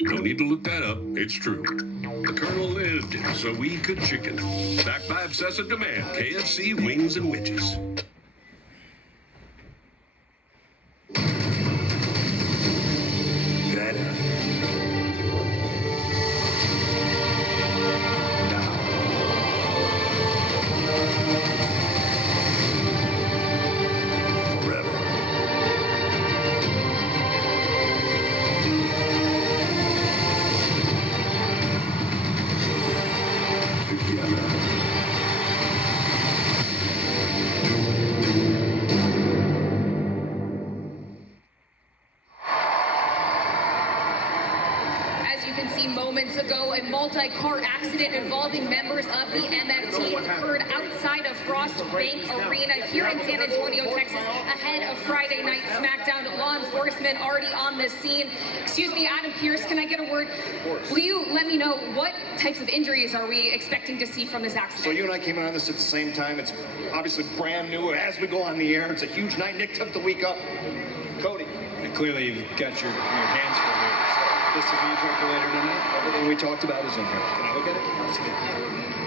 No need to look that up. It's true. The Colonel lived so we could chicken. Backed by obsessive demand, KFC wings and wedges. Moments ago, a multi-car accident involving members of the MFT occurred outside of Frost Bank Arena here in San Antonio, Texas, ahead of Friday Night SmackDown. Law enforcement already on the scene. Excuse me, Adam Pearce, can I get a word? Will you let me know what types of injuries are we expecting to see from this accident? So you and I came on this at the same time. It's obviously brand new as we go on the air. It's a huge night. Nick took the week up. Cody. And clearly you've got your hands full here. This is for later tonight. Everything we talked about is in here. Can I look at it? Let's see it.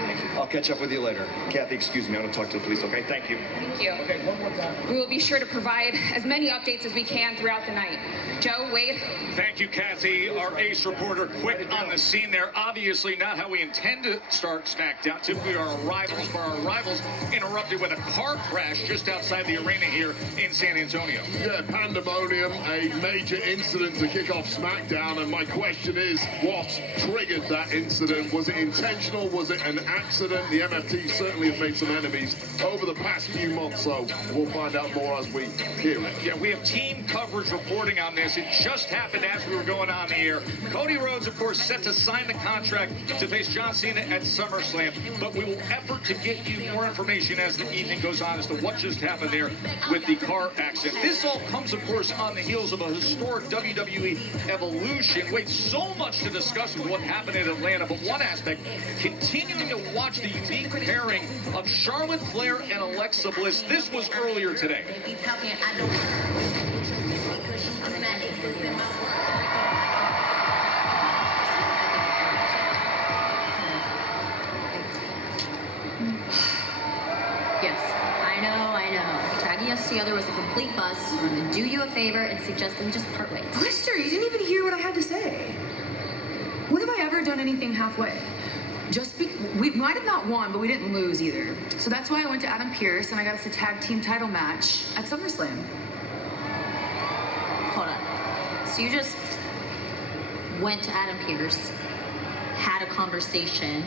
Thank you. I'll catch up with you later. Kathy, excuse me. I want to talk to the police, okay? Thank you. Thank you. Okay, one more time. We will be sure to provide as many updates as we can throughout the night. Joe, Wade. Thank you, Kathy. Our ace reporter quick on the scene there. Obviously not how we intend to start SmackDown. Typically our arrivals interrupted with a car crash just outside the arena here in San Antonio. Yeah, pandemonium, a major incident to kick off SmackDown, and my question is, what triggered that incident? Was it intentional? Was it an accident? The MFT certainly have made some enemies over the past few months, so we'll find out more as we hear it. Yeah, we have team coverage reporting on this. It just happened as we were going on the air. Cody Rhodes, of course, set to sign the contract to face John Cena at SummerSlam, but we will effort to get you more information as the evening goes on as to what just happened there with the car accident. This all comes, of course, on the heels of a historic WWE Evolution. Wait, so much to discuss with what happened in Atlanta, but one aspect, continuing to watch the unique pairing of Charlotte Flair and Alexa Bliss. This was earlier today. Yes, I know. Tagging us together was a complete bust. I'm gonna do you a favor and suggest that we just part ways. Blister, you didn't even hear what I had to say. When have I ever done anything halfway? We might have not won, but we didn't lose either. So that's why I went to Adam Pearce and I got us a tag team title match at SummerSlam. Hold on. So you just went to Adam Pearce, had a conversation,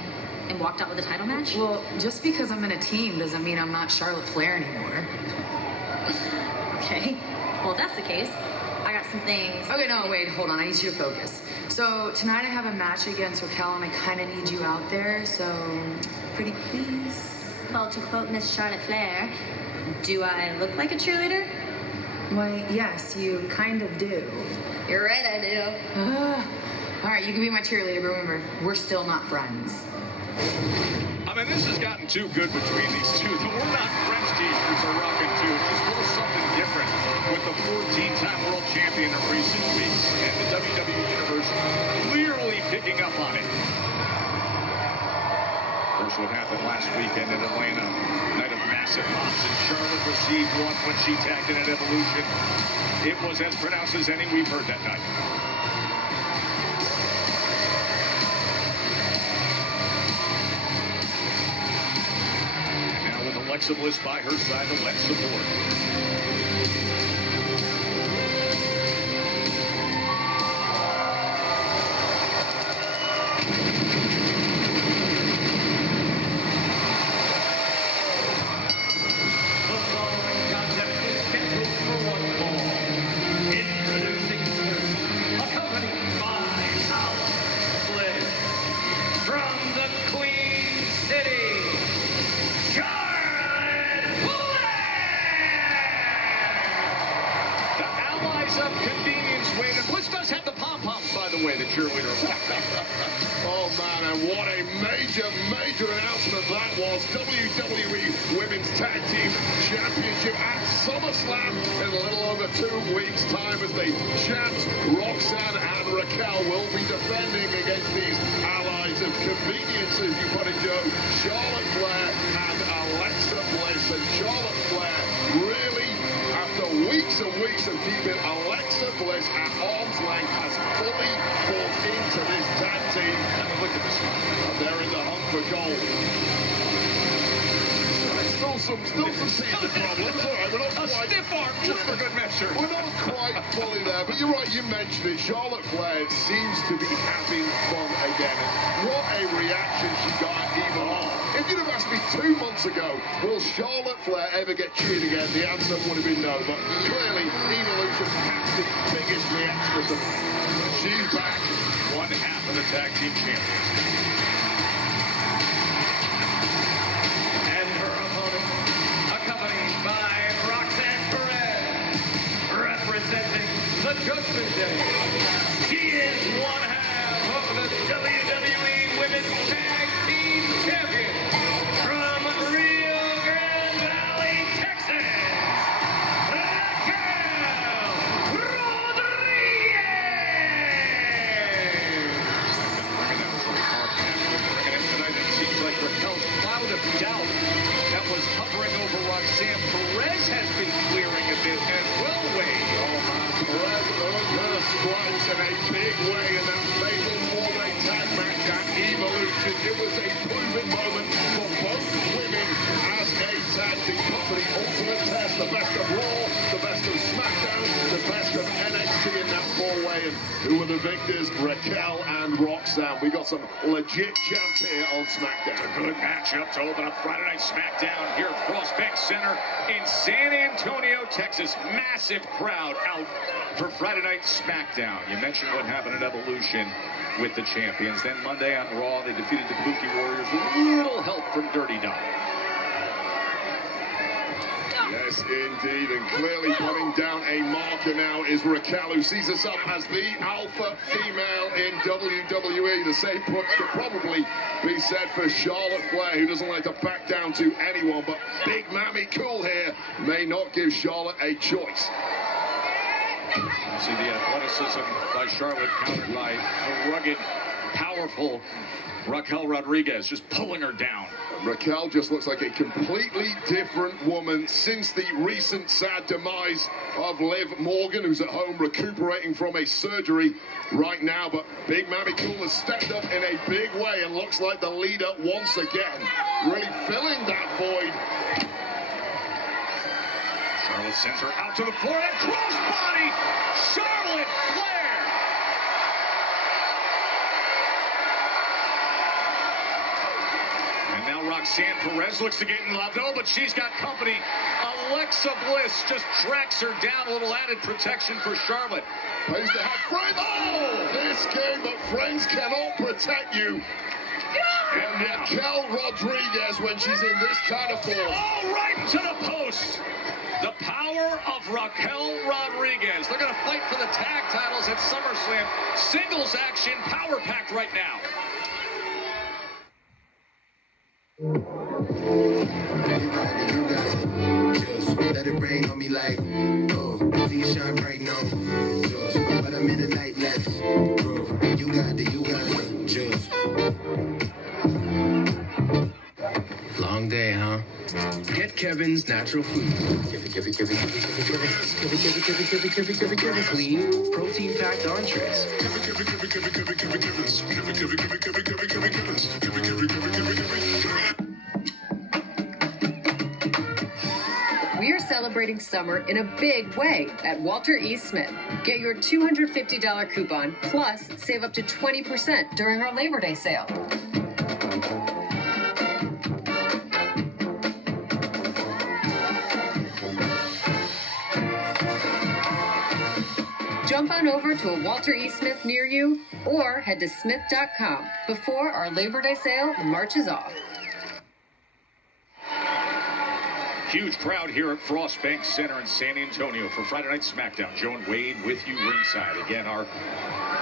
and walked out with a title match? Well, just because I'm in a team doesn't mean I'm not Charlotte Flair anymore. Okay. Well, if that's the case, I got some things. Okay, no, wait, hold on. I need you to focus. So tonight I have a match against Raquel and I kind of need you out there, so pretty please. Well, to quote Miss Charlotte Flair, do I look like a cheerleader? Why, yes, you kind of do. You're right, I do. All right, you can be my cheerleader, but remember, we're still not friends. I mean, this has gotten too good between these two. The We're Not Friends t-shirts are rocking too. Just a little something different with the 14-time world champion in recent weeks. And the WWE Universe clearly picking up on it. Of course, what happened last weekend in Atlanta, night of massive pops, and Charlotte received one when she tagged in at Evolution. It was as pronounced as any we've heard that night. Alexa Bliss by her side to lend support. Oh man, and what a major announcement that was. WWE Women's Tag Team Championship at SummerSlam in a little over 2 weeks' time as the champs Roxanne and Raquel will be defending against these allies of convenience, as you put it, Joe. Charlotte Flair and Alexa Bliss. And Charlotte Flair really, after weeks and weeks of keeping Alexa Bliss at arm's length, has fully bought into this tag team. And look at this. And they're in the hunt for gold. Still some season problems. All right, we're not quite... Stiff arm just for good measure. We're not quite fully there, but you're right, you mentioned it. Charlotte Flair seems to be having fun again. What a reaction she got even on. If you'd have asked me 2 months ago, will Charlotte Flair ever get cheered again? The answer would have been no, but clearly Evolution has the biggest reaction of them. She's back. One half of the tag team champions. The Judgment Day. She is one half of the WWE Women's Tag Team Champion from Rio Grande Valley, Texas, Raquel Rodriguez. It seems like Raquel's cloud of doubt that was hovering over Roxanne Perez has been clearing a bit as well, Wade. Perez earned her stripes in a big way in that fatal four-way tag match at Evolution. It was a proven moment for both women as a tag team company. Ultimate Test, the best of Raw, the best of SmackDown, the best of NXT in that four-way. And who were the victors? Raquel and Roxanne. We got some legit champs here on SmackDown. A good matchup to open up Friday Night SmackDown here at Frost Bank Center in San Antonio, Texas. Massive crowd out for Friday Night SmackDown. You mentioned what happened at Evolution with the champions. Then Monday on Raw, they defeated the Kabuki Warriors with a little help from Dirty Dog. Yes, indeed, and clearly putting down a marker now is Raquel, who sees herself as the alpha female in WWE. The same could probably be said for Charlotte Flair, who doesn't like to back down to anyone, but Big Mammy Cool here may not give Charlotte a choice. You see the athleticism by Charlotte countered by a rugged, powerful Raquel Rodriguez just pulling her down. Raquel just looks like a completely different woman since the recent sad demise of Liv Morgan, who's at home recuperating from a surgery right now. But Big Mammy Cool has stepped up in a big way and looks like the leader once again, really filling that void. Charlotte sends her out to the floor and crossbody. Charlotte Flair. And now Roxanne Perez looks to get in love, though, but she's got company. Alexa Bliss just tracks her down. A little added protection for Charlotte. Pays to have friends. Oh, this game, but friends cannot protect you. And Raquel Rodriguez, when she's in this kind of form. Oh, right to the post. The power of Raquel Rodriguez. They're going to fight for the tag titles at SummerSlam. Singles action, power-packed right now. Just let it rain on me like, oh, please shine bright now. Just, but I'm in the night left. You got it, just. Long day, huh? Get Kevin's natural food. Clean, protein-packed entrees. We are celebrating summer in a big way at Walter E. Smith. Get your $250 coupon, plus save up to 20% during our Labor Day sale. Jump on over to a Walter E. Smith near you or head to smith.com before our Labor Day sale marches off. Huge crowd here at Frost Bank Center in San Antonio for Friday Night SmackDown. Joe and Wade with you ringside. Again, our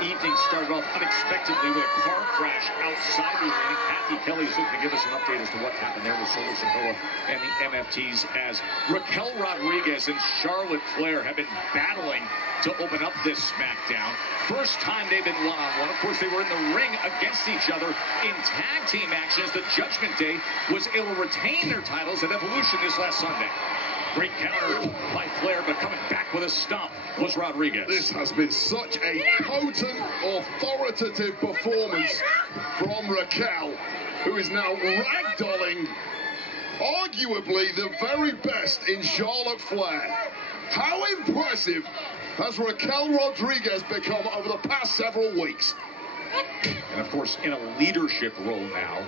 evening started off unexpectedly with a car crash outside the arena. Kathy Kelly is looking to give us an update as to what happened there with Solo Sikoa and the MFTs, as Raquel Rodriguez and Charlotte Flair have been battling to open up this SmackDown. First time they've been one-on-one. Of course, they were in the ring against each other in tag team action as the Judgment Day was able to retain their titles at Evolution this last Sunday. Great counter by Flair, but coming back with a stomp was Rodriguez. This has been such a potent, authoritative performance from Raquel, who is now ragdolling arguably the very best in Charlotte Flair. How impressive has Raquel Rodriguez become over the past several weeks? And of course, in a leadership role now,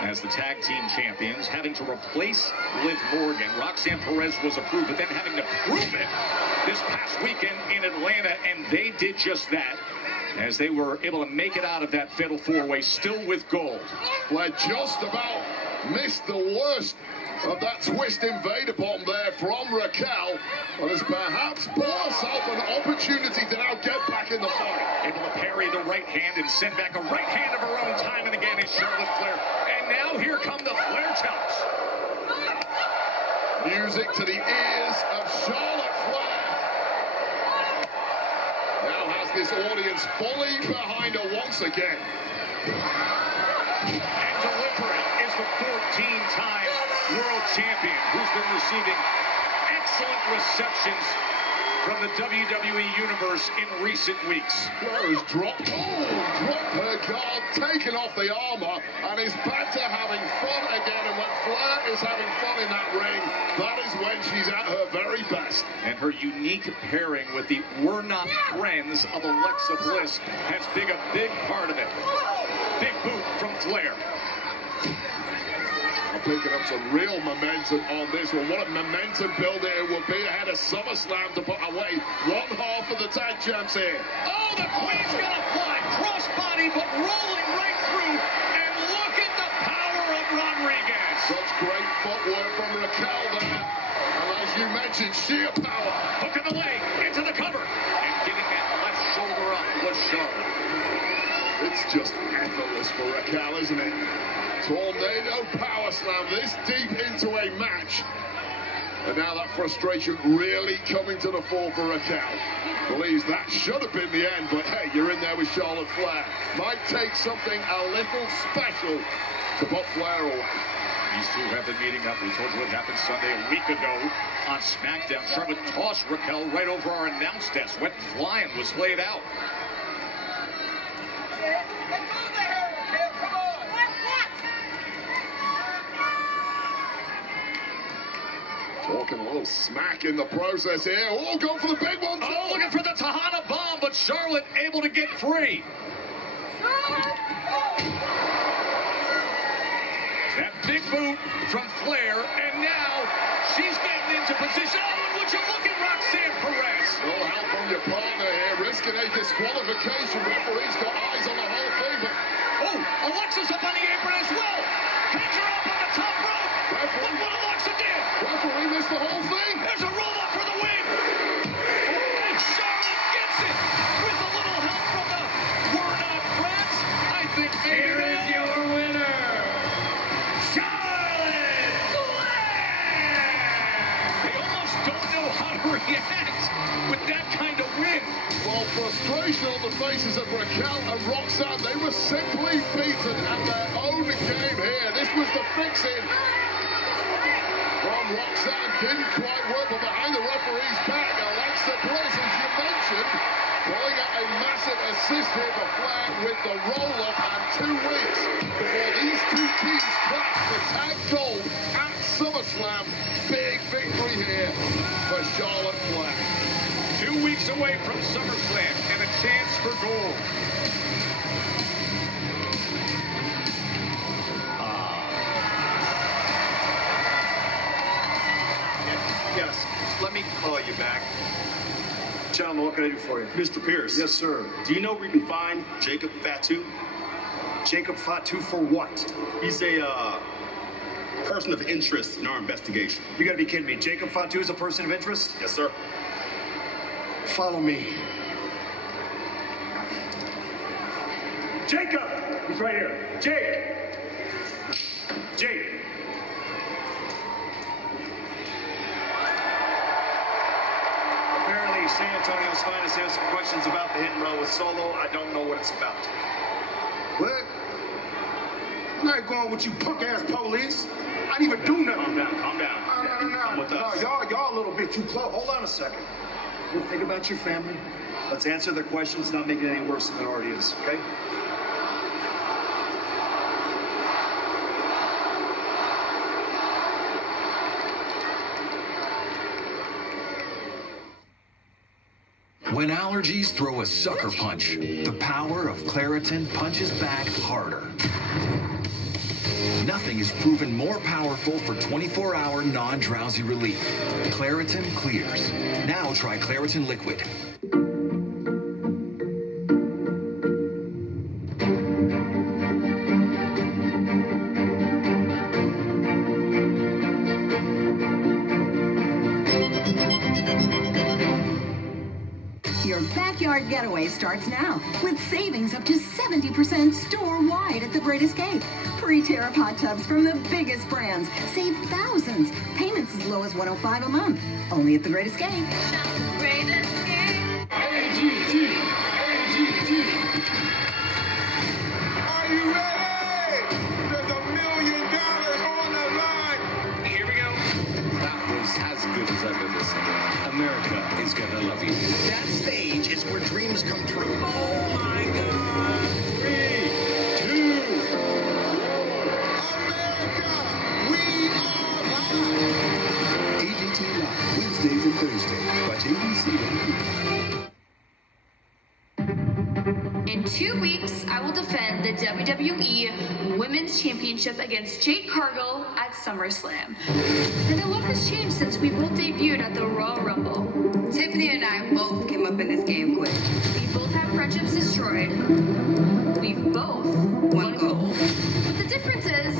as the tag team champions, having to replace Liv Morgan. Roxanne Perez was approved, but then having to prove it this past weekend in Atlanta, and they did just that, as they were able to make it out of that fatal four-way, still with gold. Flair just about missed the worst of that twist invader bomb there from Raquel, and has perhaps bought herself an opportunity to now get back in the fight. Able to parry the right hand and send back a right hand of her own time and again is Charlotte Flair. And now here come the Flair chops. Music to the ears of Charlotte Flair. Now has this audience fully behind her once again. And delivering is the 14-time world champion who's been receiving excellent receptions from the WWE Universe in recent weeks. Flair has dropped her guard, taken off the armor, and is back to having fun again. And when Flair is having fun in that ring, that is when she's at her very best. And her unique pairing with the We're Not Friends of Alexa Bliss has been a big part of it. Big boot from Flair. Picking up some real momentum on this one. What a momentum builder it would be ahead of SummerSlam to put away one half of the tag champs here. Oh, the Queen's gonna fly. Crossbody, but rolling right through. And look at the power of Rodriguez. Such great footwork from Raquel there. And as you mentioned, sheer power. Hook in the leg, into the cover. And getting that left shoulder up was Charlotte. It's just effortless for Raquel, isn't it? Tornado power slam this deep into a match. And now that frustration really coming to the fore for Raquel. Believes that should have been the end, but hey, you're in there with Charlotte Flair. Might take something a little special to put Flair away. These two have been meeting up. We told you what happened Sunday a week ago on SmackDown. Charlotte tossed Raquel right over our announce desk. Went flying, was laid out. Talking a little smack in the process here. Oh, going for the big one. Oh, looking for the Tejana bomb, but Charlotte able to get free. That big boot from Flair, and now she's getting into position. Oh, and would you look at Roxanne Perez? No help from your partner here, risking a disqualification. Referee's got eyes on the whole thing, but oh, Alexa's up on the apron as well. Hands her up on the top rope. Look what Alexa did. Referee missed the whole thing. There's a roll up for the win. And Charlotte gets it with a little help from the We're Not Friends. I think here is your winner, Charlotte Flair. They almost don't know how to react with that kind of win. Well, frustration on the faces of Raquel and Roxanne. They were simply beaten at their own game here. This was the fix-in from Roxanne. Didn't quite work, but behind the referee's back, Alexa Bliss, as you mentioned, pulling out a massive assist here for Flair with the roll-up, and 2 weeks before these two teams clash for tag gold at SummerSlam. Big victory here for Charlotte Flair. 2 weeks away from SummerSlam and a chance for gold. Yes, let me call you back. Gentlemen, what can I do for you? Mr. Pierce. Yes, sir. Do you know we can find Jacob Fatu? Jacob Fatu for what? He's a person of interest in our investigation. You gotta be kidding me. Jacob Fatu is a person of interest? Yes, sir. Follow me. Jacob! He's right here. Jake! Jake! Apparently San Antonio's finest answer questions about the hit and run with Solo. I don't know what it's about. What? I'm not going with you punk-ass police. I didn't even do nothing. Calm down, calm down. No. Come with us. Y'all a little bit too close. Hold on a second. We'll think about your family. Let's answer their questions, not make it any worse than it already is, okay? When allergies throw a sucker punch, the power of Claritin punches back harder. Nothing is proven more powerful for 24-hour non-drowsy relief. Claritin clears. Now try Claritin Liquid. Your backyard getaway starts now with savings up to 70% store-wide at The Great Escape. Free tariff hot tubs from the biggest brands. Save thousands. Payments as low as $105 a month. Only at The Great Escape. Great Escape. AGT. Are you ready? There's $1 million on the line. Here we go. That was as good as I've ever seen. America is gonna love you. That stage is where dreams come true. Oh my God. 3, 2, 1. America, we are live. AGT Live, Wednesdays and Thursdays. Watch ABC. In 2 weeks, I will defend the WWE Women's Championship against Jade Cargill at SummerSlam. And the look has changed since we both debuted at the Royal Rumble. Tiffany and I both came up in this game quick. We both have friendships destroyed. We've both won gold. But the difference is,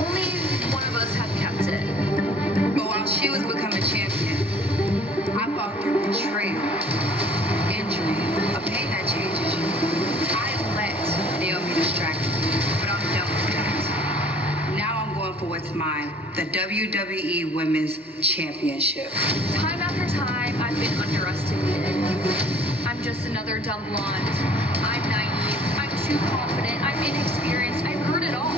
only one of us have kept it. But while she was becoming champion, I fought through betrayal, injury, a pain that changes you. I let Naomi distract me, but I'm done with that. Now I'm going for what's mine, the WWE Women's Championship. Time after time, I've been underestimated. I'm just another dumb blonde. I'm naive. I'm too confident. I'm inexperienced. I've heard it all.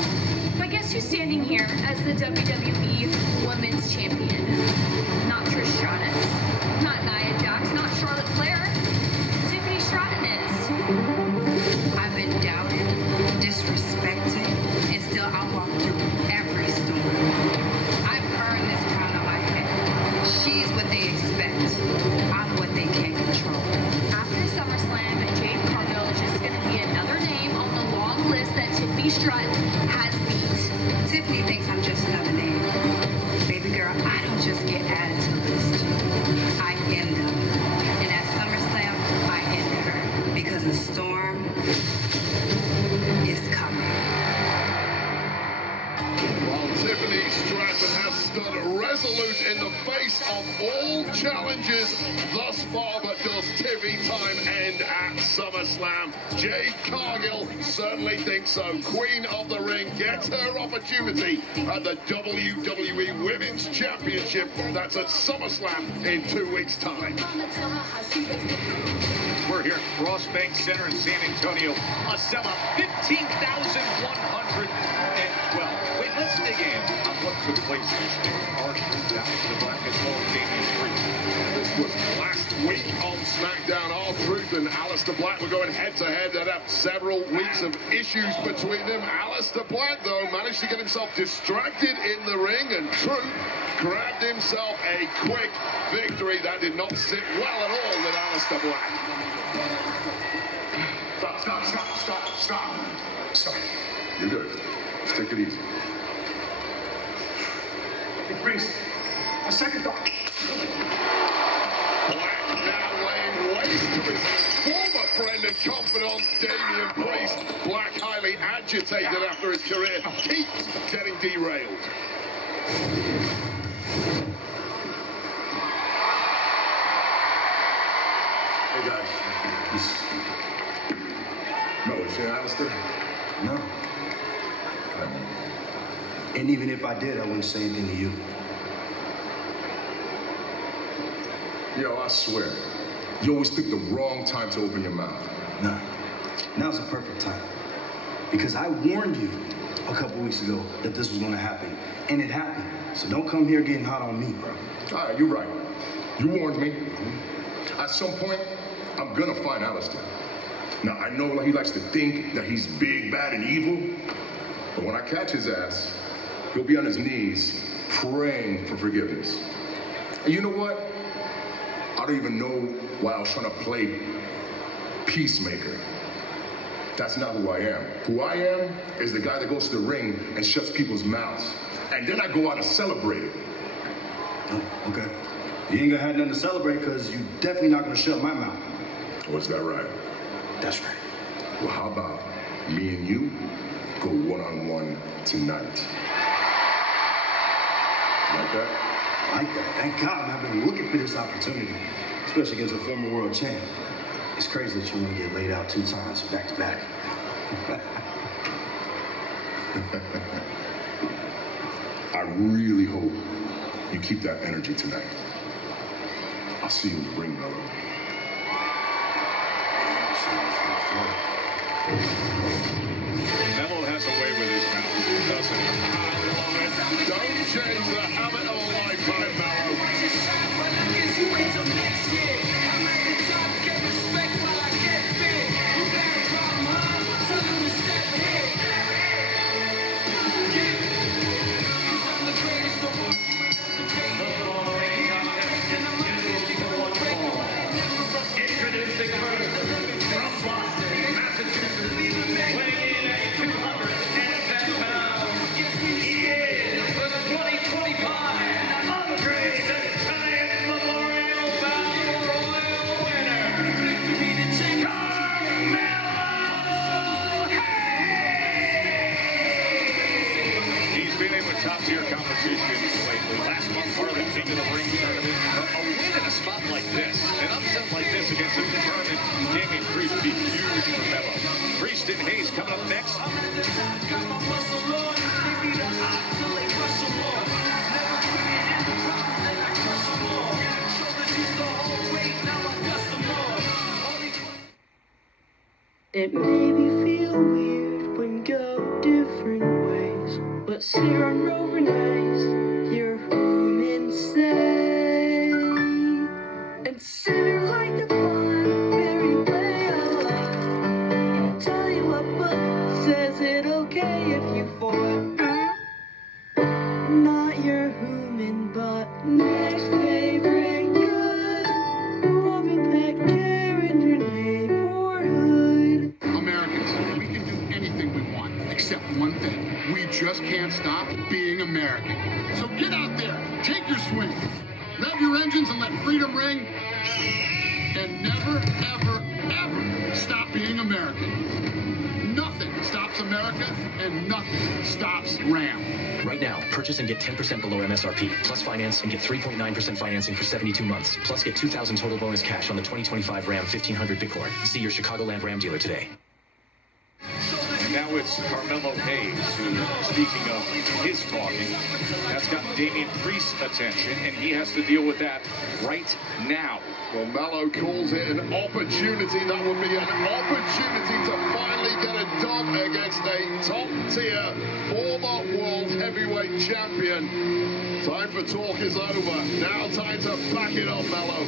But guess who's standing here as the WWE Women's Champion? Not Trish Stratus. Not Nia Jax. Not Charlotte Flair. Tiffany Stratton is. I've been doubted, disrespected, and still I walk through every storm. I've earned this crown on my head. She's what they expect. I'm what they can't control. After SummerSlam, Jade Cargill is just going to be another name on the long list that Tiffany Stratton has beat. Tiffany thinks I'm just another name. Baby girl, I don't just get added to the list. I end them. And at SummerSlam, I ended her. Because the storm is coming. While Tiffany Stratton has stood resolute in the face of all challenges thus far, but does Tiffy time end at SummerSlam? Jade Cargill certainly thinks so. Queen of the Ring gets her opportunity at the WWE Women's Championship. That's at SummerSlam in 2 weeks' time. We're here at Ross Bank Center in San Antonio. A sell of 15,112. Wait, let's dig in on what took place this week. Archer, Aleister Black, as well as Damian Priest. This was last week on SmackDown. R-Truth and Aleister Black were going head-to-head. They'd had several weeks of issues between them. Aleister Black, though, managed to get himself distracted in the ring, and Truth grabbed himself a quick victory. That did not sit well at all with Aleister Black. Stop. You're good. Let's take it easy. Hey, Priest, a second thought. Black now laying waste to his former friend and confidant, Damian Priest. Black highly agitated after his career keeps getting derailed. Hey, guys. No, is there Aleister? No. And even if I did, I wouldn't say anything to you. Yo, I swear, You always pick the wrong time to open your mouth. Nah, now's the perfect time. Because I warned you a couple weeks ago that this was gonna happen, and it happened. So don't come here getting hot on me, bro. All right, you're right. You warned me. At some point, I'm gonna find Alistair. Now, I know he likes to think that he's big, bad, and evil, but when I catch his ass, he'll be on his knees praying for forgiveness. And you know what? I don't even know why I was trying to play peacemaker. That's not who I am. Who I am is the guy that goes to the ring and shuts people's mouths. And then I go out and celebrate it. Oh, okay. You ain't gonna have nothing to celebrate because you definitely not gonna shut my mouth. Oh, is that right? That's right. Well, how about me and you go one-on-one tonight? Like that? Like that. Thank God I've been looking for this opportunity, especially against a former world champ. It's crazy that you want to get laid out 2 times back to back. I really hope you keep that energy tonight. I'll see you in the ring, Mello. Mello has a way with his mouth, doesn't he? Don't change the habit of a lifetime, Mello. Introducing first, from Boston, Massachusetts, weighing in at 210 pounds. He is the 2025 Andre the Giant Memorial Battle Royal winner, Carmelo Hayes! He's been in with top-tier competition lately. Last month, part of the King of the Ring tournament. But a win in a spot like this, an upset like this against a determined Damian Priest would be huge for Mello. Priest and Hayes coming up next. It made me feel weird when go different ways, but Sarah and Rover nice, you're home insane. And Sarah like the fun, Mary play along. Tell you what book says it okay if you fought. Not your human, but next favorite good. Loving pet care in your neighborhood. Americans, we can do anything we want, except one thing. We just can't stop being American. So get out there, take your swing, rev your engines and let freedom ring, and never, ever, ever stop being American. Nothing stops America, and nothing stops Ram. Right now, purchase and get 10% below MSRP, plus finance and get 3.9% financing for 72 months, plus get $2,000 total bonus cash on the 2025 Ram 1500 Bighorn. See your Chicagoland Ram dealer today. And now it's Carmelo Hayes, who, speaking of his talking, has gotten Damian Priest's attention, and he has to deal with that right now. Well, Mello calls it an opportunity. That would be an opportunity to finally get a dub against a top-tier former world heavyweight champion. Time for talk is over. Now time to back it up, Mello.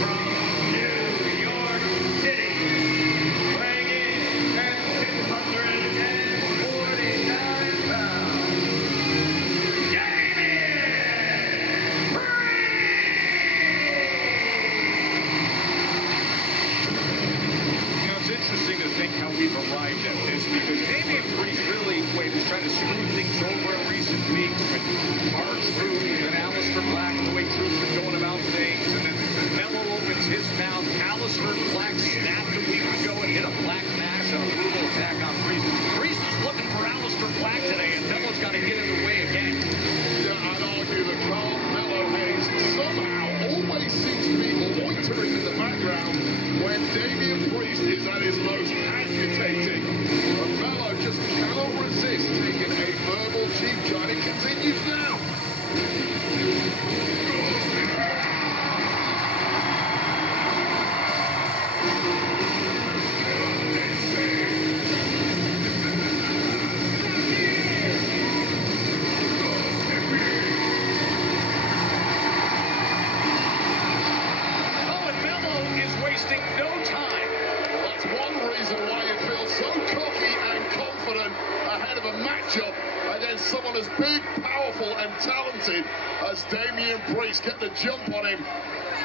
From New York City, weighing in matchup against someone as big, powerful, and talented as Damian Priest. Get the jump on him.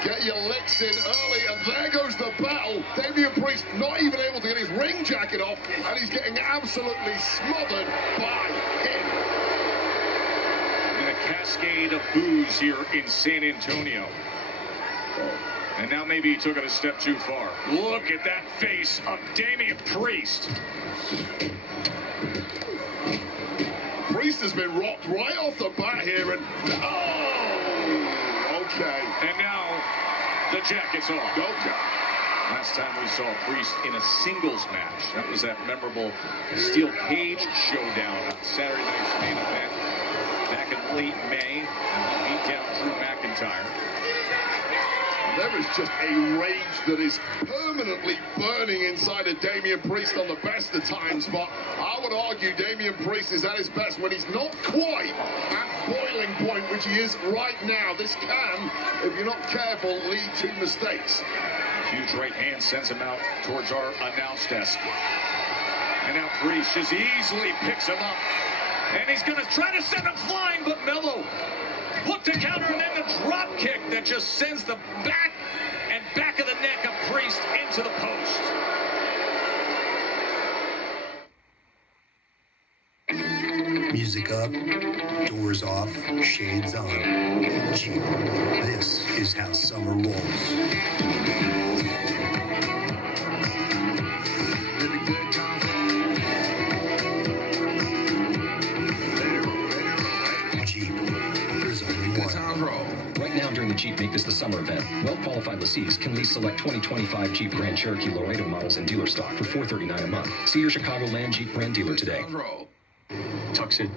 Get your licks in early, and there goes the bell. Damian Priest not even able to get his ring jacket off, and he's getting absolutely smothered by him. And a cascade of boos here in San Antonio. And now maybe he took it a step too far. Look at that face of Damian Priest. Priest has been rocked right off the bat here, and okay. And now the jacket's off. Okay. Last time we saw Priest in a singles match, that was that memorable steel cage showdown on Saturday night's main event back in late May, and he beat down Drew McIntyre. There is just a rage that is permanently burning inside of Damian Priest on the best of times, but I would argue Damian Priest is at his best when he's not quite at boiling point, which he is right now. This can, if you're not careful, lead to mistakes. Huge right hand sends him out towards our announce desk. And now Priest just easily picks him up. And he's going to try to send him flying, but Mello look to counter, and then the drop kick that just sends the back of the neck of Priest into the post. Music up, doors off, shades on. Jeep, this is how summer rolls. Right now during the Jeep Make This the Summer event, well-qualified lessees can lease select 2025 Jeep Grand Cherokee Laredo models in dealer stock for $439 a month. See your Chicagoland Jeep brand dealer today. Tuxin.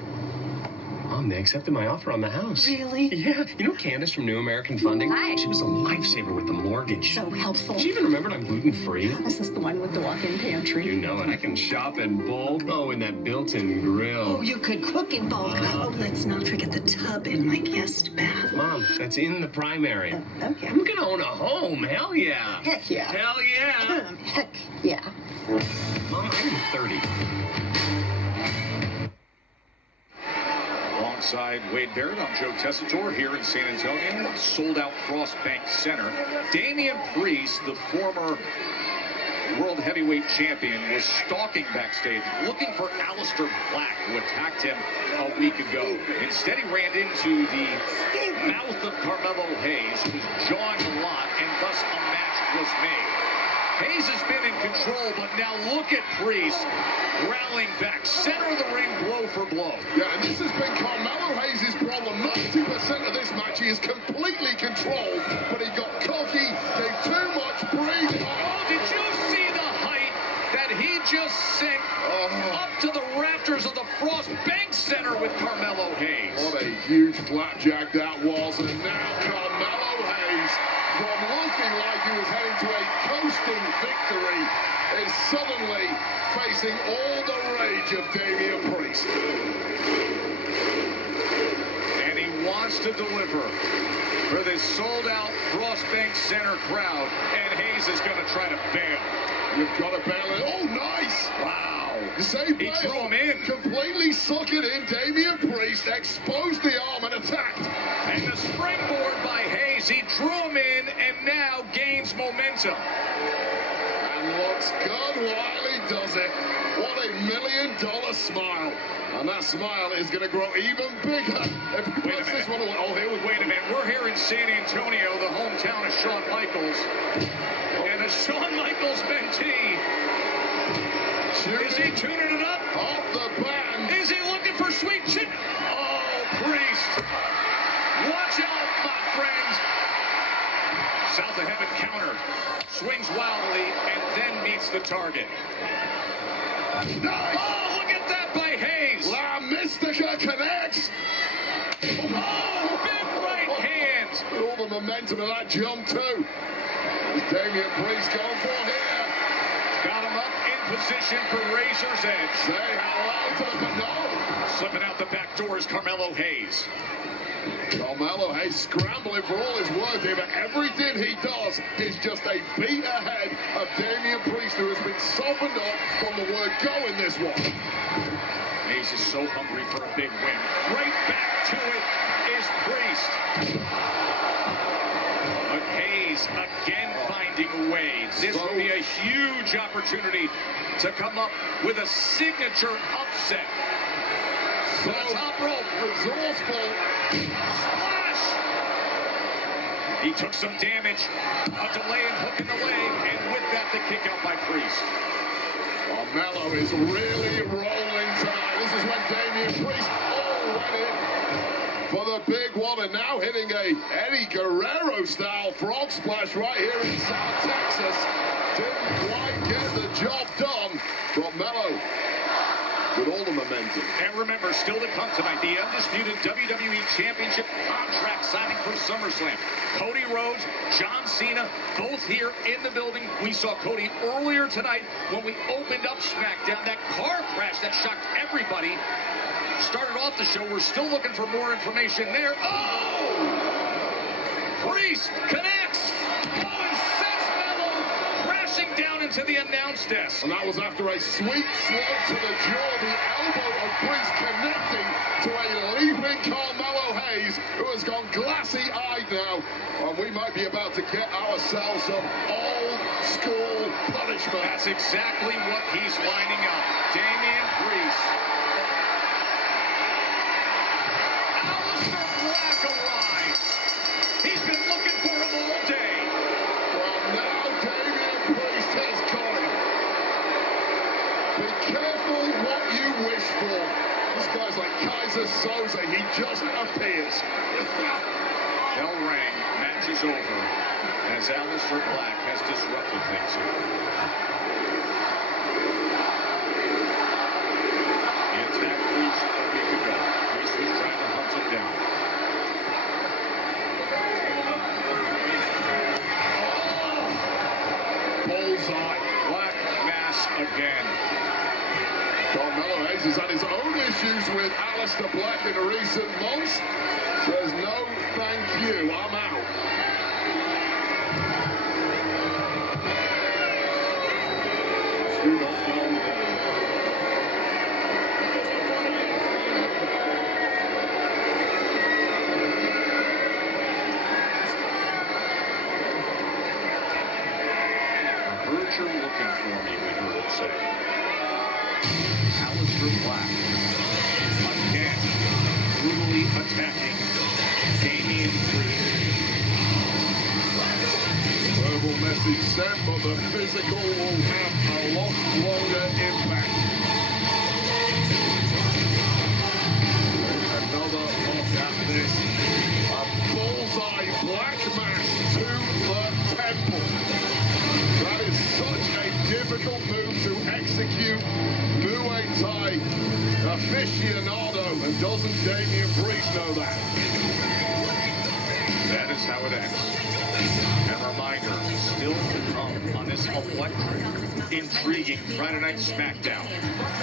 Mom, they accepted my offer on the house. Really? Yeah. You know Candace from New American Funding? Hi. She was a lifesaver with the mortgage. So helpful. She even remembered I'm gluten-free. Is this the one with the walk-in pantry? You know it. I can shop in bulk. Oh, and that built-in grill. Oh, you could cook in bulk. Oh, let's not forget the tub in my guest bath. Mom, that's in the primary. Okay. I'm gonna own a home. Hell yeah. Heck yeah. Hell yeah. Heck yeah. Mom, I'm 30. Alongside Wade Barrett, I'm Joe Tessitore here in San Antonio. Sold-out Frost Bank Center. Damian Priest, the former World Heavyweight Champion, was stalking backstage, looking for Aleister Black, who attacked him a week ago. Instead, he ran into the mouth of Carmelo Hayes, who was jawing a lot, and thus a match was made. Hayes has been in control, but now look at Priest rallying back, center of the ring, blow for blow. Yeah, and this has been Carmelo Hayes' problem. 90% of this match he is completely controlled, but he got cocky, gave too much breathe. Oh, did you see the height that he just sent up to the rafters of the Frost Bank Center with Carmelo Hayes? What a huge flapjack that was, and now Carmelo Hayes, from looking like he was heading to a coasting victory, is suddenly facing all the rage of Damian Priest. And he wants to deliver for this sold-out Frost Bank Center crowd, and Hayes is going to try to bail. You've got to bail it. Oh, nice! Wow! Say He drew him in. Completely suck it in. Damian Priest exposed the arm and attacked. And the springboard by Hayes, he drew him in and now gains momentum. And looks good while he does it. What a $1 million smile. And that smile is going to grow even bigger if he puts this one away. Oh, here we go. Wait a minute. We're here in San Antonio, the hometown of Shawn Michaels. And a Shawn Michaels mentee. Is he tuning it up? Off the band. Is he looking for sweet chin? Oh, Priest. Watch out, my friends. South of Heaven counter. Swings wildly and then meets the target. Nice. Oh, look at that by Hayes. La Mystica connects. Oh, big right hand. All the momentum of that jump, too. Damian Priest going for here. Got him up in position for Razor's Edge. Say hello to the no. Slipping out the back door is Carmelo Hayes. Carmelo Hayes scrambling for all his worth here, but everything he does is just a beat ahead of Damian Priest, who has been softened up from the word go in this one. Hayes is so so hungry for a big win. Right back to it is Priest. But Hayes again finding a way. This will be a huge opportunity to come up with a signature upset. To the top rope, resourceful splash. He took some damage, a delay and hook in the leg, and with that, the kick out by Priest. Oh, Mello is really rolling tonight. This is when Damian Priest went in for the big one, and now hitting a Eddie Guerrero-style frog splash right here in South Texas. Didn't quite get the job done, but Mello with all the momentum. And remember, still to come tonight, the undisputed WWE Championship contract signing for SummerSlam. Cody Rhodes, John Cena, both here in the building. We saw Cody earlier tonight when we opened up SmackDown. That car crash that shocked everybody started off the show. We're still looking for more information there. Oh! Priest connects! Oh, and sends Mello crashing down into the announce desk. And that was after a sweet slug to the jaw, the elbow of Priest connecting to a leaping Carmelo Hayes, who has gone glassy-eyed now. And we might be about to get ourselves some old-school punishment. That's exactly what he's lining up. Damian Priest. Aleister Black arrives. He's been looking for him all day. Well, now Damian Priest has got him. Be careful what you wish for. This guy's like Kaiser Soze. He just appears. Bell rang. Match is over as Aleister Black has disrupted things here. He attacked Priest a week ago. Priest was trying to hunt him down. Bullseye. Black mass again. Carmelo Hayes has had his own issues with Aleister Black in recent months. Says, no, thank you, I'm out. You're looking for me, we heard it say. Aleister Black again brutally attacking Damian Priest. Verbal message sent, but the physical will have a lot longer impact. Another look at this. A bullseye black mass to the temple. That is such a difficult move to execute. Muay Thai aficionado, and doesn't Damian Priest know that? That is how it ends. And a reminder, still to come on this electric, intriguing Friday Night SmackDown.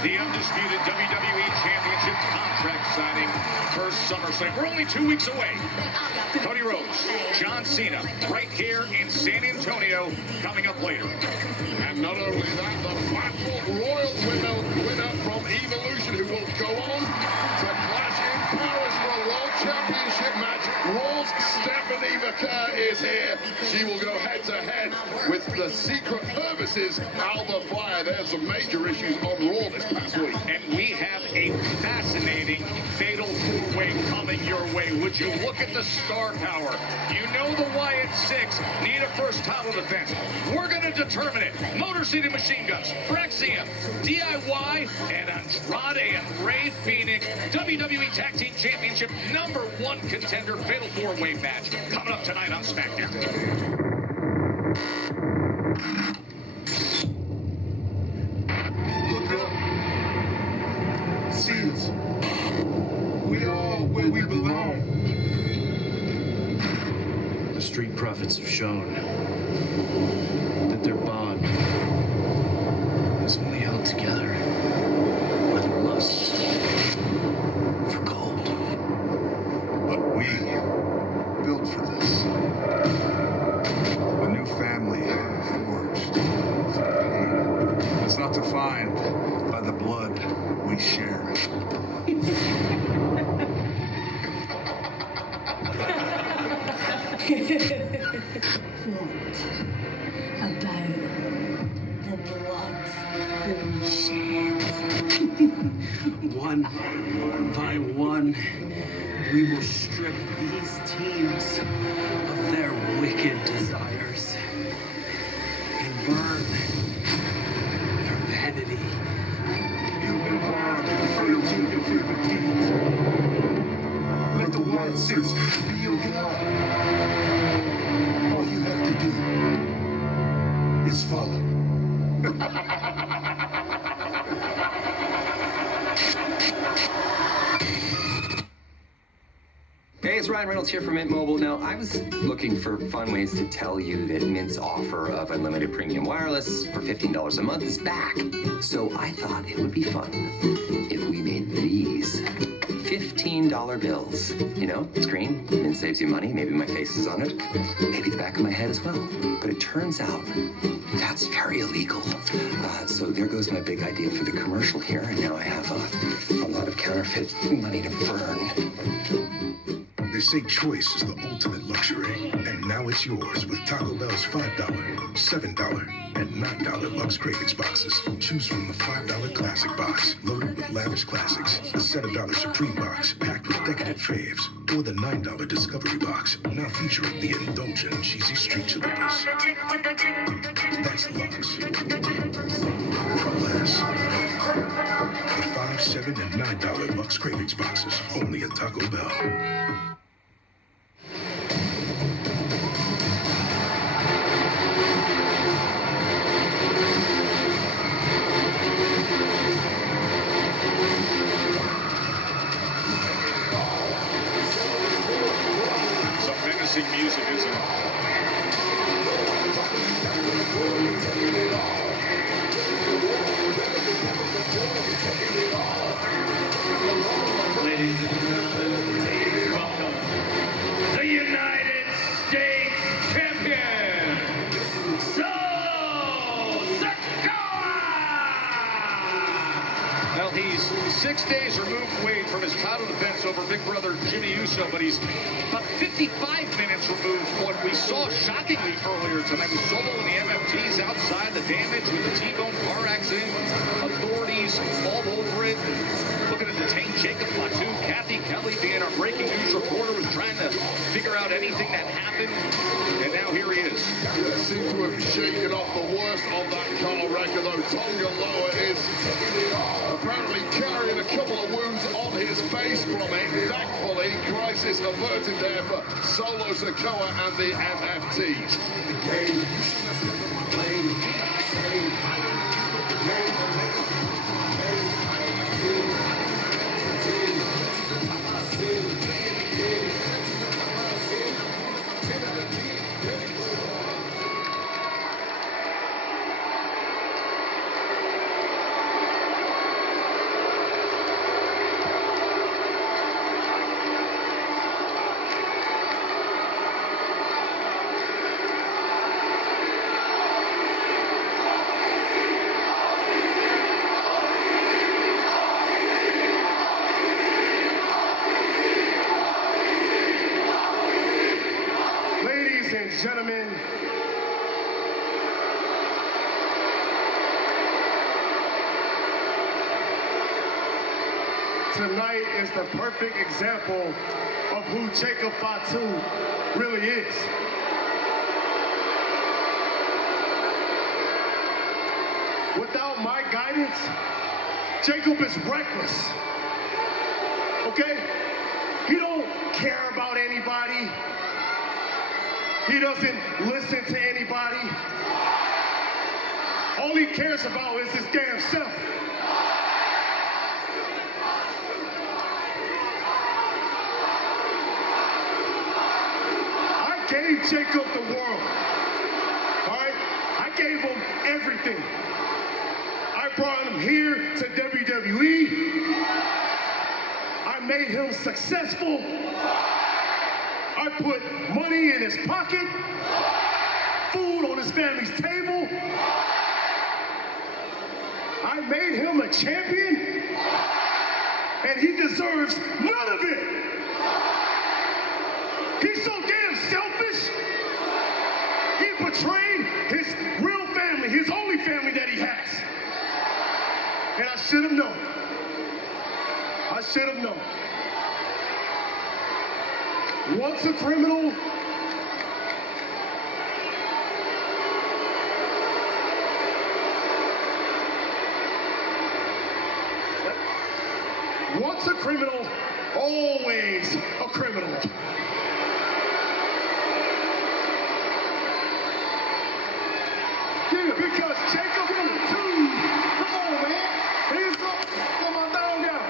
The undisputed WWE Championship contract signing for SummerSlam. We're only 2 weeks away. Cody Rhodes, John Cena, right here in San Antonio, coming up later. And not only that, the Flatfoot Royal winner from Evolution, who will go on to clash in Paris for a World Championship match. Raw's Stephanie McCare is here. She will go head-to-head with the Secret Services Alba Fire. There's some major issues on Raw this past week. And we have a fascinating fatal four-way coming your way. Would you look at the star power? You know the Wyatt Six need a first title defense. We're going to determine it. Motor City Machine Guns, Frexium, DIY, and Andrade and Rey Fenix. WWE Tag Team Championship #1 contender fatal four-way match coming up tonight on SmackDown. Look up. See us. We are where we belong. The Street Profits have shown that their bond is only held together by their lust for gold. But we built for this. A new family forged through pain. It's not defined by the blood we share. one by one, we will strip these teams of their wicked desires and burn their vanity. You've been born to frailty of your favorite deeds. Let the White Six be your God. All you have to do is follow. Hey, it's Ryan Reynolds here from Mint Mobile. Now, I was looking for fun ways to tell you that Mint's offer of unlimited premium wireless for $15 a month is back. So I thought it would be fun if we made these $15 bills. You know, it's green, Mint saves you money, maybe my face is on it, maybe the back of my head as well. But it turns out that's very illegal. So there goes my big idea for the commercial here, and now I have a lot of counterfeit money to burn. They say choice is the ultimate luxury, and now it's yours with Taco Bell's $5, $7, and $9 Lux Cravings boxes. Choose from the $5 Classic Box, loaded with lavish classics, the $7 Supreme Box, packed with decadent faves, or the $9 Discovery Box, now featuring the indulgent cheesy street chalupas. That's Lux. For less. The $5, $7, and $9 Lux Cravings boxes, only at Taco Bell. Music, isn't it? Ladies and gentlemen, welcome the United States Champion, Solo Sikoa! Well, he's 6 days removed, Wade, from his title defense over big brother Jimmy Uso, but he's about 55 minutes removed from what we saw shockingly earlier tonight with Solo and the MFTs outside the damage with the T-bone car accident. Authorities all over it, looking to detain Jacob Fatu. Kathy Kelly, being our breaking news reporter, was trying to figure out anything that happened, and now here he is. They seem to have shaken off the worst of that car wreck, although Tonga Loa is apparently carrying a couple of wounds on his face from it. Thankfully, crisis averted there for Solo Sikoa and the MFTs. Gentlemen, tonight is the perfect example of who Jacob Fatu really is. Without my guidance, Jacob is reckless. Okay? He don't care about anybody. He doesn't listen to anybody. All he cares about is his damn self. I gave Jacob the world. All right? I gave him everything. I brought him here to WWE. I made him successful. I put money in his pocket, food on his family's table. I made him a champion, and he deserves none of it. He's so damn selfish. He betrayed his real family, his only family that he has. And I should have known. I should have known. Once a criminal, always a criminal. Because Jacob too. Come on, man. Hands up. Come on down, down.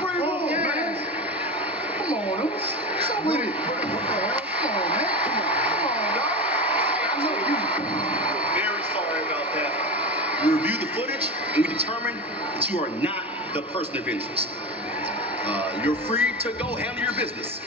Free roll, man. Come on, stop with it. What the hell? Come on, man. Come on, dog. Hey, I know you. Very sorry about that. We reviewed the footage and we determined that you are not the person of interest. You're free to go handle your business.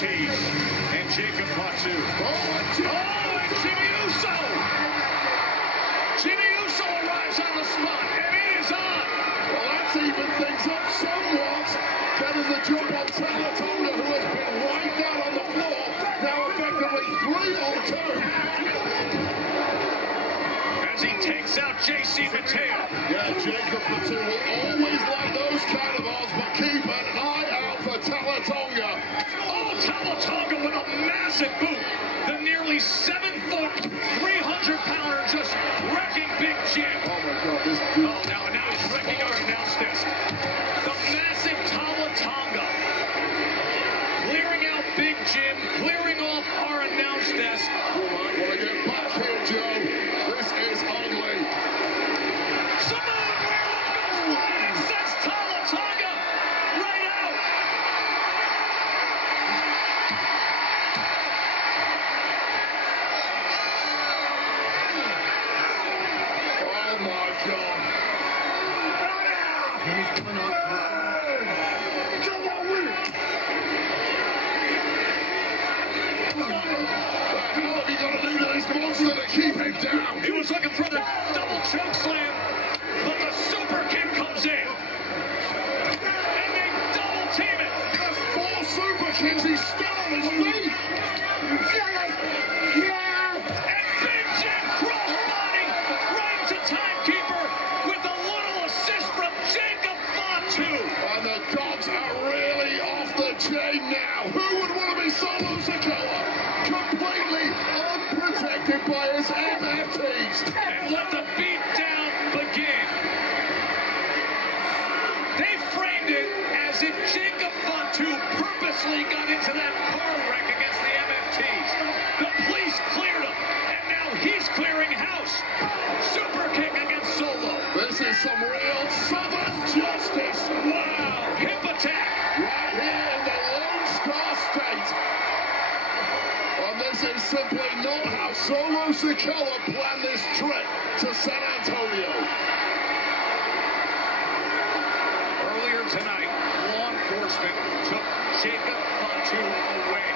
And Jacob Fatu. And Jimmy Uso! Jimmy Uso arrives on the spot, and it is on! Well, that's even things up somewhat. Getting the job on Talatona, who has been wiped out on the floor. Now effectively 3 on 2. As he takes out JC Mateo. Yeah, Jacob Fatu will always like those kind of odds, but keep an eye out for Talatona. Talatanga with a massive boot. The nearly 7-foot, 300-pounder just wrecking Big Jim. Oh my God, this dude. Oh, now he's wrecking our announce desk. The massive Talatanga clearing out Big Jim, clearing off our announce desk. Oh, I want to get back here, Joe. This is ugly. Samoan Werewolf sends Talatanga right out. Keep him down. He was looking for the double choke slam, but the super kick comes in. And they double team it. There's 4 super kicks. He's still on his feet. And Big Jim crossbody right to timekeeper with a little assist from Jacob Fatu. And the dogs are really off the chain now. Who would want to be Solo Sikoa? Completely unprotected by his MFTs. And let the beat down begin. They framed it as if Jacob Fatu purposely got into that car wreck against the MFTs. The police cleared him, and now he's clearing house. Super kick against Solo. This is some real Southern justice. Wow, hip attack. Right here in the Lone Star State. And this is simply not how Solo Sikoa planned this trip to San Antonio. Earlier tonight, law enforcement took Jacob Fatu away.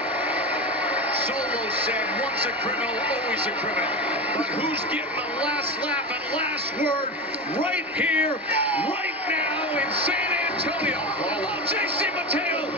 Solo said, once a criminal, always a criminal. But who's getting the last laugh and last word right here, right now in San Antonio? Oh, JC Mateo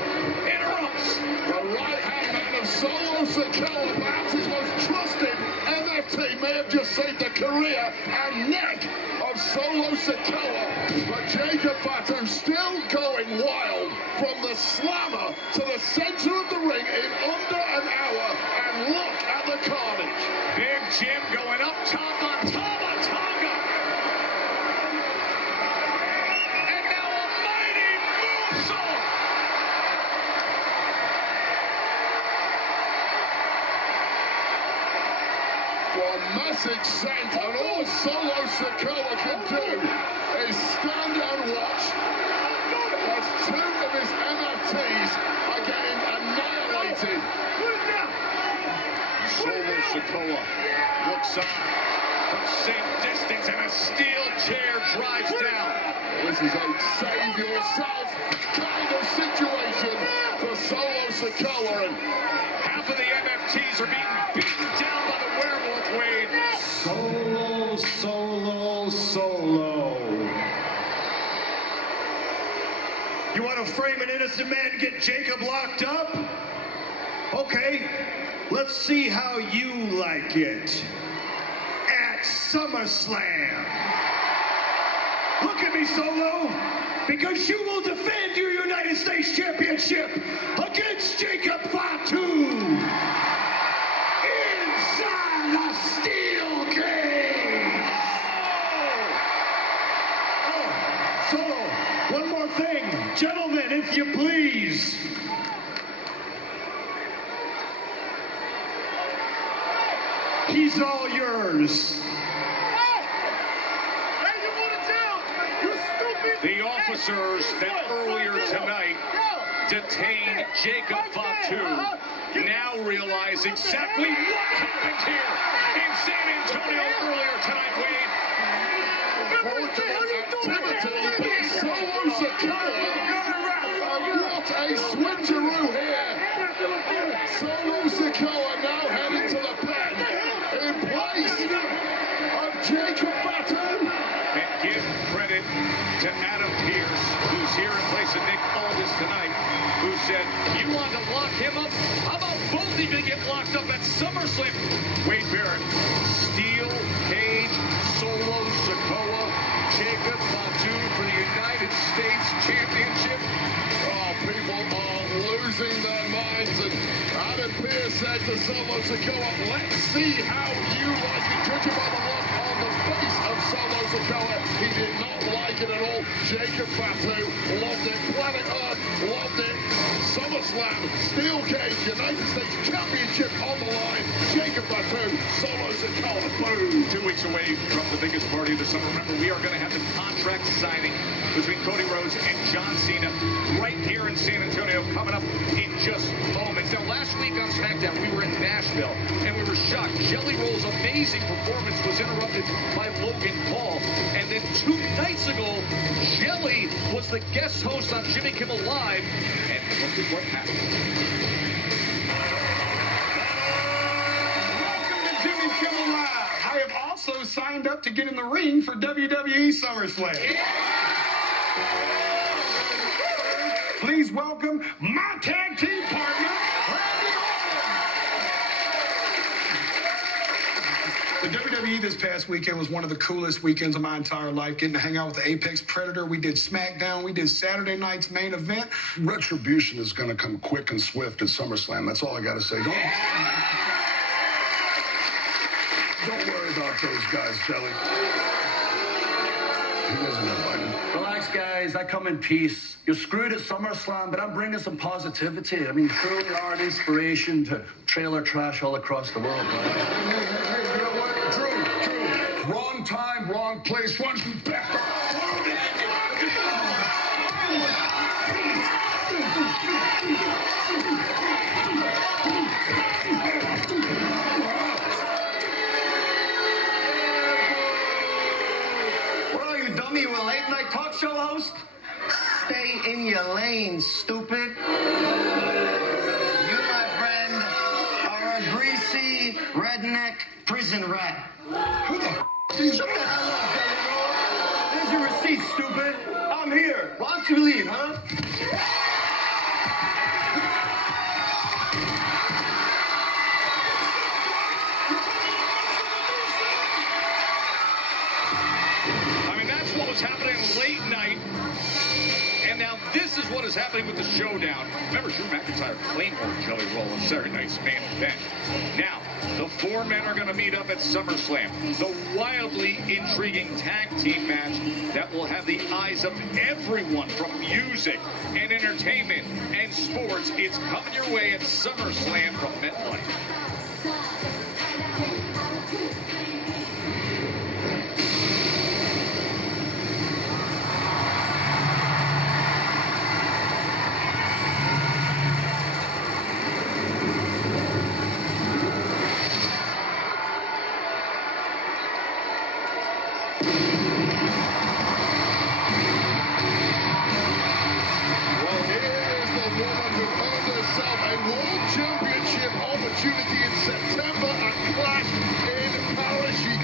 interrupts. The right-hand man of Solo Sikoa, perhaps his most trusted MFT, may have just saved the career and neck of Solo Sikoa. But Jacob Fatu still going wild from the slammer to the center of the ring in under an hour. And look at the carnage. Big Jim going up top on Tamatanga. And now a mighty moonsault. Well, Masick sent, and all Solo Sikoa can do is stand and watch as two of his MFTs are getting annihilated. Solo Sikoa looks on from safe distance, and a steel chair drives down. This is a save yourself kind of situation for Solo Sikoa, and half of the MFTs are beaten down by the werewolf, Wade. Solo. You want to frame an innocent man and get Jacob locked up? Okay, let's see how you like it at SummerSlam. Look at me, Solo, because you will defend your United States Championship against Jacob Fatu inside a steel cage. Oh, Solo, one more thing. Gentlemen, if you please. He's all yours. The officers that earlier tonight detained Jacob Fatu now realize exactly what happened here in San Antonio earlier tonight, Wade. Solo Sikoa, what a switcheroo here. Solo Sikoa now heading to the pen in place of Jacob Fatu. And give credit to Adam Pearce, who's here in place of Nick Aldis tonight, who said, you want to lock him up? How about both of you get locked up at SummerSlam? Wade Barrett, steel cage, Solo Sikoa, Jacob Fatu for the United States Championship. Oh, people are losing their minds, and Adam Pearce said to Solo Sikoa, let's see how you like it. Judging by the look on the face of Solo Sikoa, he did not like it at all. Jacob Fatu loved it. Planet Earth loved it. SummerSlam, steel cage, United States Championship on the line. Jacob Fatu, Solo Sikoa, boom. 2 weeks away from the biggest party of the summer. Remember, we are going to have the contract signing between Cody Rhodes and John Cena right here in San Antonio coming up in just moments. Now, last week on SmackDown, we were in Nashville, and we were shocked. Jelly Roll's amazing performance was interrupted by Logan Paul. And then 2 nights ago, Jelly was the guest host on Jimmy Kimmel Live, and look at what happened. Welcome to Jimmy Kimmel Live. I have also signed up to get in the ring for WWE SummerSlam. Please welcome my tag team partner, Randy Orton. The WWE this past weekend was one of the coolest weekends of my entire life, getting to hang out with the Apex Predator. We did SmackDown. We did Saturday night's main event. Retribution is going to come quick and swift at SummerSlam. That's all I got to say. Don't worry about those guys, Jelly. He wasn't invited. Relax, guys. I come in peace. You're screwed at SummerSlam, but I'm bringing some positivity. I mean, truly are an inspiration to trailer trash all across the world. Hey, you know what? Drew. Wrong time, wrong place. Run back. What are you, dummy? You a late-night talk show host? Stay in your lane, stupid. You, my friend, are a greasy, redneck prison rat. Who the Shut the hell up, Jelly Roll. There's your receipt, stupid. I'm here. Why don't you leave, huh? I mean, that's what was happening late night. And now this is what is happening with the showdown. Remember, Drew McIntyre Claymore Jelly Roll on Saturday night's main event. Now, the 4 men are going to meet up at SummerSlam. The wildly intriguing tag team match that will have the eyes of everyone from music and entertainment and sports. It's coming your way at SummerSlam from MetLife.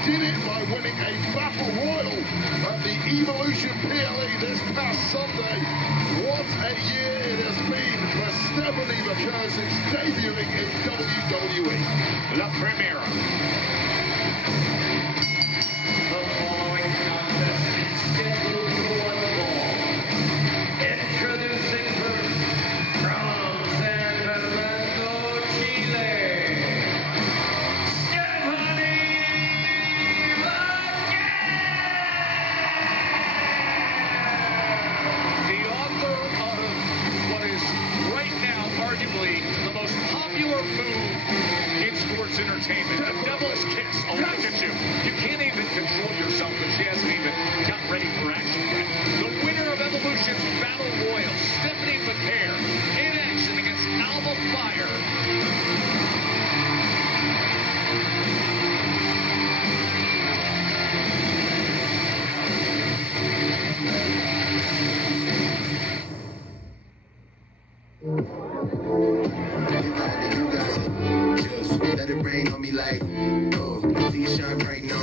did it by winning a Battle Royal at the Evolution PLE this past Sunday. What a year it has been for Stephanie McCurr since debuting in WWE. La Primera. The following contest is scheduled for one fall. Introducing first, from San Fernando, Chile, Stephanie The author of what is right now arguably the most popular move in sports entertainment, the Devil's Kiss. Oh, look at you. You can't even control yourself, but she hasn't even got ready for action yet. The winner of Evolution's Battle Royal, Stephanie McCurr, in action against Alba Fire. Just let it rain on me like, oh, see it shine bright now.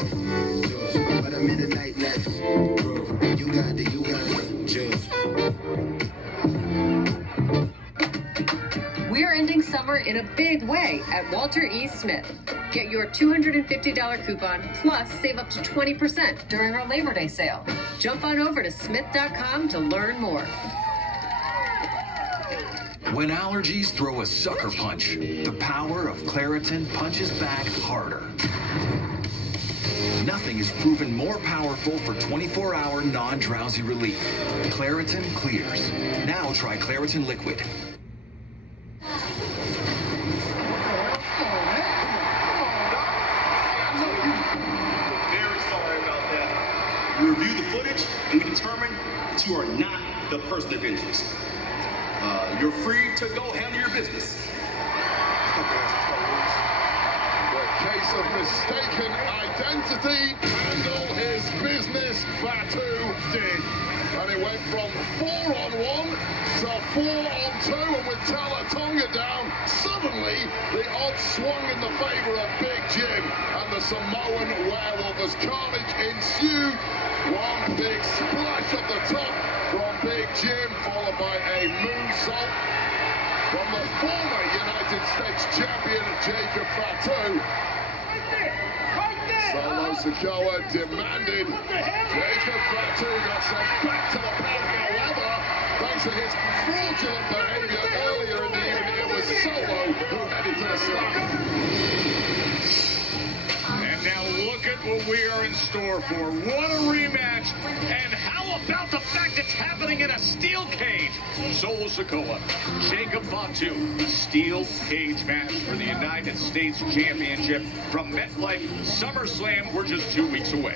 Just, but I'm in the night left. You got it, just. We're ending summer in a big way at Walter E. Smith. Get your $250 coupon plus save up to 20% during our Labor Day sale. Jump on over to smith.com to learn more. When allergies throw a sucker punch, the power of Claritin punches back harder. Nothing is proven more powerful for 24-hour non-drowsy relief. Claritin clears. Now try Claritin Liquid. Very sorry about that. We reviewed the footage and we determined that you are not the person of interest. You're free to go handle your business. The case of mistaken identity, handle his business, Fatu did. And it went from 4-on-1 to 4-on-2, and with Tala Tonga down, suddenly the odds swung in the favor of Big Jim, and the Samoan werewolf as carnage ensued. One big splash at the top from Big Jim, followed by a moonsault from the former United States champion, Jacob Fatu. Solo Sikoa demanded. Jacob Fatu got sent back to the pen. However, thanks to his fraudulent behavior earlier in the evening, it was Solo who headed to the slap. And now look at what we are in store for. What a rematch. And how about the fact it's happening in a steel cage? Solo Sikoa, Jacob Fatu, steel cage match for the United States Championship from MetLife SummerSlam. We're just 2 weeks away.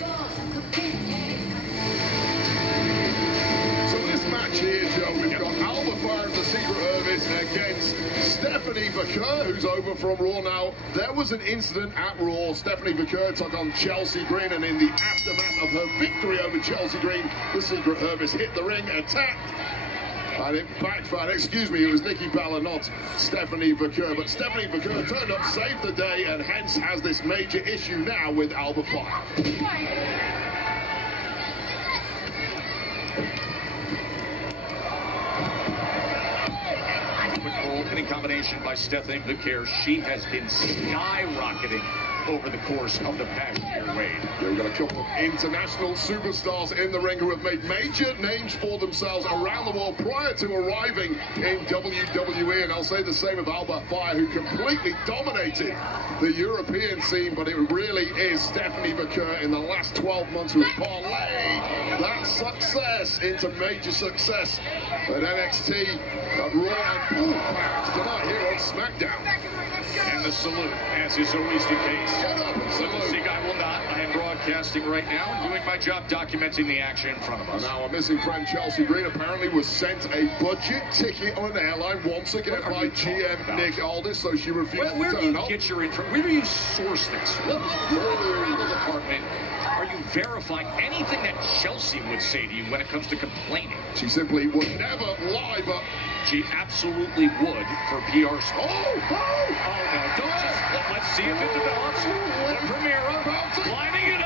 So this match here, Joe, we've got Alba Fire and the Secret Hermes against Stephanie McCurr, who's over from Raw now. There was an incident at Raw. Stephanie McCurr took on Chelsea Green, and in the aftermath of her victory over Chelsea Green, the Secret Hermes hit the ring, attacked, and it backfired. Excuse me, it was Nikki Bella, not Stephanie McCurr. But Stephanie McCurr turned up, saved the day, and hence has this major issue now with Alba Fire. Opening combination by Stephanie McCurr. She has been skyrocketing over the course of the past year, Wade. Yeah, we've got a couple of international superstars in the ring who have made major names for themselves around the world prior to arriving in WWE, and I'll say the same of Alba Fire, who completely dominated the European scene, but it really is Stephanie McCurr in the last 12 months who has parlayed that success into major success at NXT, at Raw, and Bullpack tonight here on SmackDown. And the salute, as is always the case. Shut up and salute. I will not. I am broadcasting right now and doing my job documenting the action in front of us. And now our missing friend Chelsea Green apparently was sent a budget ticket on an airline once again by GM Nick Aldis, so she refused Where to do you turn up. get your info? Where do you source this? What travel department are you verifying anything that Chelsea would say to you when it comes to complaining? She simply would never lie, but she absolutely would for PR. Oh, no, don't just, let's see if it develops. The Primera lining it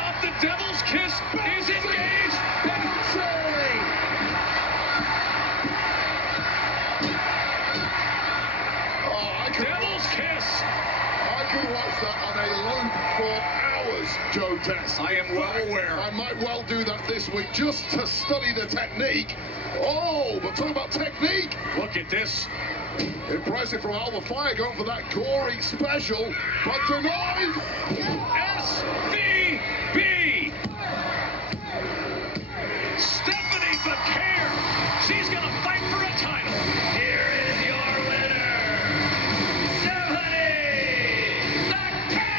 Joe Tess. I am well aware. I might well do that this week just to study the technique. Oh, but talk about technique. Look at this. Impressive from Alba Fire going for that gory special, but denied. SVB. Stephanie Vaquer. She's going to fight for a title. Here is your winner, Stephanie Vaquer.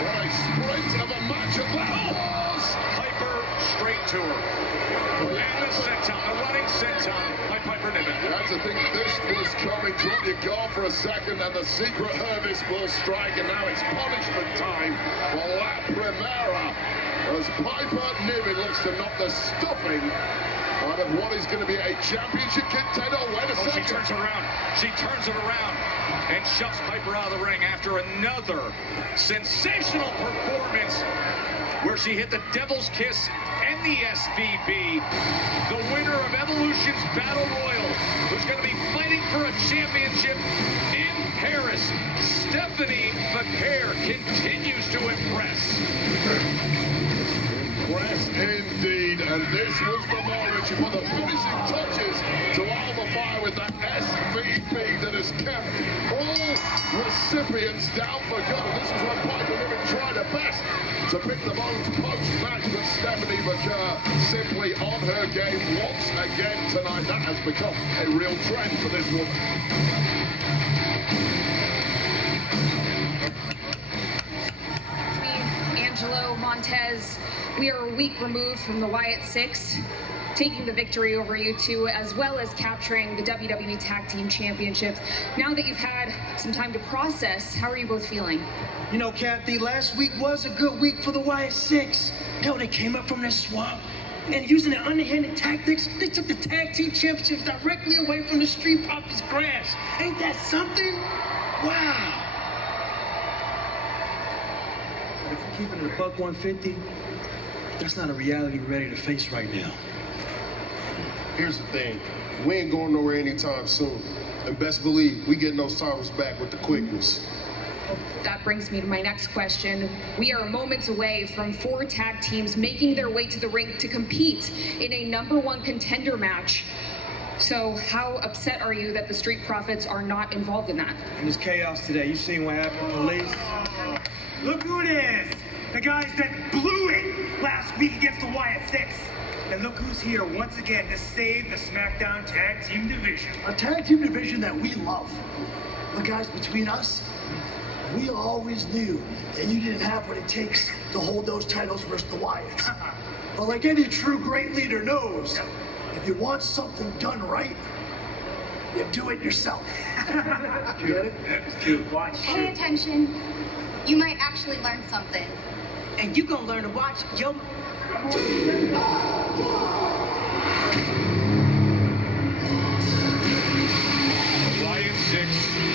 What a sprint of a match at that was. Piper straight to her. And the senton, a running senton by Piper Niven. That's the thing, this was coming. Drop your guard for a second, and the secret Hermes will strike, and now it's punishment time for La Primera. As Piper Niven looks to knock the stuffing out of what is going to be a championship contender. Wait a second. She turns around. She turns it around and shoves Piper out of the ring after another sensational performance where she hit the Devil's Kiss and the SVB. The winner of Evolution's Battle Royal, who's going to be fighting for a championship in Paris. Stephanie Vaquer continues to impress. Impressed indeed, and this was the moment she put the finishing touches to Alba Fire with that SVB that has kept all recipients down for good. And this is when Piper Niven tried her best to pick the bones post-match, but Stephanie Vaquer simply on her game once again tonight. That has become a real trend for this woman. Angelo Montez, we are a week removed from the Wyatt Six taking the victory over you two, as well as capturing the WWE Tag Team Championships. Now that you've had some time to process, how are you both feeling? You know, Kathy, last week was a good week for the Wyatt Six. Hell, they came up from the swamp, and using their underhanded tactics, they took the Tag Team Championships directly away from the Street Profits' grasp. Ain't that something? Wow. If we're keeping it a buck 150, that's not a reality we're ready to face right now. Here's the thing, we ain't going nowhere anytime soon. And best believe, we getting those titles back with the quickness. That brings me to my next question. We are moments away from 4 tag teams making their way to the ring to compete in a #1 contender match. So how upset are you that the Street Profits are not involved in that? And there's chaos today. You seen what happened, police? Look who it is! The guys that blew it last week against the Wyatt Six. And look who's here once again to save the SmackDown Tag Team Division. A tag team division that we love. But guys, between us, we always knew that you didn't have what it takes to hold those titles versus the Wyatts. But like any true great leader knows, if you want something done right, you do it yourself. Get it? That's cute. Watch. Pay attention. You might actually learn something. And you gonna learn to watch, yo. Wyatt Six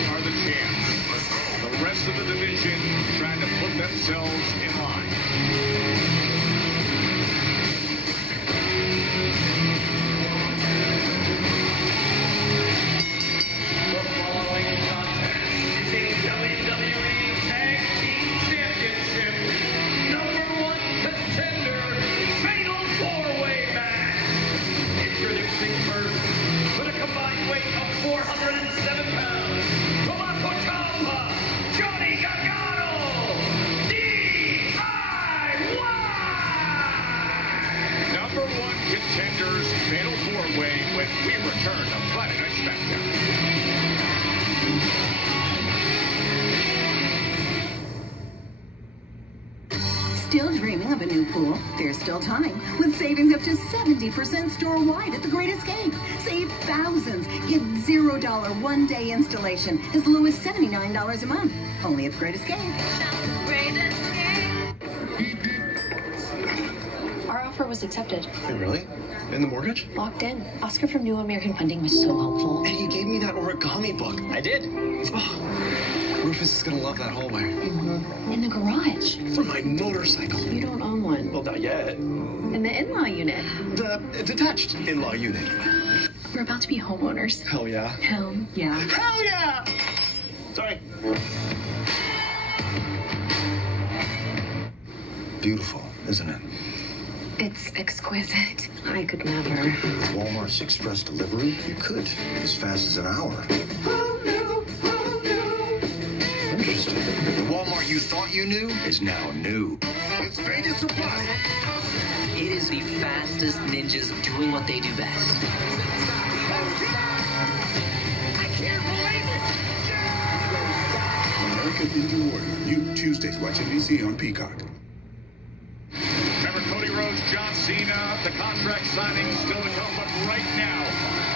are the champs. The rest of the division trying to put themselves in line. The following contest is a WWE Tag Team Championship #1 contender fatal 4-way match. Introducing first, with a combined weight of 407 pounds, Tommaso Ciampa, Johnny Gargano, DIY! #1 contenders fatal 4-way when we return to Friday Night SmackDown. Still dreaming of a new pool? There's still time. With savings up to 70% store-wide at The Great Escape. Save thousands. Get $0 one-day installation as low as $79 a month. Only at The Great Escape. Our offer was accepted. Wait, really? In the mortgage? Locked in. Oscar from New American Funding was so helpful. And he gave me that origami book. I did. Oh, Rufus is gonna love that hallway. In the garage. For my motorcycle. You don't own one. Well, not yet. In the in-law unit. The detached in-law unit. We're about to be homeowners. Hell yeah. Hell yeah. Hell yeah! Sorry. Beautiful, isn't it? It's exquisite. I could never. With Walmart's express delivery, you could, as fast as an hour. Interesting. The Walmart you thought you knew is now new. It's Vegas or bust. It is the fastest ninjas doing what they do best. I can't believe it! American Ninja Warrior. New Tuesdays. Watch NBC on Peacock. Remember Cody Rhodes, John Cena, the contract signing still to come, but right now,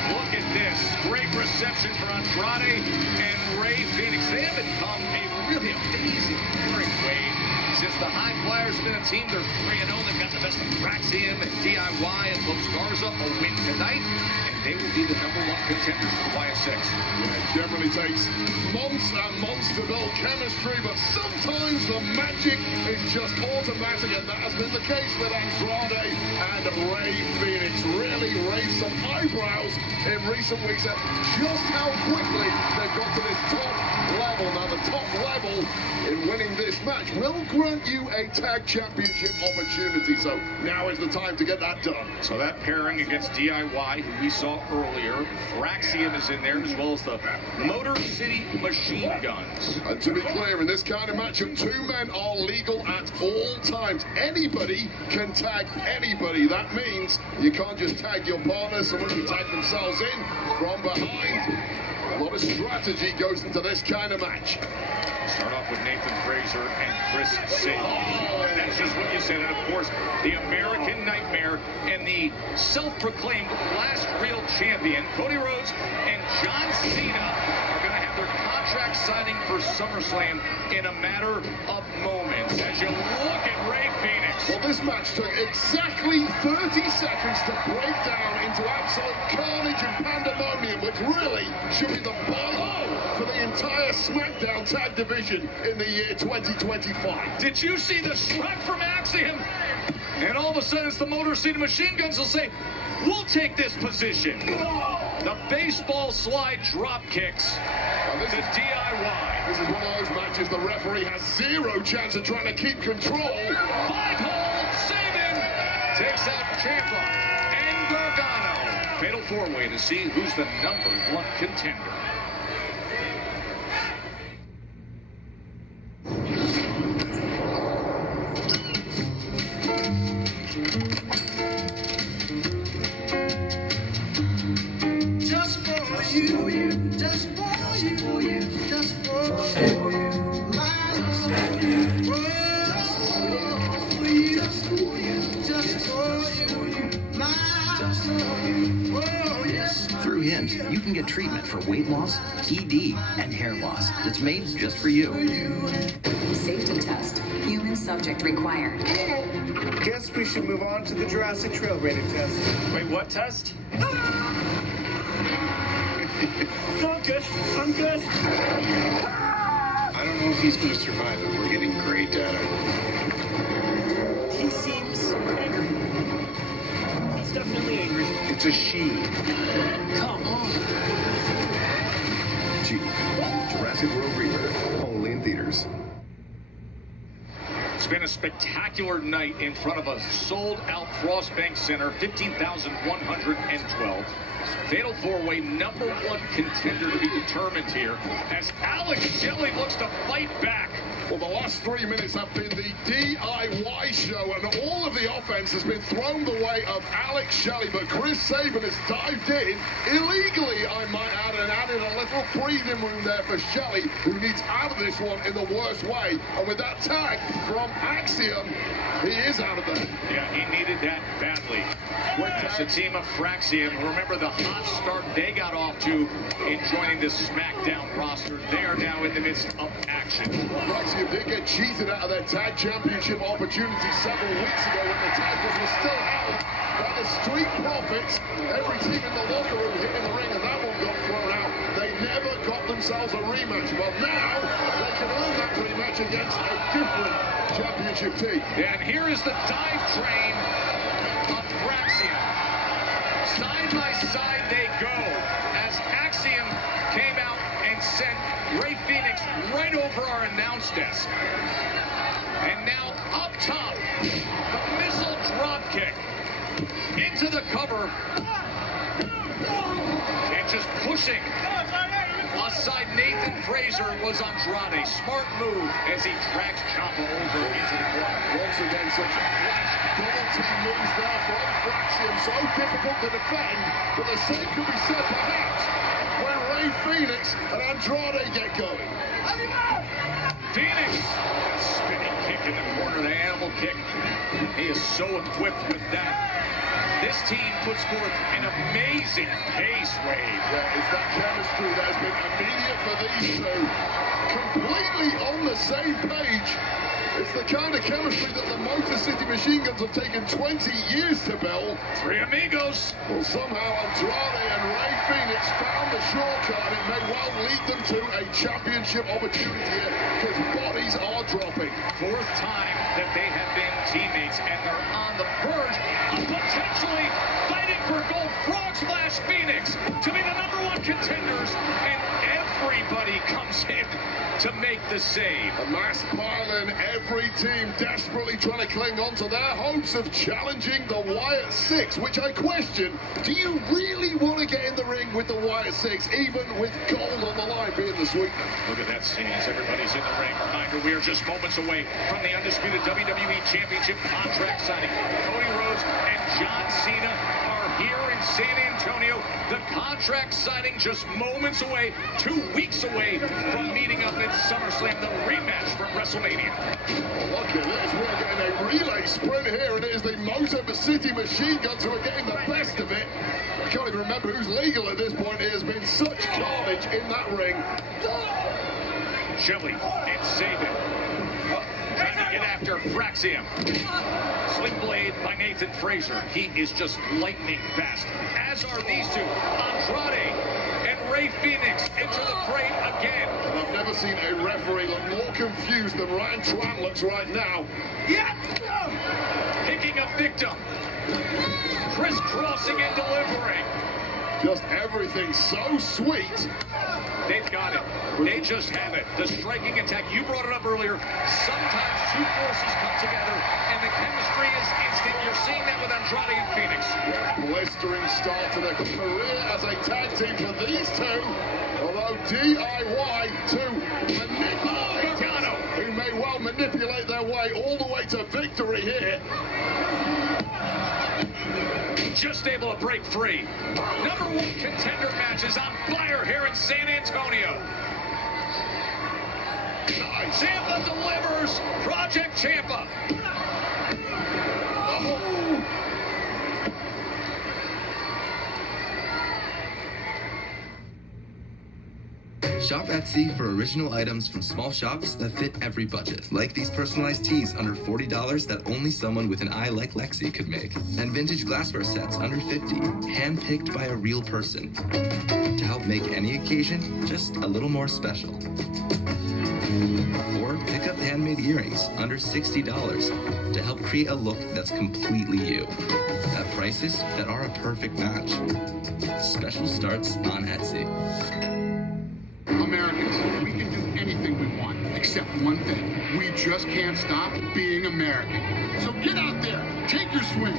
look at this. Great reception for Andrade and Rey Fénix. They have become a really amazing pairing, Wade. Since the High Flyers have been a team, they're 3-0. They've got the best of Fraxium and DIY and Los Garza a win tonight, and they will be the #1 contenders for the YS6. Yeah, it generally takes months and months to build chemistry, but sometimes the magic is just automatic, and that has been the case with Andrade and Rey Fénix. Really raised some eyebrows in recent weeks at just how quickly they've got to this top level. Now, the top level in winning this match will grant you a tag championship opportunity, so now is the time to get that done. So that pairing against DIY, who we saw earlier, Fraxium is in there, as well as the Motor City Machine Guns. And to be clear, in this kind of matchup, two men are legal at all times. Anybody can tag anybody. That means you can't just tag your partner, someone can tag themselves in from behind. A lot of strategy goes into this kind of match. Start off with Nathan Fraser and Chris Sabin. And that's just what you said. And of course, the American Nightmare and the self-proclaimed last real champion, Cody Rhodes and John Cena, are going to have their contract signing for SummerSlam in a matter of moments. As you look at Rey Fénix. Well, this match took exactly 30 seconds to break down into absolute carnage and pandemonium, which really should be the bar for the entire SmackDown tag division in the year 2025. Did you see the shrug from Axiom? And all of a sudden, it's the Motor City Machine Guns will say, we'll take this position. The baseball slide drop kicks to DIY. This is one of those matches the referee has zero chance of trying to keep control. 5-hole, Sabin takes out Ciampa and Gargano. Fatal four-way to see who's the #1 contender. Just for you, just for you, just for you, my love. For you, just for you, my love. Oh, yes. Through Hims, you can get treatment for weight loss, ED, and hair loss. It's made just for you. Safety test. Human subject required. Guess we should move on to the Jurassic Trail rating test. Wait, what test? I'm good. I'm good. I don't know if he's going to survive it. We're getting great data. He seems angry. He's definitely angry. It's a she. Come on. G. Jurassic World Rebirth. Only in theaters. It's been a spectacular night in front of a sold-out Frostbank Center, 15,112. Fatal four-way #1 contender to be determined here as Alex Shelley looks to fight back. Well, the last 3 minutes have been the DIY show, and all of the offense has been thrown the way of Alex Shelley, but Chris Sabin has dived in, illegally, I might add, and added a little breathing room there for Shelley, who needs out of this one in the worst way. And with that tag from Axiom, he is out of there. Yeah, he needed that badly. As the team of Fraxium, remember the hot start they got off to in joining the SmackDown roster. They are now in the midst of action. Fraxium did get cheated out of their tag championship opportunity several weeks ago when the titles were still held by the Street Profits. Every team in the locker room hit in the ring, and that one got thrown out. They never got themselves a rematch. Well, now they can earn that rematch against a different championship team. And here is the dive train of Fraxium. Side by side they go as Axiom came out and sent Rey Fénix right over our announce desk. And now up top, the missile drop kick into the cover. And just pushing aside Nathan Frazer was Andrade. Smart move as he drags Ciampa over into the corner. Once again, such flash double-team moves there from Fraxium. So difficult to defend, but the same could be said perhaps when Rey Fenix and Andrade get going. Phoenix, a spinning kick in the corner, the animal kick. He is so equipped with that. This team puts forth an amazing pace, Wade. Yeah, it's that chemistry that has been immediate for these two. Completely on the same page. It's the kind of chemistry that the Motor City Machine Guns have taken 20 years to build. Three amigos. Well, somehow Andrade and Rey Fenix found the shortcut. It may well lead them to a championship opportunity here because bodies are dropping. Fourth time that they have been teammates, and they're on the verge of potentially fighting for gold. Frog Splash Phoenix to be the #1 contenders, and everybody comes in to make the save. A mass pile-in, every team desperately trying to cling on to their hopes of challenging the Wyatt Six, which I question, do you really want to get in the ring with the Wyatt Six, even with gold on the line being the sweetener? Look at that scene as everybody's in the ring. Reminder, we are just moments away from the undisputed WWE Championship contract signing. Cody Rhodes and John Cena are here in San Antonio. The contract signing just moments away, 2 weeks away from meeting up at SummerSlam, the rematch from WrestleMania. Well, look at this, we're getting a relay sprint here, and it is the Motor City Machine Guns who are getting the best of it. I can't even remember who's legal at this point. It has been such carnage in that ring. Shelley and Sabin trying to get after Fraxium. Sling blade by Nathan Frazer. He is just lightning fast, as are these two. Andrade and Rey Fenix into the fray again. And I've never seen a referee look more confused than Ryan Tran looks right now. Yeah! Picking a victim. Crisscrossing and delivering. Just everything so sweet. They've got it. They just have it. The striking attack, you brought it up earlier. Sometimes two forces come together and the chemistry is instant. You're seeing that with Andrade and Phoenix. Yeah, blistering start to their career as a tag team for these two. Although DIY to manipulate, who may well manipulate their way all the way to victory here. Just able to break free. #1 contender match is on fire here in San Antonio. Nice. Ciampa delivers. Project Ciampa. Oh. Shop Etsy for original items from small shops that fit every budget. Like these personalized tees under $40 that only someone with an eye like Lexi could make. And vintage glassware sets under $50, hand-picked by a real person. To help make any occasion just a little more special. Or pick up handmade earrings under $60 to help create a look that's completely you. At prices that are a perfect match. Special starts on Etsy. Americans, we can do anything we want, except one thing. We just can't stop being American. So get out there, take your swing,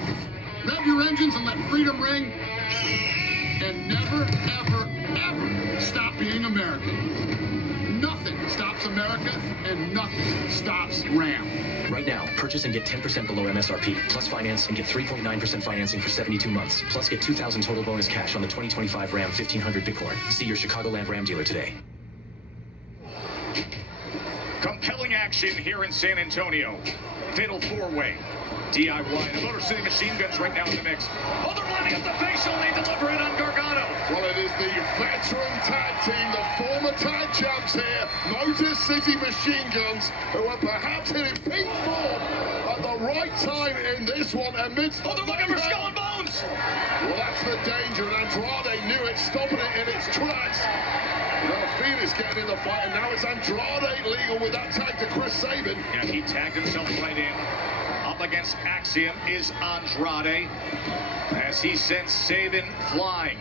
rev your engines and let freedom ring, and never, ever, ever stop being American. Nothing stops America, and nothing stops Ram. Right now, purchase and get 10% below MSRP, plus finance and get 3.9% financing for 72 months, plus get $2,000 total bonus cash on the 2025 Ram 1500 Bighorn. See your Chicagoland Ram dealer today. Compelling action here in San Antonio. Fatal four-way. DIY. The Motor City Machine Guns right now in the mix. Oh, they're lining up the facial. They deliver it on Gargano. Well, it is the veteran tag team, the former tag champs here, Motor City Machine Guns, who are perhaps hitting peak form at the right time in this one amidst the... Oh, they're looking for Skull and Bones. Well, that's the danger, and Andrade knew it, stopping it in its tracks. Now Phoenix getting in the fight, and now it's Andrade legal with that tag to Chris Sabin. Yeah, he tagged himself right in. Up against Axiom is Andrade as he sends Sabin flying.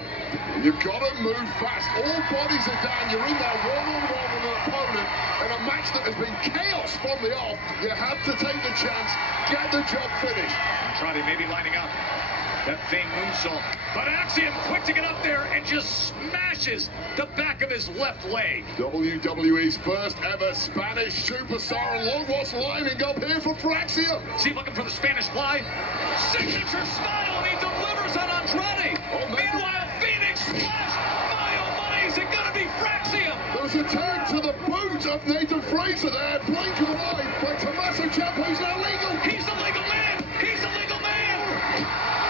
You've got to move fast. All bodies are down. You're in there one-on-one with an opponent in a match that has been chaos from the off. You have to take the chance, get the job finished. Andrade maybe lining up that feigned moonsault, but Axiom quick to get up there and just smashes the back of his left leg. WWE's first ever Spanish superstar, and look what's lining up here for Axiom. See, looking for the Spanish fly. Signature style, and he delivers on Andrade. Meanwhile, Phoenix splash. My oh my, is it gonna be Fraxium? There's a tag to the boot of Nathan Fraser there. Blink of an eye by Tommaso Ciampa, who's now legal. He's a legal man. He's a legal man.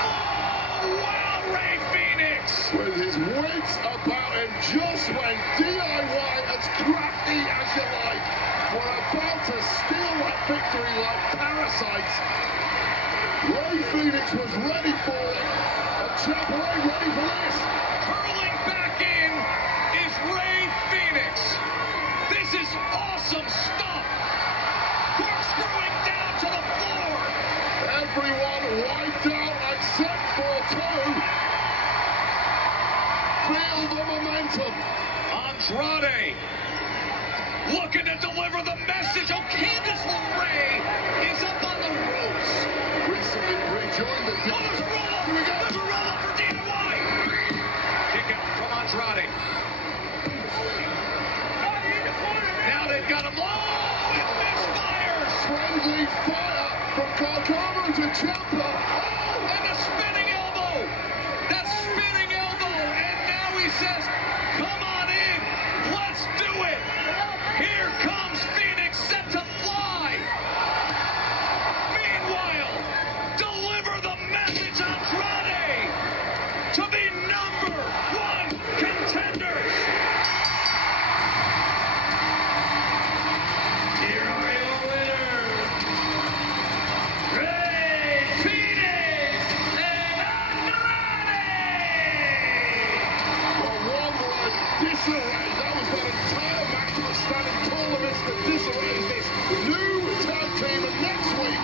Oh, wow, Rey Fenix. With his wits about him, just went DIY, as crafty as you like. We're about to steal that victory like parasites. Rey Fenix was ready for it, and Ciampa ain't ready for this. Curling back in is Rey Fenix. This is awesome stuff. Corkscrewing down to the floor. Everyone wiped out except for two. Feel the momentum. Andrade looking to deliver the message. Oh, Candice LeRae is up on the ropes. Recently rejoined the team. Oh, there's a roll-up. There's a roll-up for DIY. Kick out from Andrade. Now they've got him. Oh, it misfires. Friendly fire from Gargano to Ciampa. Oh, and the spinning elbow. That spinning elbow. And now he says, come on in. Let's do it. Here comes Phoenix set to fly. Meanwhile, deliver the message, Andrade, to be #1 contenders. Here are your winners, Rey Fenix and Andrade. Well, one word, disarray. That was that entire match was standing tall amidst the disarray as this new tag team. And next week,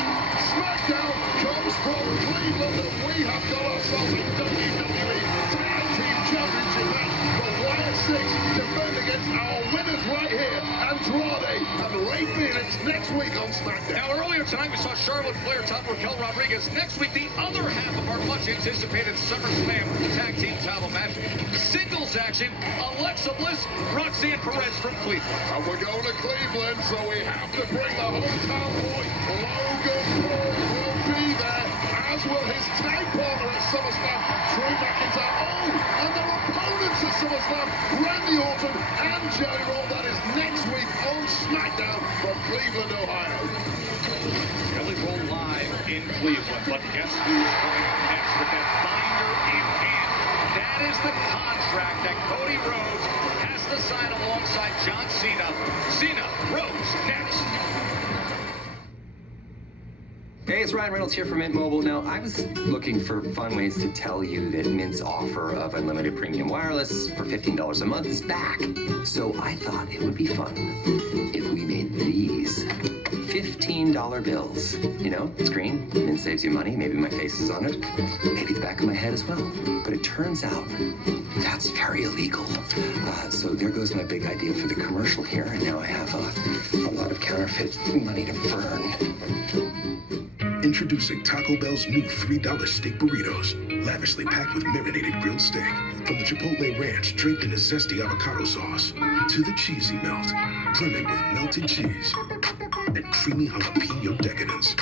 SmackDown comes from Cleveland, and we have got ourselves a WWE Tag Team Championship match. The Wyatt Six defend against our winners right here, Andrade and Rey Fenix, next week on SmackDown. Now, earlier tonight, we saw Charlotte Flair top Raquel Rodriguez. Next week, the other half of our much-anticipated SummerSlam tag team title match. Singles action, Alexa Bliss, Roxanne Perez from Cleveland. And we're going to Cleveland, so we have to bring the hometown boy. Logan Paul will be there, as will his tag partner at SummerSlam, Drew McIntyre. Oh, and their opponents at SummerSlam, Randy Orton and Jerry Roll. That is next week on SmackDown from Cleveland, Ohio. Jelly Roll live in Cleveland, but guess who's coming next with that binder in hand? That is the contract that Cody Rhodes has to sign alongside John Cena. Cena, Rhodes, next. Hey, it's Ryan Reynolds here from Mint Mobile. Now, I was looking for fun ways to tell you that Mint's offer of unlimited premium wireless for $15 a month is back. So I thought it would be fun if we made these $15 bills. You know, it's green, Mint saves you money, maybe my face is on it, maybe the back of my head as well. But it turns out that's very illegal. So there goes my big idea for the commercial here, and now I have a lot of counterfeit money to burn. Introducing Taco Bell's new $3 steak burritos, lavishly packed with marinated grilled steak. From the Chipotle Ranch draped in a zesty avocado sauce, to the cheesy melt, brimming with melted cheese and creamy jalapeno decadence.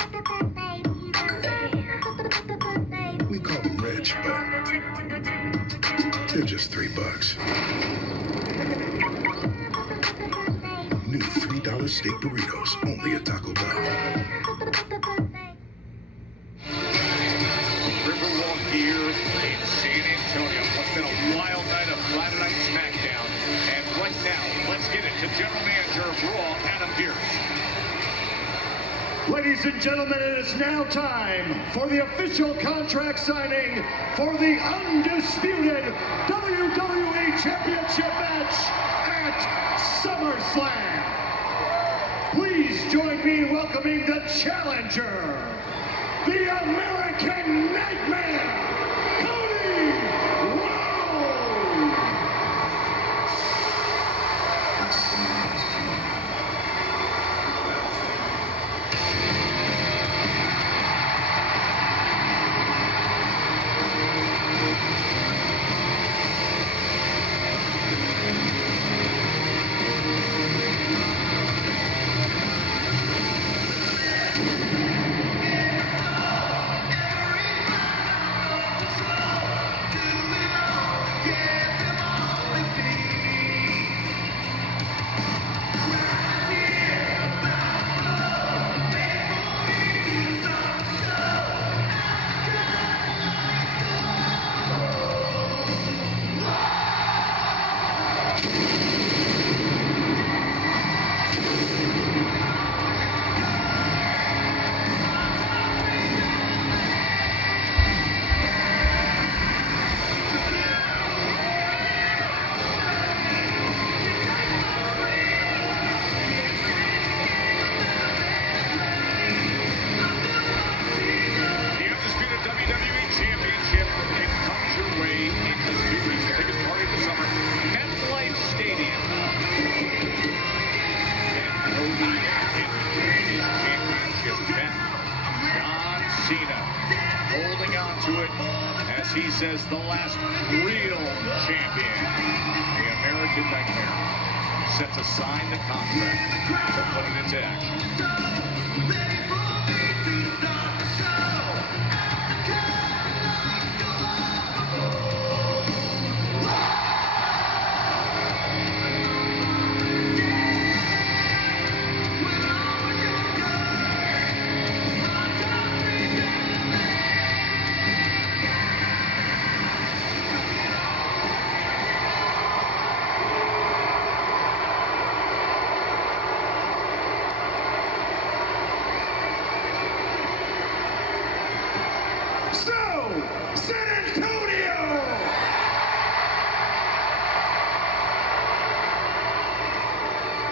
We call them rich, but they're just $3. New $3 steak burritos, only at Taco Bell. Riverwalk here in San Antonio. What's been a wild night of Friday Night SmackDown. And right now, let's get it to General Manager of Raw, Adam Pearce. Ladies and gentlemen, it is now time for the official contract signing for the undisputed WWE Championship match at SummerSlam. Please join me in welcoming the challenger the American Nightmare, Cody Rhodes! He says the last real champion, the American Nightmare, set to sign the contract to put it into action.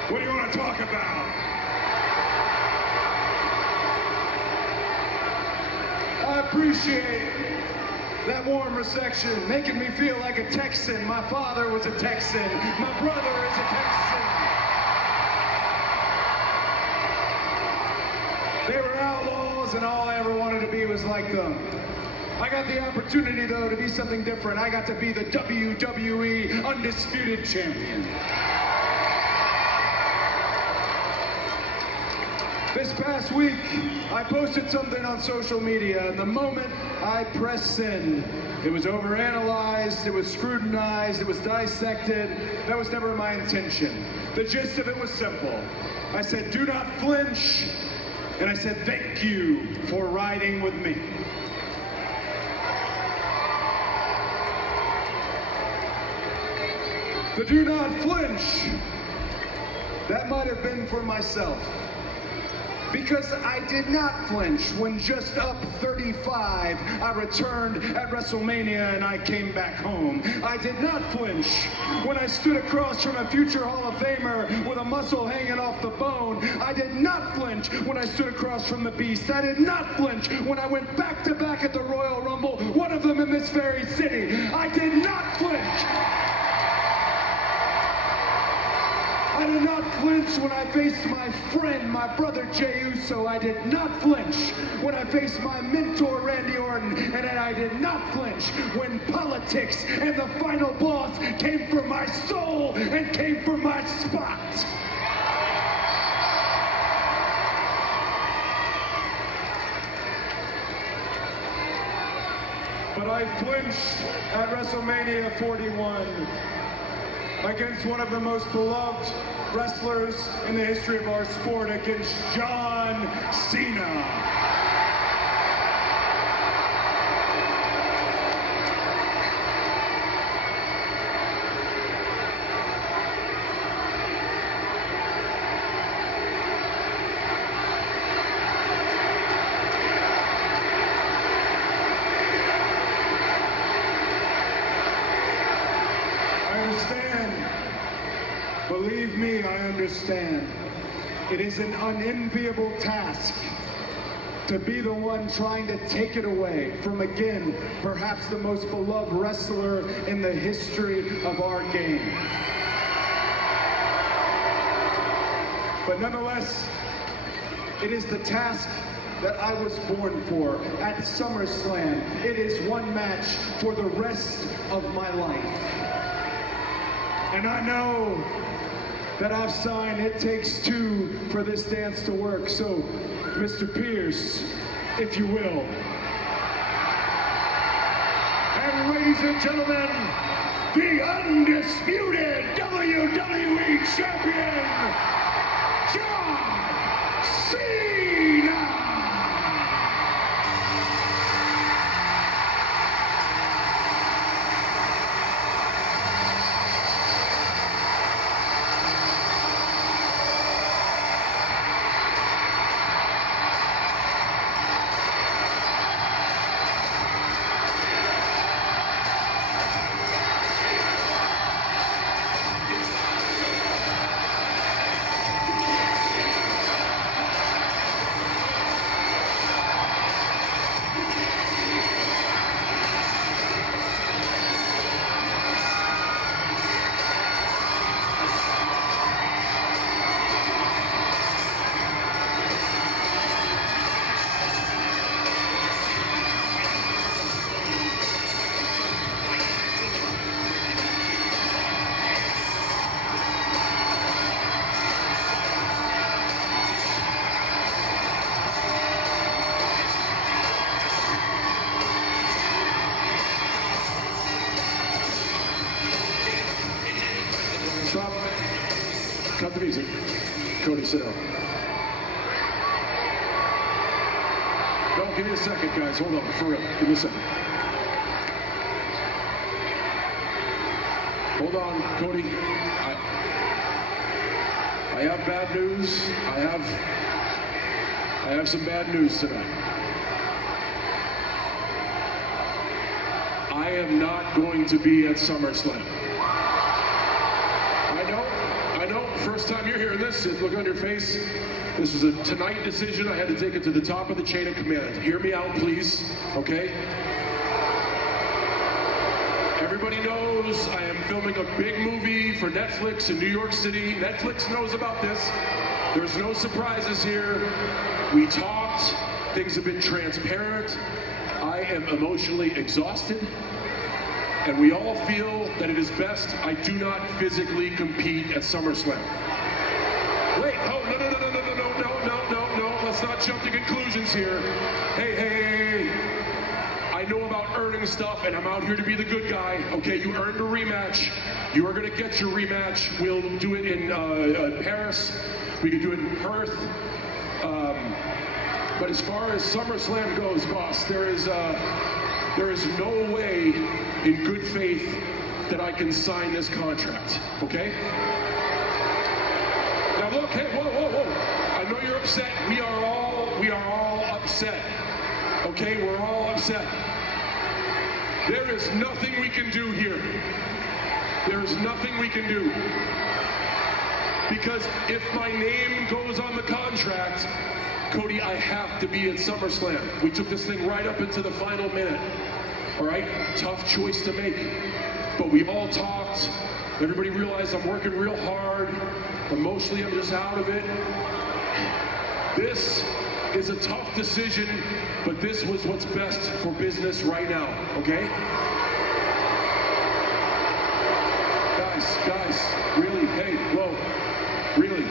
What do you want to talk about? I appreciate that warm reception, making me feel like a Texan. My father was a Texan. My brother is a Texan. They were outlaws, and all I ever wanted to be was like them. I got the opportunity, though, to be something different. I got to be the WWE Undisputed Champion. This past week, I posted something on social media, and the moment I pressed send, it was overanalyzed, it was scrutinized, it was dissected. That was never my intention. The gist of it was simple. I said, do not flinch, and I said, thank you for riding with me. The do not flinch, that might have been for myself. Because I did not flinch when just up 35, I returned at WrestleMania and I came back home. I did not flinch when I stood across from a future Hall of Famer with a muscle hanging off the bone. I did not flinch when I stood across from the Beast. I did not flinch when I went back-to-back at the Royal Rumble, one of them in this very city. I did not flinch. I did not flinch when I faced my friend, my brother Jey Uso. I did not flinch when I faced my mentor Randy Orton. And I did not flinch when politics and the final boss came for my soul and came for my spot. But I flinched at WrestleMania 41. Against one of the most beloved wrestlers in the history of our sport, against John Cena. Believe me, I understand. It is an unenviable task. to be the one trying to take it away from, again, perhaps the most beloved wrestler in the history of our game. But nonetheless, it is the task that I was born for at SummerSlam. It is one match for the rest of my life. And I know that I've signed It Takes Two for this dance to work. So, Mr. Pierce, if you will. And ladies and gentlemen, the undisputed WWE Champion, John Cena! Stop. Cut the music. Cody, sit down. No, give me a second, guys. Hold on, for real. Give me a second. Hold on, Cody. I have bad news. I have some bad news tonight. I am not going to be at SummerSlam. I know, first time you're hearing this, look on your face. This is a tonight decision. I had to take it to the top of the chain of command. Hear me out, please, okay? Everybody knows I am filming a big movie for Netflix in New York City. Netflix knows about this. There's no surprises here. We talked, things have been transparent. I am emotionally exhausted. And we all feel that it is best I do not physically compete at SummerSlam. Wait, oh, no, let's not jump to conclusions here. Hey. I know about earning stuff, and I'm out here to be the good guy. Okay, you earned a rematch. You are gonna get your rematch. We'll do it in Paris. We could do it in Perth. But as far as SummerSlam goes, boss, there is no way in good faith that I can sign this contract, okay? Now look, hey, whoa. I know you're upset. We are all upset, okay? We're all upset. There is nothing we can do here. There is nothing we can do. Because if my name goes on the contract, Cody, I have to be at SummerSlam. We took this thing right up into the final minute. All right, tough choice to make. But we all talked. Everybody realized I'm working real hard. Emotionally, I'm just out of it. This is a tough decision, but this was what's best for business right now, okay? Guys, really, hey, whoa, really.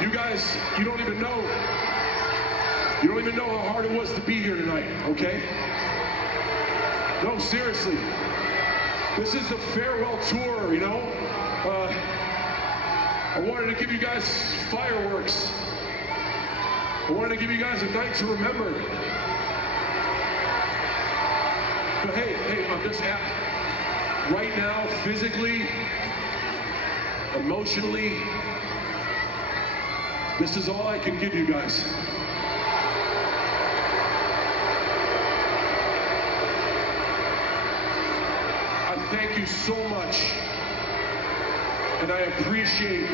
You guys, you don't even know how hard it was to be here tonight, okay? No, seriously. This is the farewell tour, you know? I wanted to give you guys fireworks. I wanted to give you guys a night to remember. But hey, I'm just right now, physically, emotionally, this is all I can give you guys. I thank you so much, and I appreciate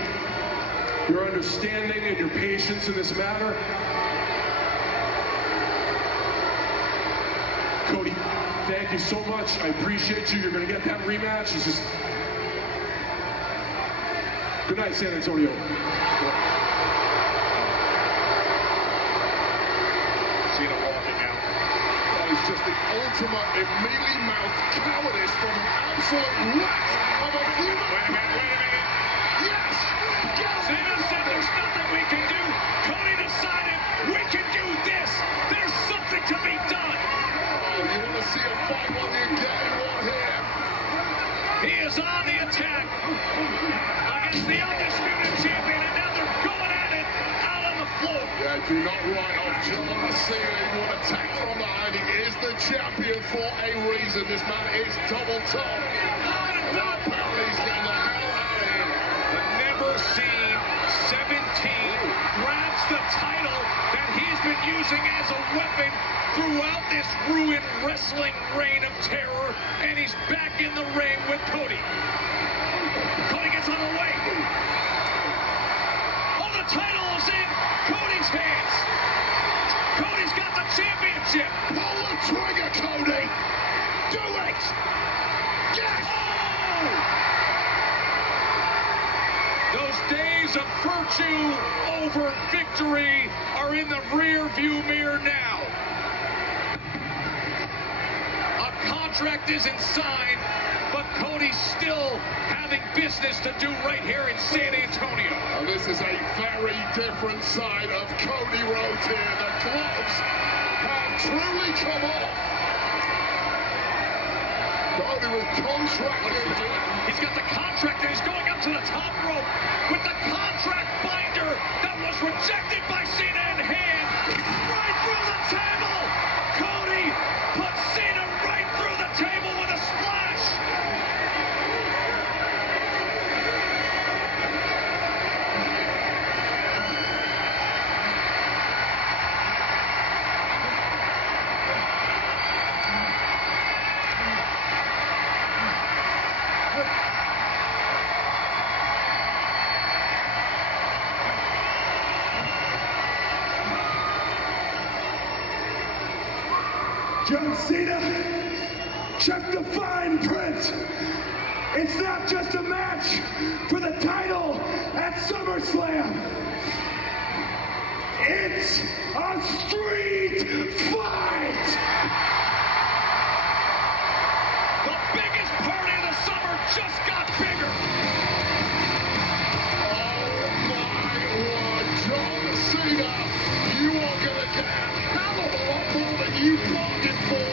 your understanding and your patience in this matter. Cody, thank you so much. I appreciate you. You're going to get that rematch. It's just... Good night, San Antonio. Cena walking out. That is just the ultimate in mealy-mouthed cowardice from an absolute rat of a human. Wait a minute. Yes! Cena said there's nothing we can do. Cody decided we can do this. There's something to be done. Oh, you want to see a fight while you get one here? He is on the attack against the undisputed champion, and now they're going at it out on the floor. Yeah, do not write off John Cena. He will attack from behind. He is the champion for a reason. This man is double top. And now apparently he's getting the hell out of here. The never seen 17 grabs the title that he's been using as a weapon throughout this ruined wrestling reign of terror, and he's back in the ring with Cody. Cody gets on the way. Oh, the title is in Cody's hands. Cody's got the championship. Pull the trigger, Cody. Do it. Yes. Oh! Those days of virtue over victory are in the rear view mirror now. A contract isn't signed, but Cody's still having business to do right here in San Antonio. And this is a very different side of Cody Rhodes here. The gloves have truly come off. Cody was contracted. He's got the contract and he's going up to the top rope with the contract binder that was rejected by Cena in hand. Right through the table. Cody puts Cena right through the table with a splash. John Cena, check the fine print. It's not just a match for the title at SummerSlam. It's a street fight. The biggest party of the summer just got bigger. Oh my Lord, John Cena, you are going to get a hell of a lot more than you bargained for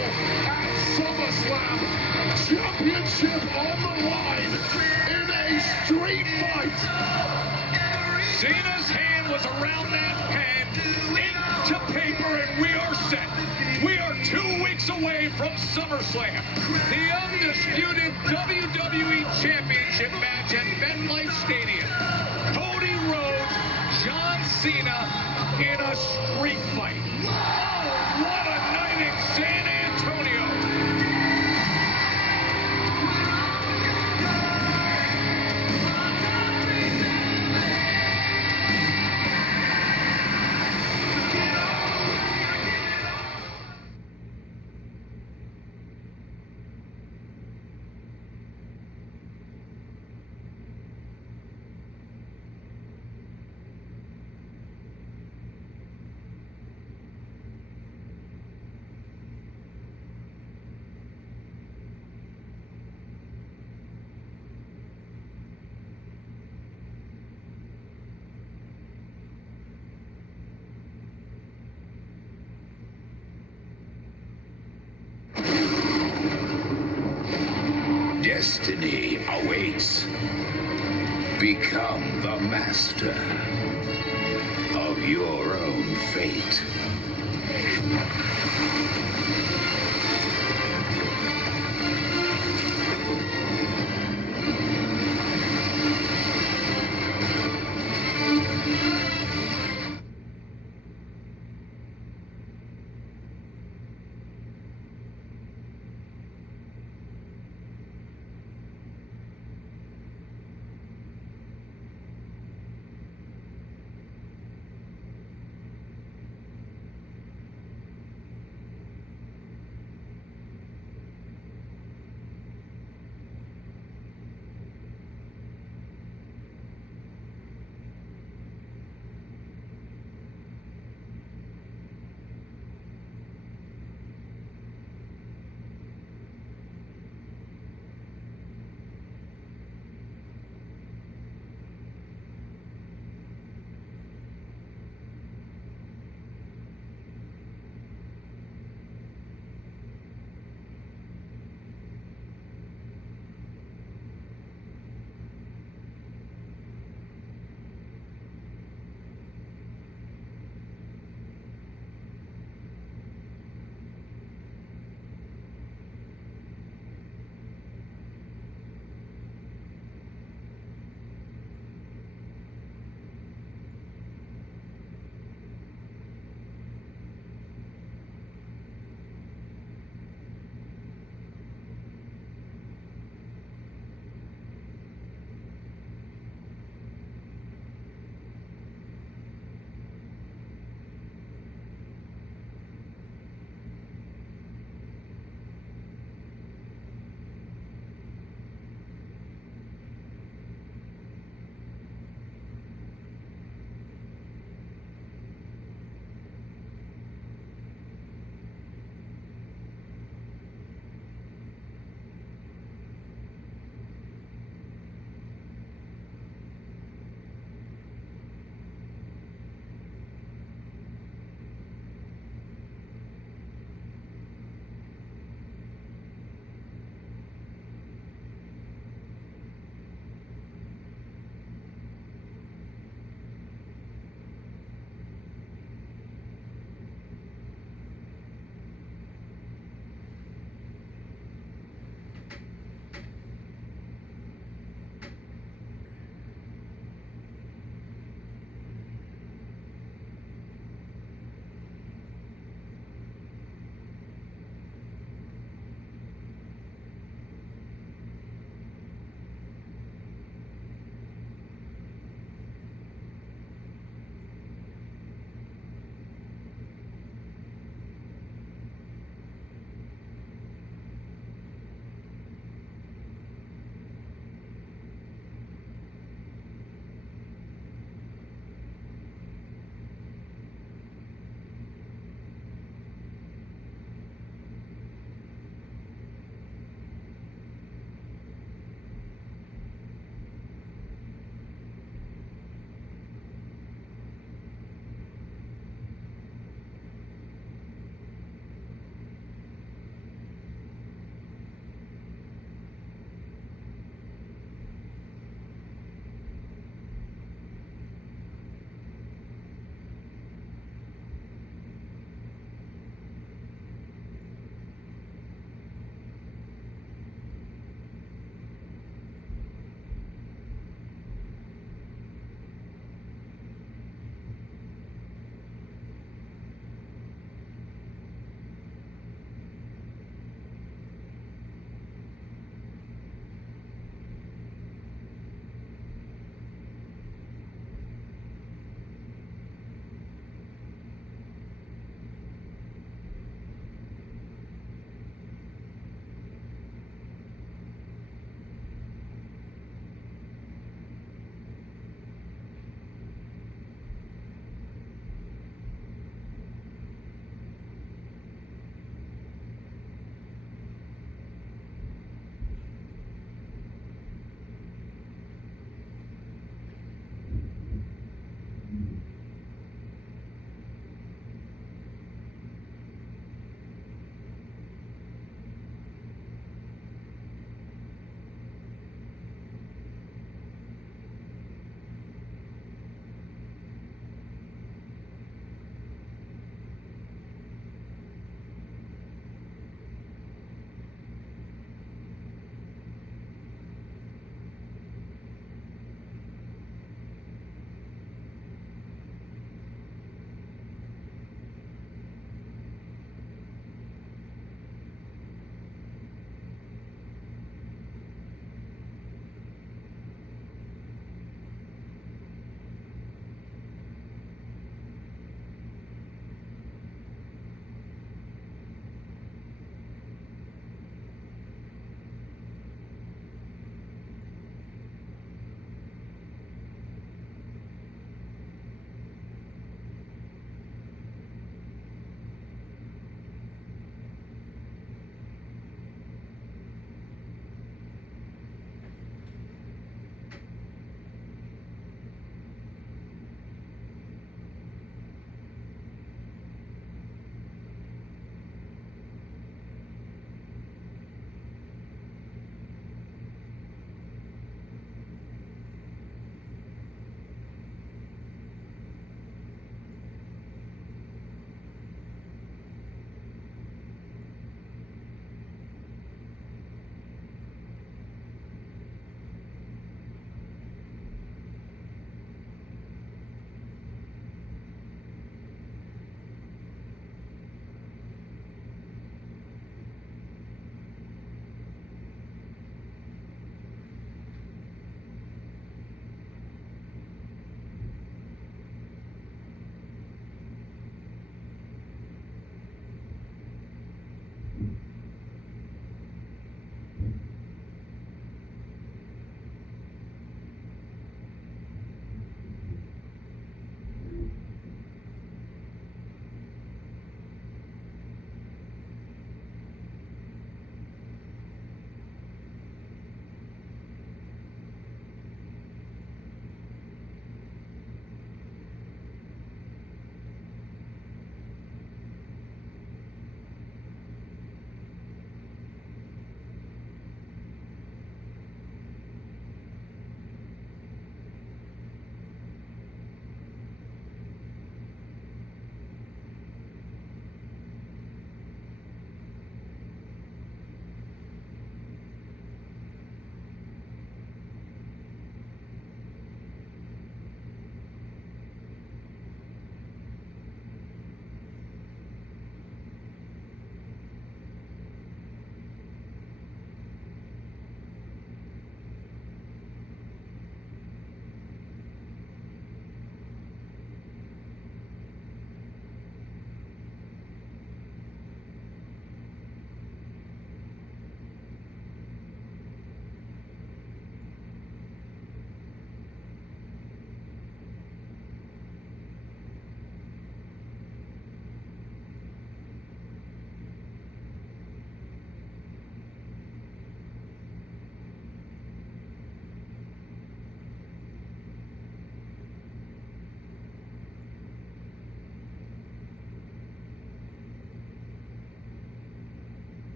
at SummerSlam. Championship on the line in a street fight. Cena's hand was around that pen, ink to paper, and we are set. We are 2 weeks away from SummerSlam, the undisputed WWE Championship match at MetLife Stadium. Cody Rhodes, John Cena in a street fight. Oh, what a night in San Antonio. Destiny awaits. Become the master of your own fate.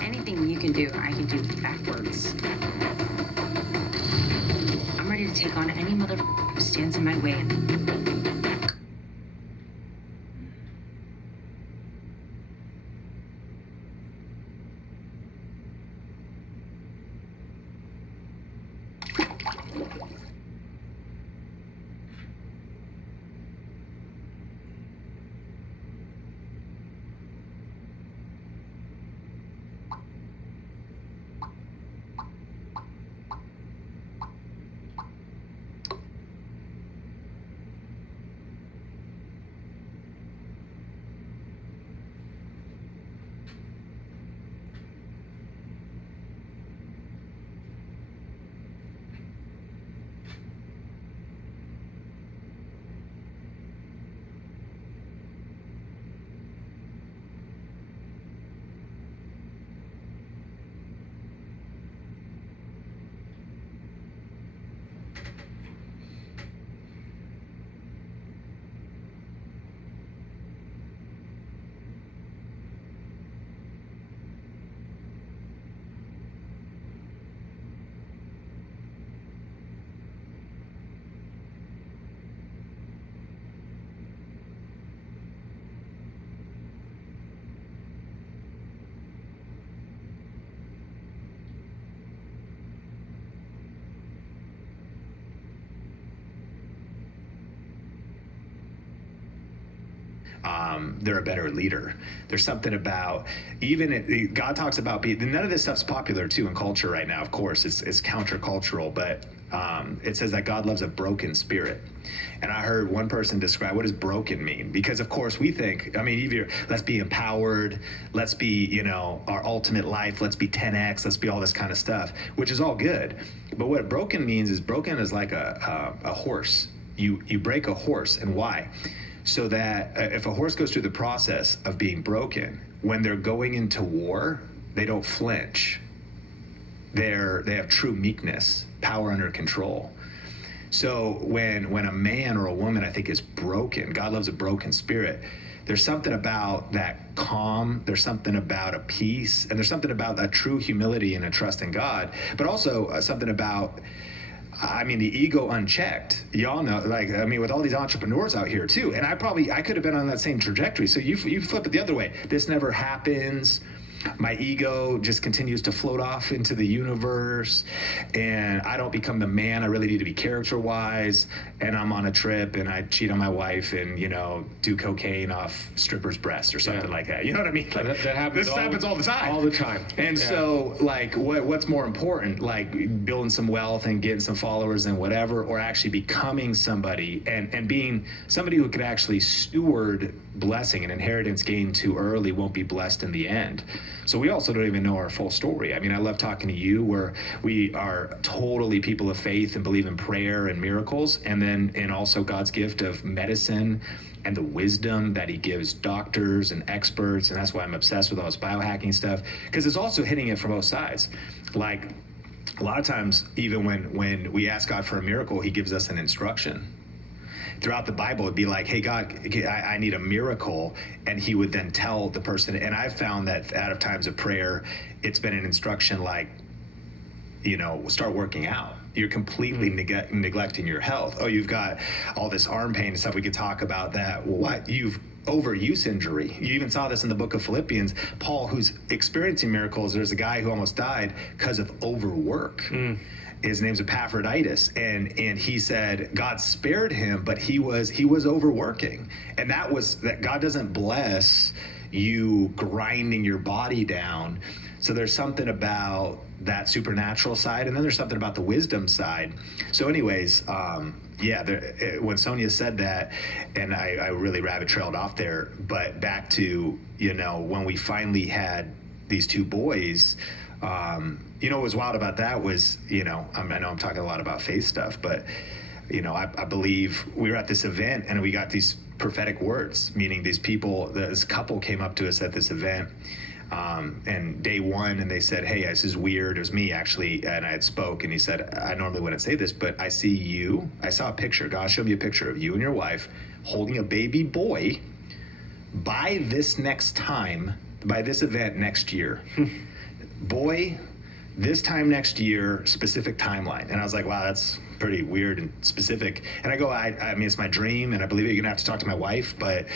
Anything you can do, I can do backwards. I'm ready to take on any motherfucker who stands in my way. They're a better leader. There's something about, God talks about none of this stuff's popular too in culture right now. Of course, it's countercultural, but it says that God loves a broken spirit. And I heard one person describe what does broken mean? Because of course we think, let's be empowered, let's be, our ultimate life, let's be 10x, let's be all this kind of stuff, which is all good. But what broken means is broken is like a horse. You break a horse, and why? So that if a horse goes through the process of being broken, when they're going into war, they don't flinch. They have true meekness, power under control. So when a man or a woman, I think, is broken, God loves a broken spirit. There's something about that calm, there's something about a peace, and there's something about that true humility and a trust in God, but also something about the ego unchecked. Y'all know, with all these entrepreneurs out here too, and I could have been on that same trajectory. So you flip it the other way. This never happens. My ego just continues to float off into the universe, and I don't become the man I really need to be character-wise, and I'm on a trip, and I cheat on my wife and, do cocaine off strippers' breasts or something like that. You know what I mean? Like, that happens. This happens all the time. All the time. And so, what's more important? Like, building some wealth and getting some followers and whatever, or actually becoming somebody and being somebody who could actually steward blessing. An inheritance gained too early won't be blessed in the end. So we also don't even know our full story. I love talking to you, where we are totally people of faith and believe in prayer and miracles, and also God's gift of medicine and the wisdom that he gives doctors and experts. And that's why I'm obsessed with all this biohacking stuff, because it's also hitting it from both sides. Like, a lot of times, even when we ask God for a miracle, he gives us an instruction. Throughout the Bible, it'd be like, hey, God, I need a miracle. And he would then tell the person. And I've found that out of times of prayer, it's been an instruction like, start working out. You're completely neglecting your health. Oh, you've got all this arm pain and stuff. We could talk about that. What? You've overuse injury. You even saw this in the book of Philippians. Paul, who's experiencing miracles, there's a guy who almost died because of overwork. His name's Epaphroditus, and he said God spared him, but he was overworking, and that God doesn't bless you grinding your body down. So there's something about that supernatural side, and then there's something about the wisdom side. So anyways, when Sonia said that, and I really rabbit trailed off there, but back to, when we finally had these two boys, what was wild about that was, I know I'm talking a lot about faith stuff, but, I believe we were at this event and we got these prophetic words, meaning this couple came up to us at this event, and day one, and they said, hey, this is weird. It was me actually, and I had spoke, and he said, I normally wouldn't say this, but I saw a picture. God showed me a picture of you and your wife holding a baby boy by this event next year. Boy, this time next year, specific timeline. And I was like, wow, that's pretty weird and specific. And I go, I mean, it's my dream, and I believe you're gonna have to talk to my wife, but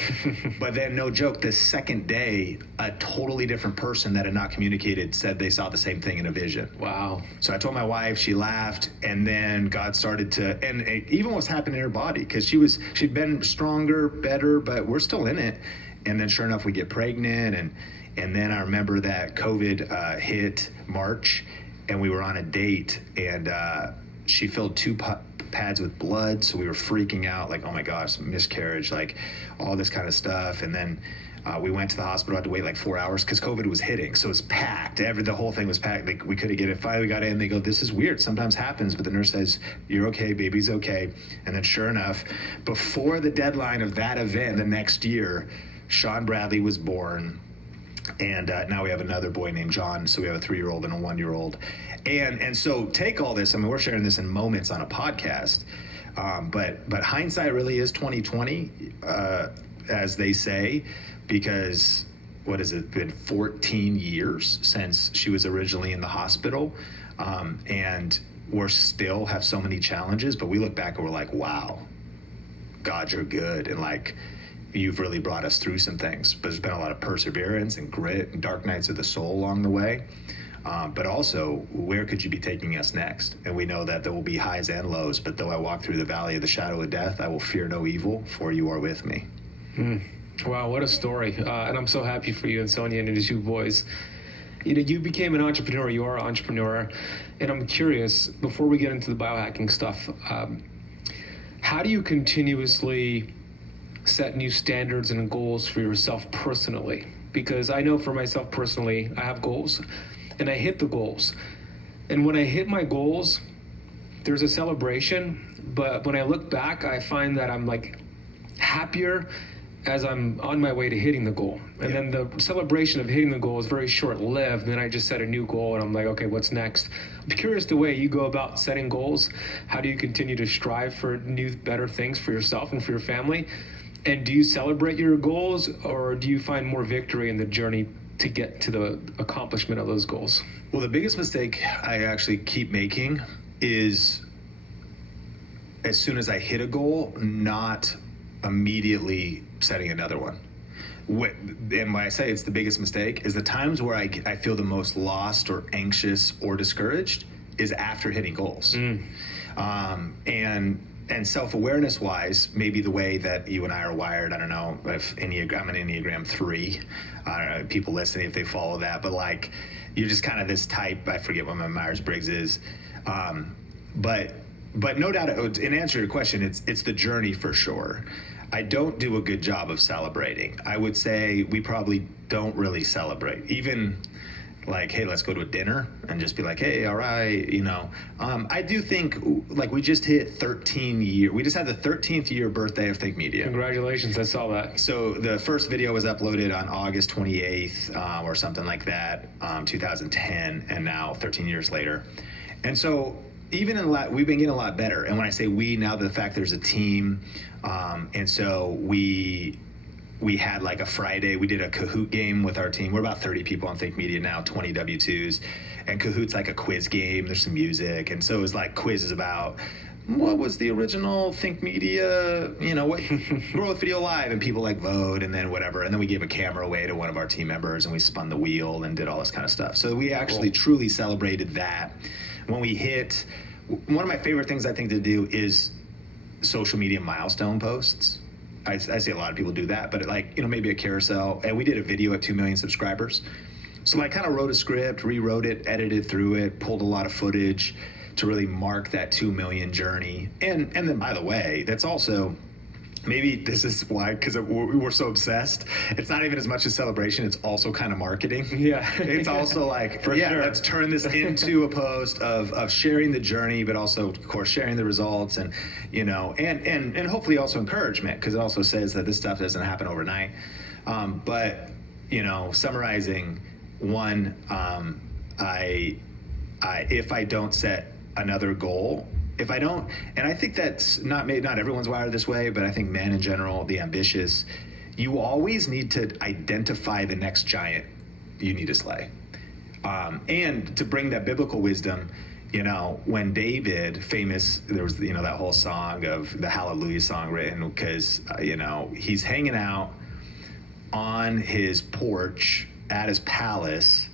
then no joke, the second day, a totally different person that had not communicated said they saw the same thing in a vision. Wow. So I told my wife, she laughed, and then God started to, and even what's happening in her body, because she'd been stronger, better, but we're still in it. And then sure enough, we get pregnant, and then I remember that COVID hit March, and we were on a date, and she filled 2 pads with blood, so we were freaking out, like, oh my gosh, miscarriage, like all this kind of stuff. And then we went to the hospital, had to wait like 4 hours because COVID was hitting, so it was packed. The whole thing was packed. Like, we couldn't get it. Finally, we got in. They go, this is weird. Sometimes happens, but the nurse says, you're okay, baby's okay. And then sure enough, before the deadline of that event the next year, Sean Bradley was born. And now we have another boy named John, so we have a 3-year-old and a 1-year-old. And so take all this. I mean, we're sharing this in moments on a podcast, but hindsight really is 20/20, as they say, because what has it been, 14 years since she was originally in the hospital, and we're still have so many challenges. But we look back and we're like, wow, God, you're good, and like, you've really brought us through some things. But there's been a lot of perseverance and grit and dark nights of the soul along the way. But also, where could you be taking us next? And we know that there will be highs and lows, but though I walk through the valley of the shadow of death, I will fear no evil, for you are with me. Wow, what a story. And I'm so happy for you and Sonia and the 2 boys. You became an entrepreneur, you are an entrepreneur. And I'm curious, before we get into the biohacking stuff, how do you continuously set new standards and goals for yourself personally? Because I know for myself personally, I have goals and I hit the goals. And when I hit my goals, there's a celebration, but when I look back, I find that I'm like happier as I'm on my way to hitting the goal. And then the celebration of hitting the goal is very short-lived. Then I just set a new goal and I'm like, okay, what's next? I'm curious the way you go about setting goals. How do you continue to strive for new, better things for yourself and for your family? And do you celebrate your goals, or do you find more victory in the journey to get to the accomplishment of those goals? Well, the biggest mistake I actually keep making is, as soon as I hit a goal, not immediately setting another one. And when I say it's the biggest mistake, is the times where I feel the most lost or anxious or discouraged is after hitting goals. And self-awareness wise, maybe the way that you and I are wired, I don't know if I'm an Enneagram 3. I don't know, people listening, if they follow that, but like, you're just kind of this type, I forget what my Myers-Briggs is. But no doubt, in answer to your question, it's the journey for sure. I don't do a good job of celebrating. I would say we probably don't really celebrate. Even like, hey, let's go to a dinner and just be like, hey, all right, I do think, like, we just hit 13 years. We just had the 13th year birthday of Think Media. Congratulations, I saw that. So the first video was uploaded on August 28th or something like that, 2010, and now 13 years later. And so even we've been getting a lot better. And when I say we, now the fact there's a team, and so we had like a Friday, we did a Kahoot game with our team. We're about 30 people on Think Media now, 20 W2s. And Kahoot's like a quiz game. There's some music. And so it was like quizzes about what was the original Think Media, what Growth Video Live, and people like vote and then whatever. And then we gave a camera away to one of our team members and we spun the wheel and did all this kind of stuff. So we actually truly celebrated that. When we hit, one of my favorite things I think to do is social media milestone posts. I see a lot of people do that, but like, maybe a carousel. And we did a video at 2 million subscribers. So I kind of wrote a script, rewrote it, edited through it, pulled a lot of footage to really mark that 2 million journey. And then, by the way, that's also, maybe this is why, because we were so obsessed. It's not even as much a celebration. It's also kind of marketing. Yeah. It's also like, For sure. let's turn this into a post of sharing the journey, but also, of course, sharing the results and, and hopefully also encouragement, because it also says that this stuff doesn't happen overnight. But, summarizing, one, if I don't set another goal, if I don't, and I think that's not everyone's wired this way, but I think men in general, the ambitious, you always need to identify the next giant you need to slay. And to bring that biblical wisdom, when David, famous, there was, that whole song of the Hallelujah song written because, he's hanging out on his porch at his palace.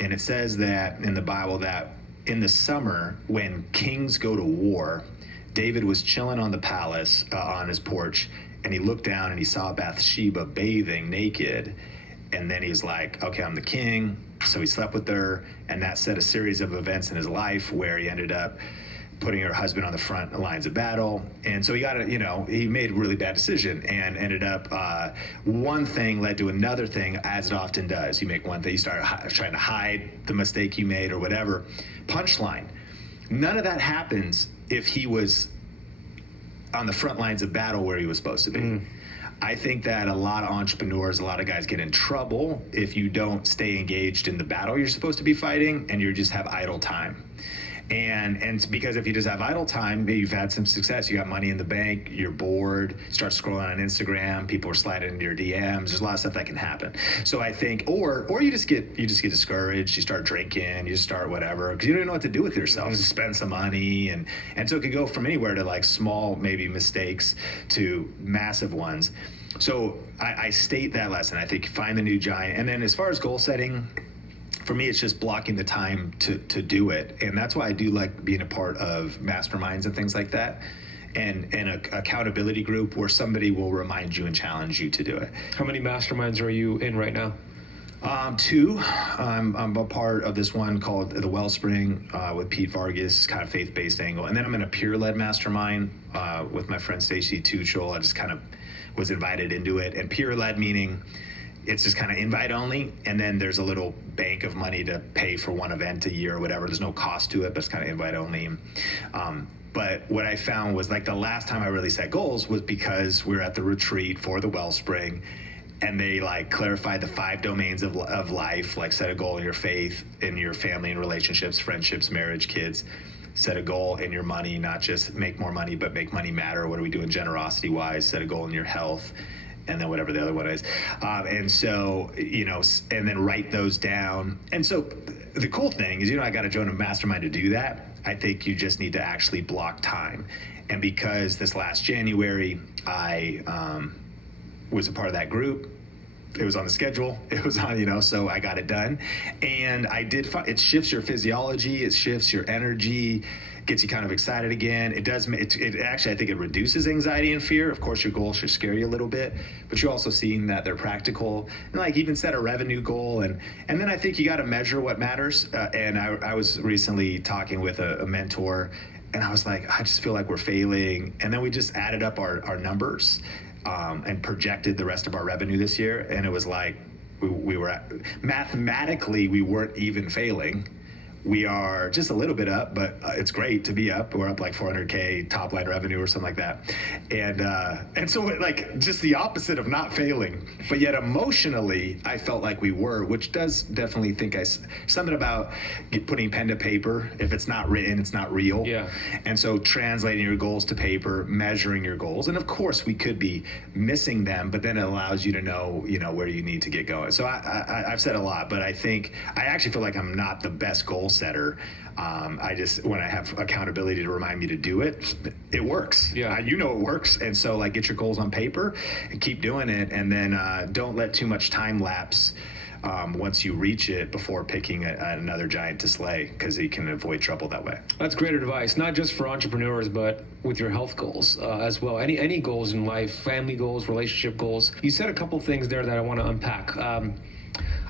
And it says that in the Bible that in the summer, when kings go to war, David was chilling on the palace, on his porch, and he looked down and he saw Bathsheba bathing naked. And then he's like, okay, I'm the king. So he slept with her, and that set a series of events in his life where he ended up putting her husband on the front lines of battle. And so he made a really bad decision and ended up, one thing led to another thing, as it often does. You make one thing, you start trying to hide the mistake you made or whatever. Punchline. None of that happens if he was on the front lines of battle where he was supposed to be. I think that a lot of entrepreneurs, a lot of guys get in trouble if you don't stay engaged in the battle you're supposed to be fighting and you just have idle time. And because if you just have idle time, maybe you've had some success, you got money in the bank, you're bored, start scrolling on Instagram, people are sliding into your DMs, there's a lot of stuff that can happen. So I think, or you just get discouraged, you start drinking, you start whatever, because you don't even know what to do with yourself. Just spend some money, and so it could go from anywhere to like small maybe mistakes to massive ones. So I state that lesson. I think find the new giant. And then as far as goal setting, for me, it's just blocking the time to do it. And that's why I do like being a part of masterminds and things like that. And an accountability group where somebody will remind you and challenge you to do it. How many masterminds are you in right now? 2. I'm a part of this one called The Wellspring with Pete Vargas, kind of faith-based angle. And then I'm in a peer-led mastermind with my friend Stacey Tuchel. I just kind of was invited into it. And peer-led meaning it's just kind of invite only, and then there's a little bank of money to pay for one event a year or whatever. There's no cost to it, but it's kind of invite only. But what I found was like the last time I really set goals was because we were at the retreat for the Wellspring, and they like clarified the 5 domains of life, like set a goal in your faith, in your family and relationships, friendships, marriage, kids. Set a goal in your money, not just make more money, but make money matter. What are we doing generosity wise? Set a goal in your health. And then whatever the other one is. And so, and then write those down. And so the cool thing is, I got to join a mastermind to do that. I think you just need to actually block time. And because this last January, I was a part of that group, it was on the schedule, it was on, so I got it done. And I did, it shifts your physiology, it shifts your energy, gets you kind of excited again. It does, it actually, I think it reduces anxiety and fear. Of course, your goals should scare you a little bit, but you're also seeing that they're practical, and like even set a revenue goal. And then I think you got to measure what matters. And I was recently talking with a mentor, and I was like, I just feel like we're failing. And then we just added up our numbers and projected the rest of our revenue this year. And it was like, we were mathematically, we weren't even failing. We are just a little bit up, but it's great to be up. We're up like 400K top line revenue or something like that. And so like just the opposite of not failing, but yet emotionally I felt like we were, which does definitely think something about putting pen to paper. If it's not written, it's not real. Yeah. And so translating your goals to paper, measuring your goals. And of course we could be missing them, but then it allows you to know, where you need to get going. So I've said a lot, but I actually feel like I'm not the best goal setter. I just, when I have accountability to remind me to do it, it works. Yeah. It works. And so like get your goals on paper and keep doing it. And then don't let too much time lapse once you reach it before picking another giant to slay, because you can avoid trouble that way. That's great advice, not just for entrepreneurs, but with your health goals as well. Any goals in life, family goals, relationship goals. You said a couple things there that I want to unpack.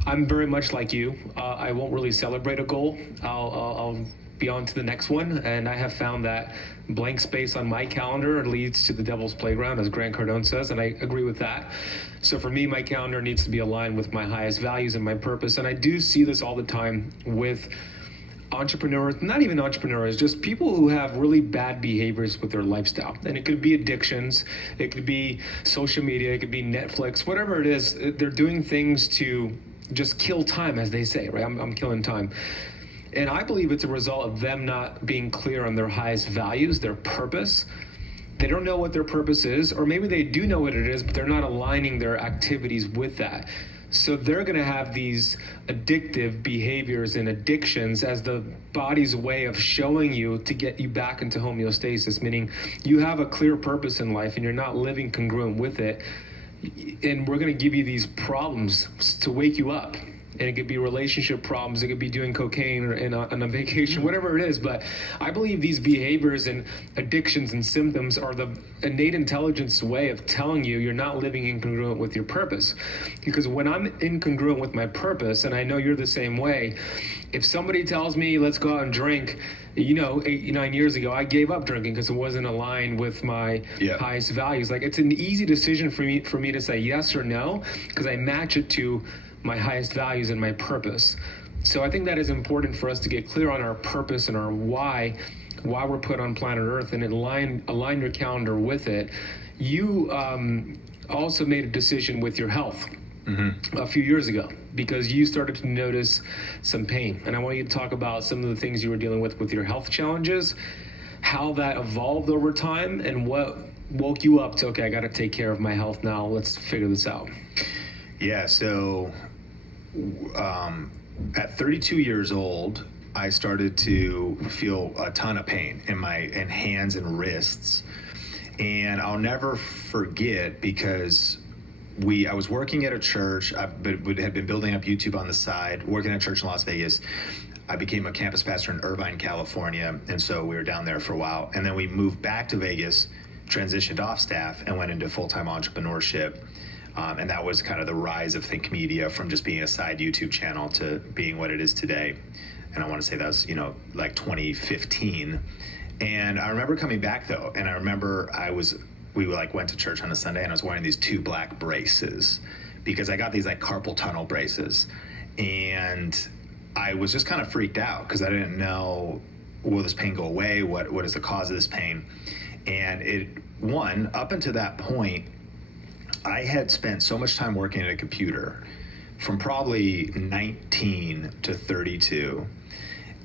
I'm very much like you. I won't really celebrate a goal. I'll be on to the next one, and I have found that blank space on my calendar leads to the devil's playground, as Grant Cardone says, and I agree with that. So for me, my calendar needs to be aligned with my highest values and my purpose, and I do see this all the time with entrepreneurs, not even entrepreneurs, just people who have really bad behaviors with their lifestyle. And it could be addictions, it could be social media, it could be Netflix, whatever it is. They're doing things to just kill time, as they say, right? I'm killing time. And I believe it's a result of them not being clear on their highest values, their purpose. They don't know what their purpose is, or maybe they do know what it is, but they're not aligning their activities with that. So they're going to have these addictive behaviors and addictions as the body's way of showing you to get you back into homeostasis, meaning you have a clear purpose in life and you're not living congruent with it. And we're going to give you these problems to wake you up. And it could be relationship problems, it could be doing cocaine on a vacation, whatever it is. But I believe these behaviors and addictions and symptoms are the innate intelligence way of telling you you're not living incongruent with your purpose. Because when I'm incongruent with my purpose, and I know you're the same way, if somebody tells me, let's go out and drink, 8-9 years ago, I gave up drinking because it wasn't aligned with my highest values. Like, it's an easy decision for me to say yes or no, because I match it to my highest values and my purpose. So I think that is important for us to get clear on our purpose and our why we're put on planet Earth, and align your calendar with it. You also made a decision with your health a few years ago, because you started to notice some pain. And I want you to talk about some of the things you were dealing with your health challenges, how that evolved over time, and what woke you up to, okay, I got to take care of my health now. Let's figure this out. Yeah, so at 32 years old, I started to feel a ton of pain in hands and wrists. And I'll never forget, because I was working at a church. I had been building up YouTube on the side, working at a church in Las Vegas. I became a campus pastor in Irvine, California, and so we were down there for a while. And then we moved back to Vegas, transitioned off staff, and went into full-time entrepreneurship. And that was kind of the rise of Think Media, from just being a side YouTube channel to being what it is today. And I want to say that was, like 2015. And I remember coming back though, and I remember we went to church on a Sunday, and I was wearing these 2 black braces because I got these like carpal tunnel braces. And I was just kind of freaked out because I didn't know, will this pain go away? What is the cause of this pain? And up until that point, I had spent so much time working at a computer, from probably 19 to 32.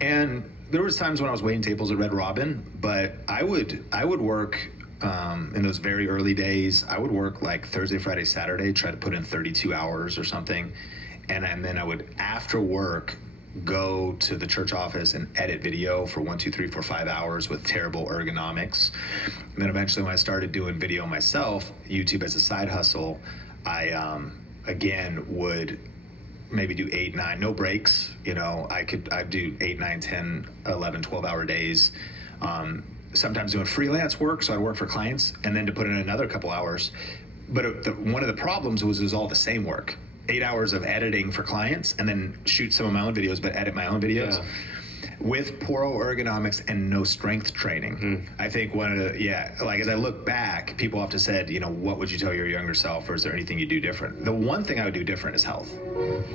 And there was times when I was waiting tables at Red Robin, but I would work in those very early days. I would work like Thursday, Friday, Saturday, try to put in 32 hours or something. And then I would, after work, go to the church office and edit video for 1, 2, 3, 4, 5 hours with terrible ergonomics. And then eventually, when I started doing video myself, YouTube as a side hustle, I again would maybe do 8, 9, no breaks. I'd do 8, 9, 10, 11, 12-hour days. Sometimes doing freelance work, so I'd work for clients, and then to put in another couple hours. But one of the problems was it was all the same work. 8 hours of editing for clients, and then shoot some of my own videos, but edit my own videos with poor ergonomics and no strength training. I think as I look back, people often said, what would you tell your younger self, or is there anything you do different? The one thing I would do different is health.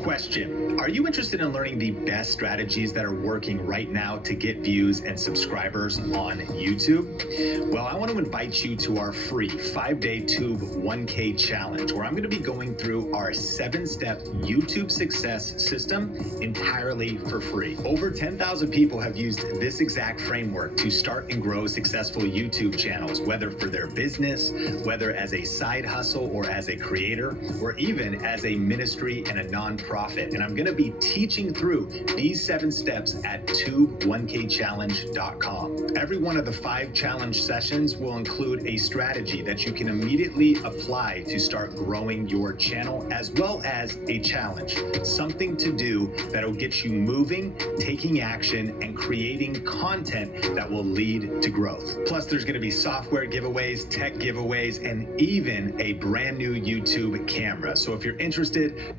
Question: are you interested in learning the best strategies that are working right now to get views and subscribers on YouTube? Well, I want to invite you to our free 5-day Tube 1K challenge, where I'm going to be going through our 7-step YouTube success system entirely for free. Over 10,000 people have used this exact framework to start and grow successful YouTube channels, whether for their business, whether as a side hustle or as a creator, or even as a ministry and a nonprofit. And I'm going to be teaching through these 7 steps at tube1kchallenge.com. Every one of the 5 challenge sessions will include a strategy that you can immediately apply to start growing your channel, as well as a challenge, something to do that'll get you moving, taking action, and creating content that will lead to growth. Plus, there's going to be software giveaways, tech giveaways, and even a brand new YouTube camera. So if you're interested,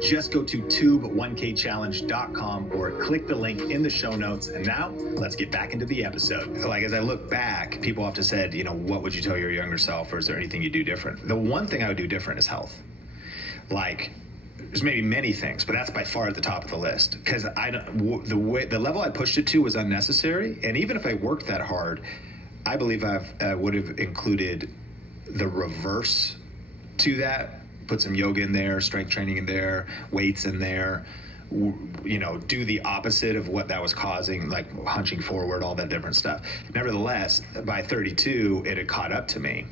just go to tube1kchallenge.com or click the link in the show notes. And now let's get back into the episode. Like, as I look back, people often said, you know, what would you tell your younger self, or is there anything you do different? The one thing I would do different is health. Like, there's maybe many things, but that's by far at the top of the list, because the level I pushed it to was unnecessary. And even if I worked that hard, I believe I would have included the reverse to that. Put some yoga in there, strength training in there, weights in there, you know, do the opposite of what that was causing, like hunching forward, all that different stuff. Nevertheless, by 32, it had caught up to me.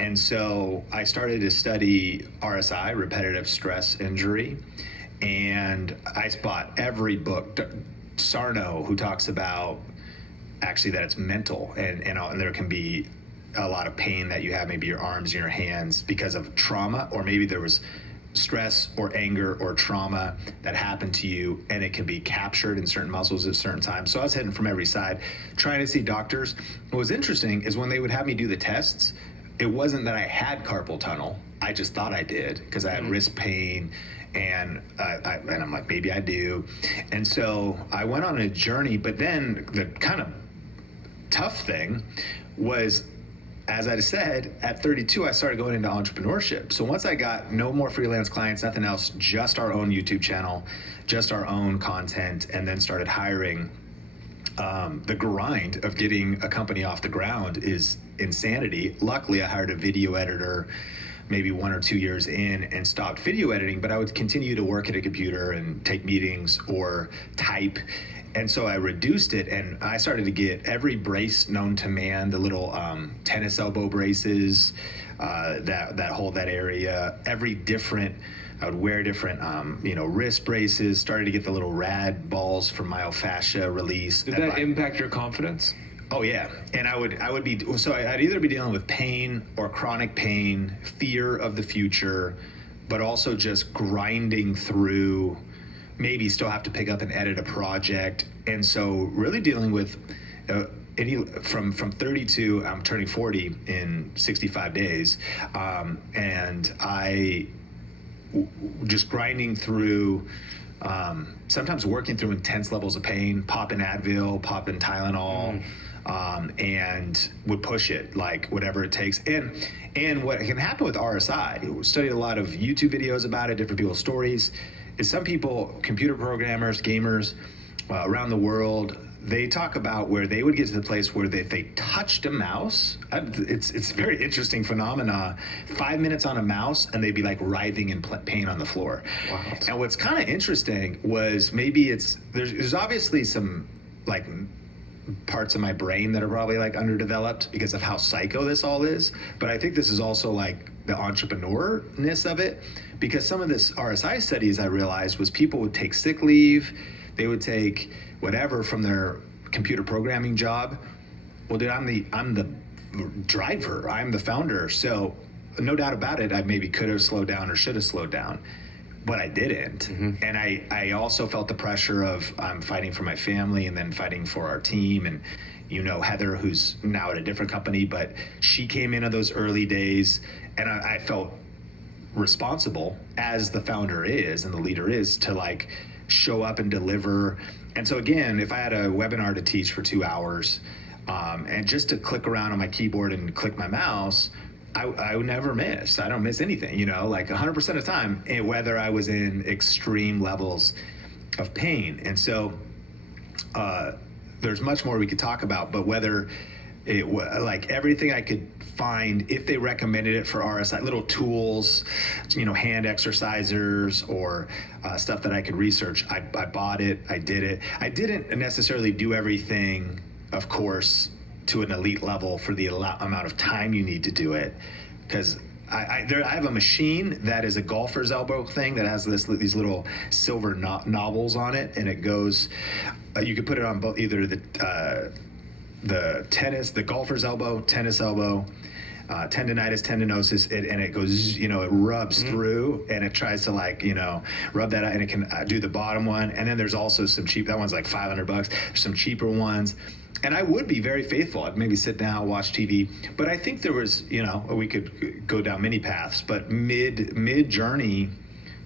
And so I started to study RSI, repetitive stress injury, and I bought every book. Sarno, who talks about actually that it's mental, and there can be a lot of pain that you have, maybe your arms and your hands, because of trauma, or maybe there was stress or anger or trauma that happened to you, and it can be captured in certain muscles at certain times. So I was hitting from every side, trying to see doctors. What was interesting is when they would have me do the tests, it wasn't that I had carpal tunnel. I just thought I did, because I had wrist pain, and I'm like, maybe I do. And so I went on a journey, but then the kind of tough thing was, as I said, at 32, I started going into entrepreneurship. So once I got no more freelance clients, nothing else, just our own YouTube channel, just our own content, and then started hiring, the grind of getting a company off the ground is insanity. Luckily, I hired a video editor maybe 1 or 2 years in and stopped video editing, but I would continue to work at a computer and take meetings or type. And so I reduced it, and I started to get every brace known to man, the little tennis elbow braces that hold that area, every different, I would wear different, wrist braces, started to get the little rad balls for myofascia release. Did that impact your confidence? Oh yeah, and I'd either be dealing with pain or chronic pain, fear of the future, but also just grinding through, maybe still have to pick up and edit a project. And so really dealing with from 32, I'm turning 40 in 65 days. And I just grinding through, sometimes working through intense levels of pain, popping Advil, popping Tylenol, and would push it, like whatever it takes. And what can happen with RSI, we studied a lot of YouTube videos about it, different people's stories, is some people, computer programmers, gamers around the world, they talk about where they would get to the place where if they touched a mouse, it's a very interesting phenomena, 5 minutes on a mouse, and they'd be like writhing in pain on the floor. Wow. And what's kind of interesting was maybe there's obviously some like parts of my brain that are probably like underdeveloped because of how psycho this all is. But I think this is also like the entrepreneur-ness of it, because some of this RSI studies I realized was people would take sick leave, they would take whatever from their computer programming job. Well, dude, I'm the driver, I'm the founder. So no doubt about it, I maybe could have slowed down or should have slowed down. but I didn't. And I also felt the pressure of fighting for my family and then fighting for our team. And, Heather, who's now at a different company, but she came into those early days, and I felt responsible, as the founder is and the leader is, to like show up and deliver. And so again, if I had a webinar to teach for 2 hours, and just to click around on my keyboard and click my mouse, I would never miss. I don't miss anything, like 100% of the time, whether I was in extreme levels of pain. And so there's much more we could talk about, but whether it like everything I could find, if they recommended it for RSI, little tools, hand exercisers or stuff that I could research, I bought it, I did it. I didn't necessarily do everything, of course, to an elite level for the amount of time you need to do it, because I have a machine that is a golfer's elbow thing that has these little silver novels on it, and it goes, you could put it on both, either the golfer's elbow, tennis elbow, tendonitis, tendinosis, and it goes, it rubs through, and it tries to rub that out, and it can do the bottom one. And then there's also some cheap, that one's like $500. There's some cheaper ones. And I would be very faithful. I'd maybe sit down, watch TV. But I think there was, we could go down many paths, but mid journey,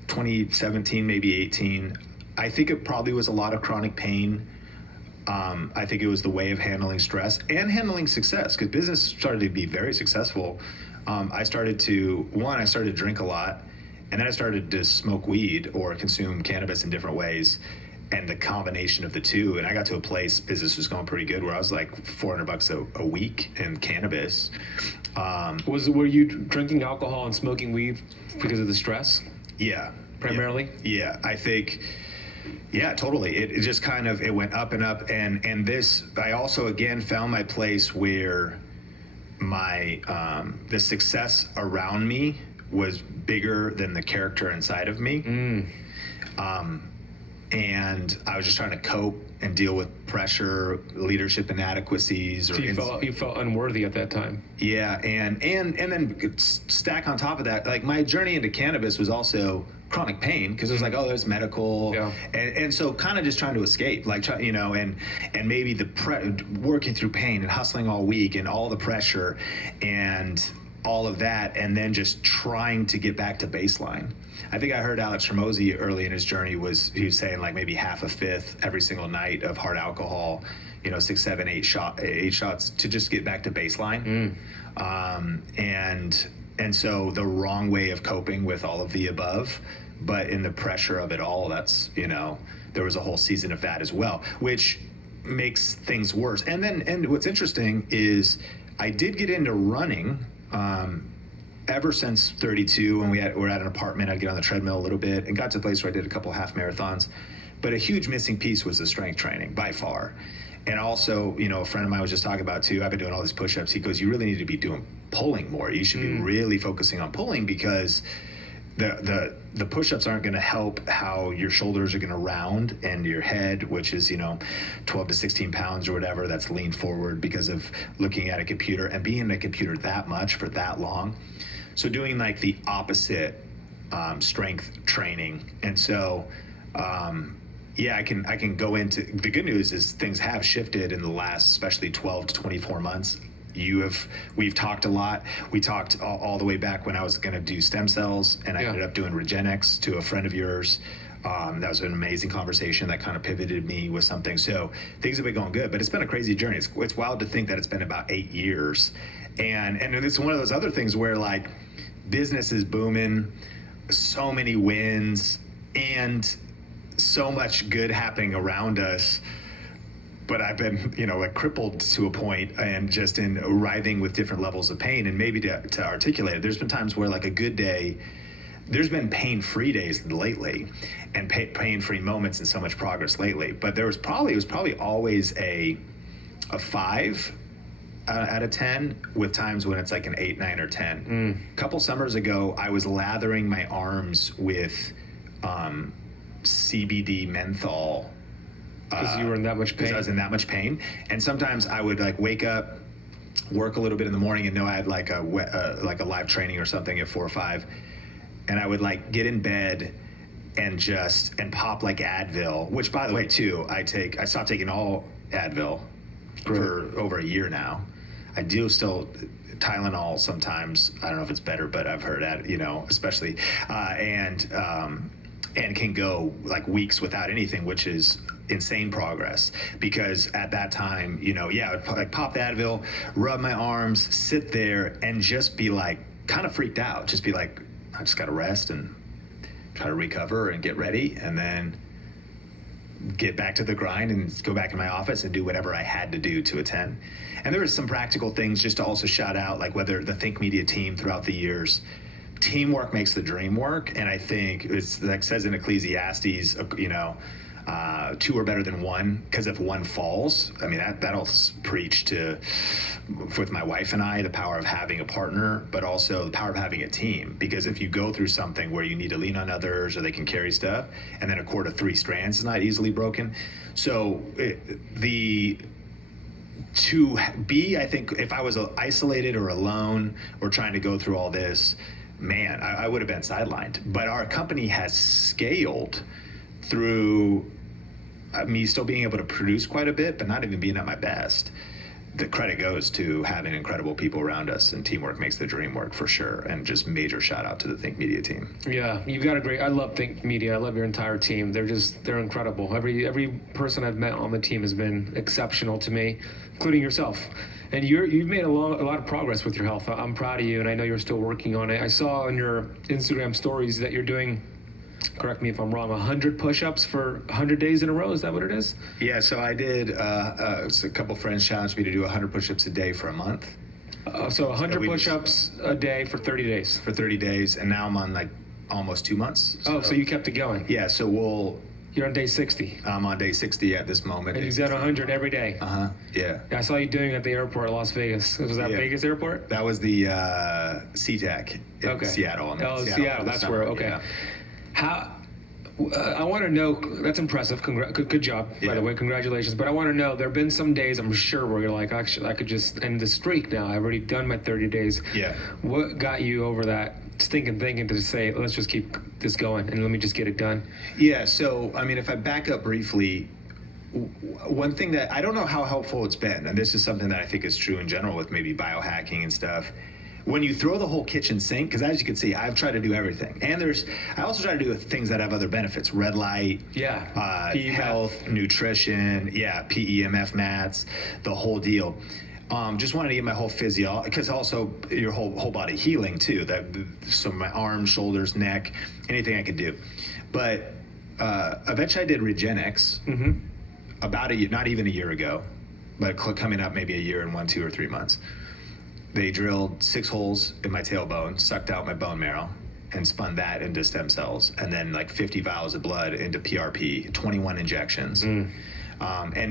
2017, maybe 18, I think it probably was a lot of chronic pain. I think it was the way of handling stress and handling success, because business started to be very successful. I started to drink a lot, and then I started to smoke weed or consume cannabis in different ways, and the combination of the two. And I got to a place, business was going pretty good, where I was like $400 a week in cannabis. Were you drinking alcohol and smoking weed because of the stress? Yeah. Primarily? Yeah, I think... Yeah, totally. It just kind of, it went up and up. And this, I also, again, found my place where my, the success around me was bigger than the character inside of me. And I was just trying to cope and deal with pressure, leadership inadequacies. So you felt unworthy at that time. Yeah, and then stack on top of that, like my journey into cannabis was also chronic pain, because it was like, oh, there's medical, and so kind of just trying to escape, like, and maybe working through pain and hustling all week and all the pressure and all of that, and then just trying to get back to baseline. I think I heard Alex Hormozi early in his journey he was saying like maybe half a fifth every single night of hard alcohol, 6, 7, 8 shots to just get back to baseline. And so the wrong way of coping with all of the above, but in the pressure of it all, that's, there was a whole season of that as well, which makes things worse. And what's interesting is I did get into running, ever since 32, when we're at an apartment. I'd get on the treadmill a little bit and got to a place where I did a couple half marathons. But a huge missing piece was the strength training by far. And also, a friend of mine was just talking about too, I've been doing all these push-ups. He goes, you really need to be doing pulling more. You should be really focusing on pulling, because the push-ups aren't going to help how your shoulders are going to round, and your head, which is 12 to 16 pounds or whatever, that's leaned forward because of looking at a computer and being in a computer that much for that long. So doing like the opposite strength training. And so yeah, I can go into, the good news is things have shifted in the last, especially 12 to 24 months. We've talked a lot. We talked all the way back when I was going to do stem cells, and I ended up doing Regenex to a friend of yours. That was an amazing conversation that kind of pivoted me with something. So things have been going good, but it's been a crazy journey. It's wild to think that it's been about 8 years. And it's one of those other things where like business is booming, so many wins, and so much good happening around us. But I've been, like crippled to a point, and just in writhing with different levels of pain. And maybe to articulate it, there's been times where like a good day, there's been pain-free days lately, and pain-free moments, and so much progress lately. But it was probably always a 5 out of 10, with times when it's like an 8, 9, or 10. A couple summers ago, I was lathering my arms with CBD menthol. Because you were in that much pain? Because I was in that much pain. And sometimes I would like wake up, work a little bit in the morning, and know I had like a live training or something at 4 or 5. And I would like get in bed and pop like Advil, which by the way too, I stopped taking all Advil for over a year now. I do still Tylenol sometimes. I don't know if it's better, but I've heard that, especially and can go like weeks without anything, which is insane progress, because at that time, I would like pop the Advil, rub my arms, sit there and just be like kind of freaked out, just be like, I just got to rest and try to recover and get ready, and then get back to the grind and go back in my office and do whatever I had to do to attend. And there was some practical things just to also shout out, like whether the Think Media team throughout the years, teamwork makes the dream work. And I think it's like says in Ecclesiastes, two are better than one, because if one falls, I mean, that'll preach with my wife and I, the power of having a partner, but also the power of having a team. Because if you go through something where you need to lean on others or they can carry stuff, and then a cord of 3 strands is not easily broken. So I think if I was isolated or alone or trying to go through all this, man, I would have been sidelined. But our company has scaled through me still being able to produce quite a bit, but not even being at my best. The credit goes to having incredible people around us, and teamwork makes the dream work for sure. And just major shout out to the Think Media team. Yeah, you've got I love Think Media. I love your entire team. They're incredible. Every person I've met on the team has been exceptional to me, including yourself. And you've made a lot of progress with your health. I'm proud of you, and I know you're still working on it. I saw on your Instagram stories that you're doing, correct me if I'm wrong, 100 push-ups for 100 days in a row. Is that what it is? Yeah, so I did, a couple friends challenged me to do 100 push-ups a day for a month. So 100 push-ups a day for 30 days. For 30 days, and now I'm on like almost 2 months. So you kept it going. Yeah, so you're on day 60. I'm on day 60 at this moment. And you've done 100 every day. Yeah. I saw you doing it at the airport, Las Vegas. Was that Vegas airport? That was the SeaTac in Seattle. Seattle. That's where. Okay. Yeah. I want to know. That's impressive. Good job, by the way. Congratulations. But I want to know. There have been some days, I'm sure, where you're like, actually, I could just end the streak now. I've already done my 30 days. Yeah. What got you over that stinking thinking to say, let's just keep this going and let me just get it done? Yeah. So, I mean, if I back up briefly, one thing that I don't know how helpful it's been, and this is something that I think is true in general with maybe biohacking and stuff. When you throw the whole kitchen sink, because as you can see, I've tried to do everything. And I also try to do things that have other benefits. Red light, health, nutrition, PEMF mats, the whole deal. Just wanted to get my whole physio, because also your whole body healing too. So my arms, shoulders, neck, anything I could do. But eventually I did Regenix about not even a year ago, but coming up maybe a year and 2 or 3 months. They drilled 6 holes in my tailbone, sucked out my bone marrow, and spun that into stem cells, and then like 50 vials of blood into PRP, 21 injections, and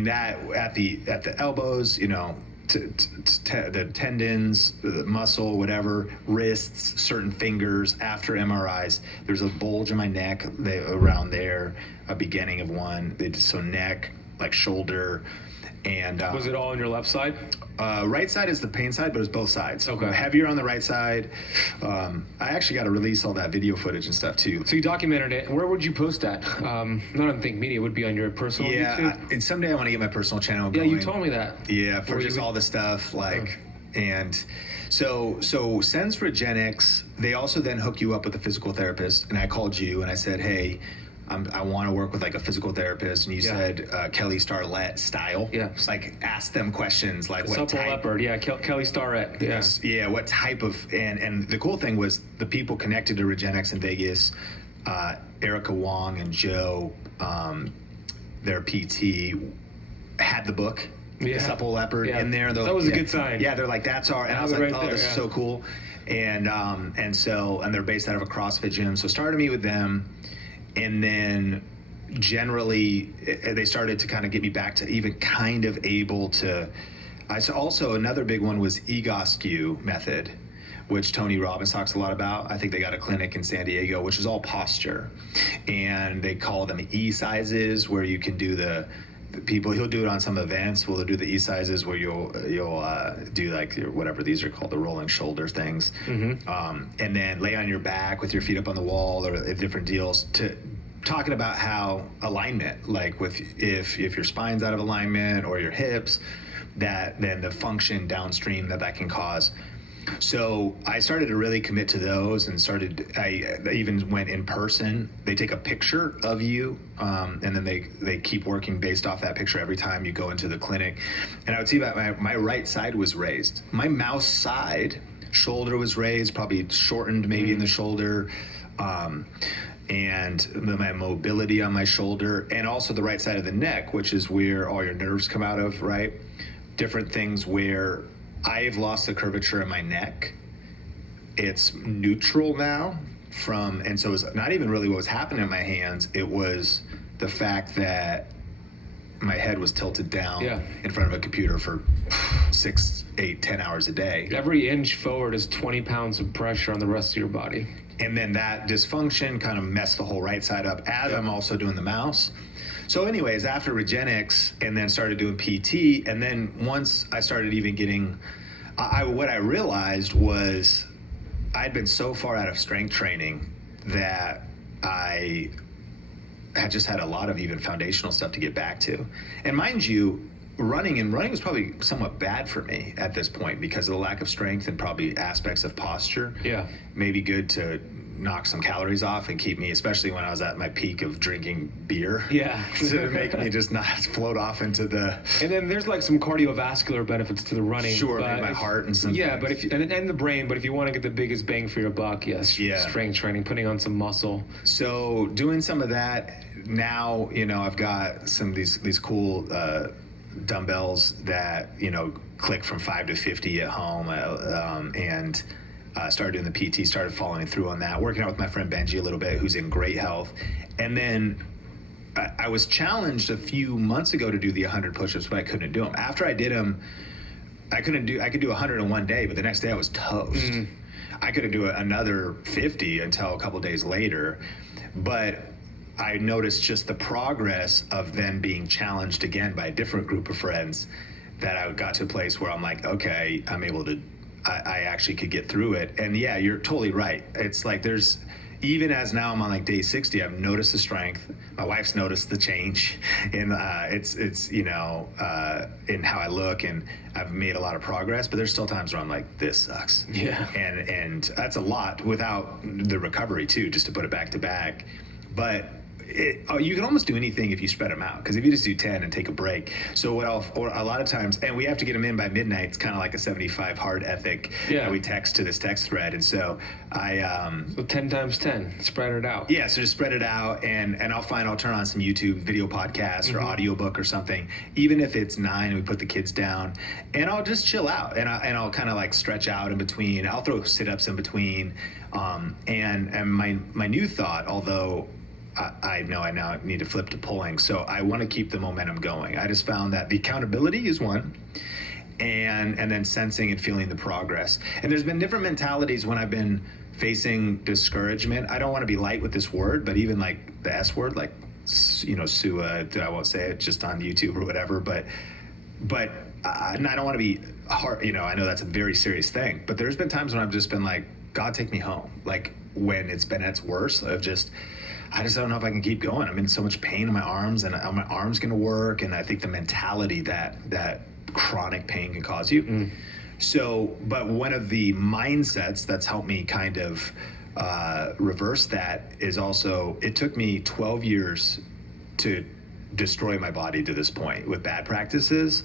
that at the elbows, the tendons, the muscle, whatever, wrists, certain fingers. After MRIs, there's a bulge in my neck around there, a beginning of one. So neck, like shoulder. And was it all on your left side? Right side is the pain side, but it's both sides. Okay. Heavier on the right side. I actually got to release all that video footage and stuff too. So you documented it. Where would you post that? Not on Think Media. It would be on your personal YouTube? And someday I want to get my personal channel going. Yeah, you told me that. Yeah, for just all the stuff and so Sense Regenix, they also then hook you up with a physical therapist, and I called you and I said, hey, I want to work with like a physical therapist, and you said Kelly Starrett style. Yeah. Just like ask them questions like what Supple type. Leopard, Kelly Starrett. Yes. Yeah. What type of and the cool thing was the people connected to Regenix in Vegas, Erica Wong and Joe, their PT, had the book. The Supple Leopard in there. That was a good sign. Yeah, they're like, that's our, and I was like, this is so cool. And they're based out of a CrossFit gym. So started to meet with them. And then generally they started to kind of get me back to even kind of able to, also another big one was EGOSQ method, which Tony Robbins talks a lot about. I think they got a clinic in San Diego, which is all posture. And they call them E sizes, where you can do he'll do it on some events. We'll do the E sizes where you'll do like whatever these are called, the rolling shoulder things, and then lay on your back with your feet up on the wall or different deals to talking about how alignment, like with if your spine's out of alignment or your hips, that then the function downstream that can cause. So I started to really commit to those and I even went in person. They take a picture of you and then they keep working based off that picture every time you go into the clinic. And I would see that my right side was raised. My mouse side shoulder was raised, probably shortened maybe in the shoulder. And my mobility on my shoulder, and also the right side of the neck, which is where all your nerves come out of, right? Different things where I've lost the curvature in my neck. It's neutral now and so it's not even really what was happening in my hands. It was the fact that my head was tilted down in front of a computer for 6, 8, 10 hours a day. Every inch forward is 20 pounds of pressure on the rest of your body. And then that dysfunction kind of messed the whole right side up as I'm also doing the mouse. So anyways, after Regenix and then started doing PT, and then once I started even getting, what I realized was I'd been so far out of strength training that I had just had a lot of even foundational stuff to get back to. And mind you, running was probably somewhat bad for me at this point because of the lack of strength and probably aspects of posture. Yeah. Maybe good to knock some calories off and keep me, especially when I was at my peak of drinking beer. Yeah. To make me just not float off into the... And then there's like some cardiovascular benefits to the running. Sure, my heart and some... Yeah, but and the brain, but if you want to get the biggest bang for your buck, strength training, putting on some muscle. So doing some of that, now, I've got some of these cool dumbbells that, click from 5 to 50 at home, and started doing the PT, started following through on that, working out with my friend Benji a little bit, who's in great health. And then I was challenged a few months ago to do the 100 push-ups, but I couldn't do them. After I did them, I could do 100 in one day, but the next day I was toast. I couldn't do another 50 until a couple days later. But I noticed just the progress of then being challenged again by a different group of friends, that I got to a place where I'm like, okay, I'm able to, I actually could get through it. And yeah, you're totally right. It's like even as now I'm on like day 60, I've noticed the strength. My wife's noticed the change in in how I look, and I've made a lot of progress, but there's still times where I'm like, this sucks. Yeah. And that's a lot without the recovery too, just to put it back to back. But you can almost do anything if you spread them out, because if you just do 10 and take a break. So or a lot of times, and we have to get them in by midnight. It's kind of like a 75 hard ethic that we text to this text thread. And so so 10 times 10, spread it out. Yeah, so just spread it out, and I'll turn on some YouTube video podcast or audiobook or something, even if it's 9 and we put the kids down, and I'll just chill out, and I'll kind of like stretch out in between. I'll throw sit-ups in between, and my new thought, although I know I now need to flip to pulling, so I want to keep the momentum going. I just found that the accountability is one, and then sensing and feeling the progress. And there's been different mentalities when I've been facing discouragement. I don't want to be light with this word, but even like the S word, like, SUA, I won't say it just on YouTube or whatever, but I don't want to be hard, I know that's a very serious thing, but there's been times when I've just been like, God, take me home. Like when it's been at its worst, I just don't know if I can keep going. I'm in so much pain in my arms, and are my arms going to work? And I think the mentality that chronic pain can cause you. So, but one of the mindsets that's helped me kind of reverse that is also, it took me 12 years to destroy my body to this point with bad practices.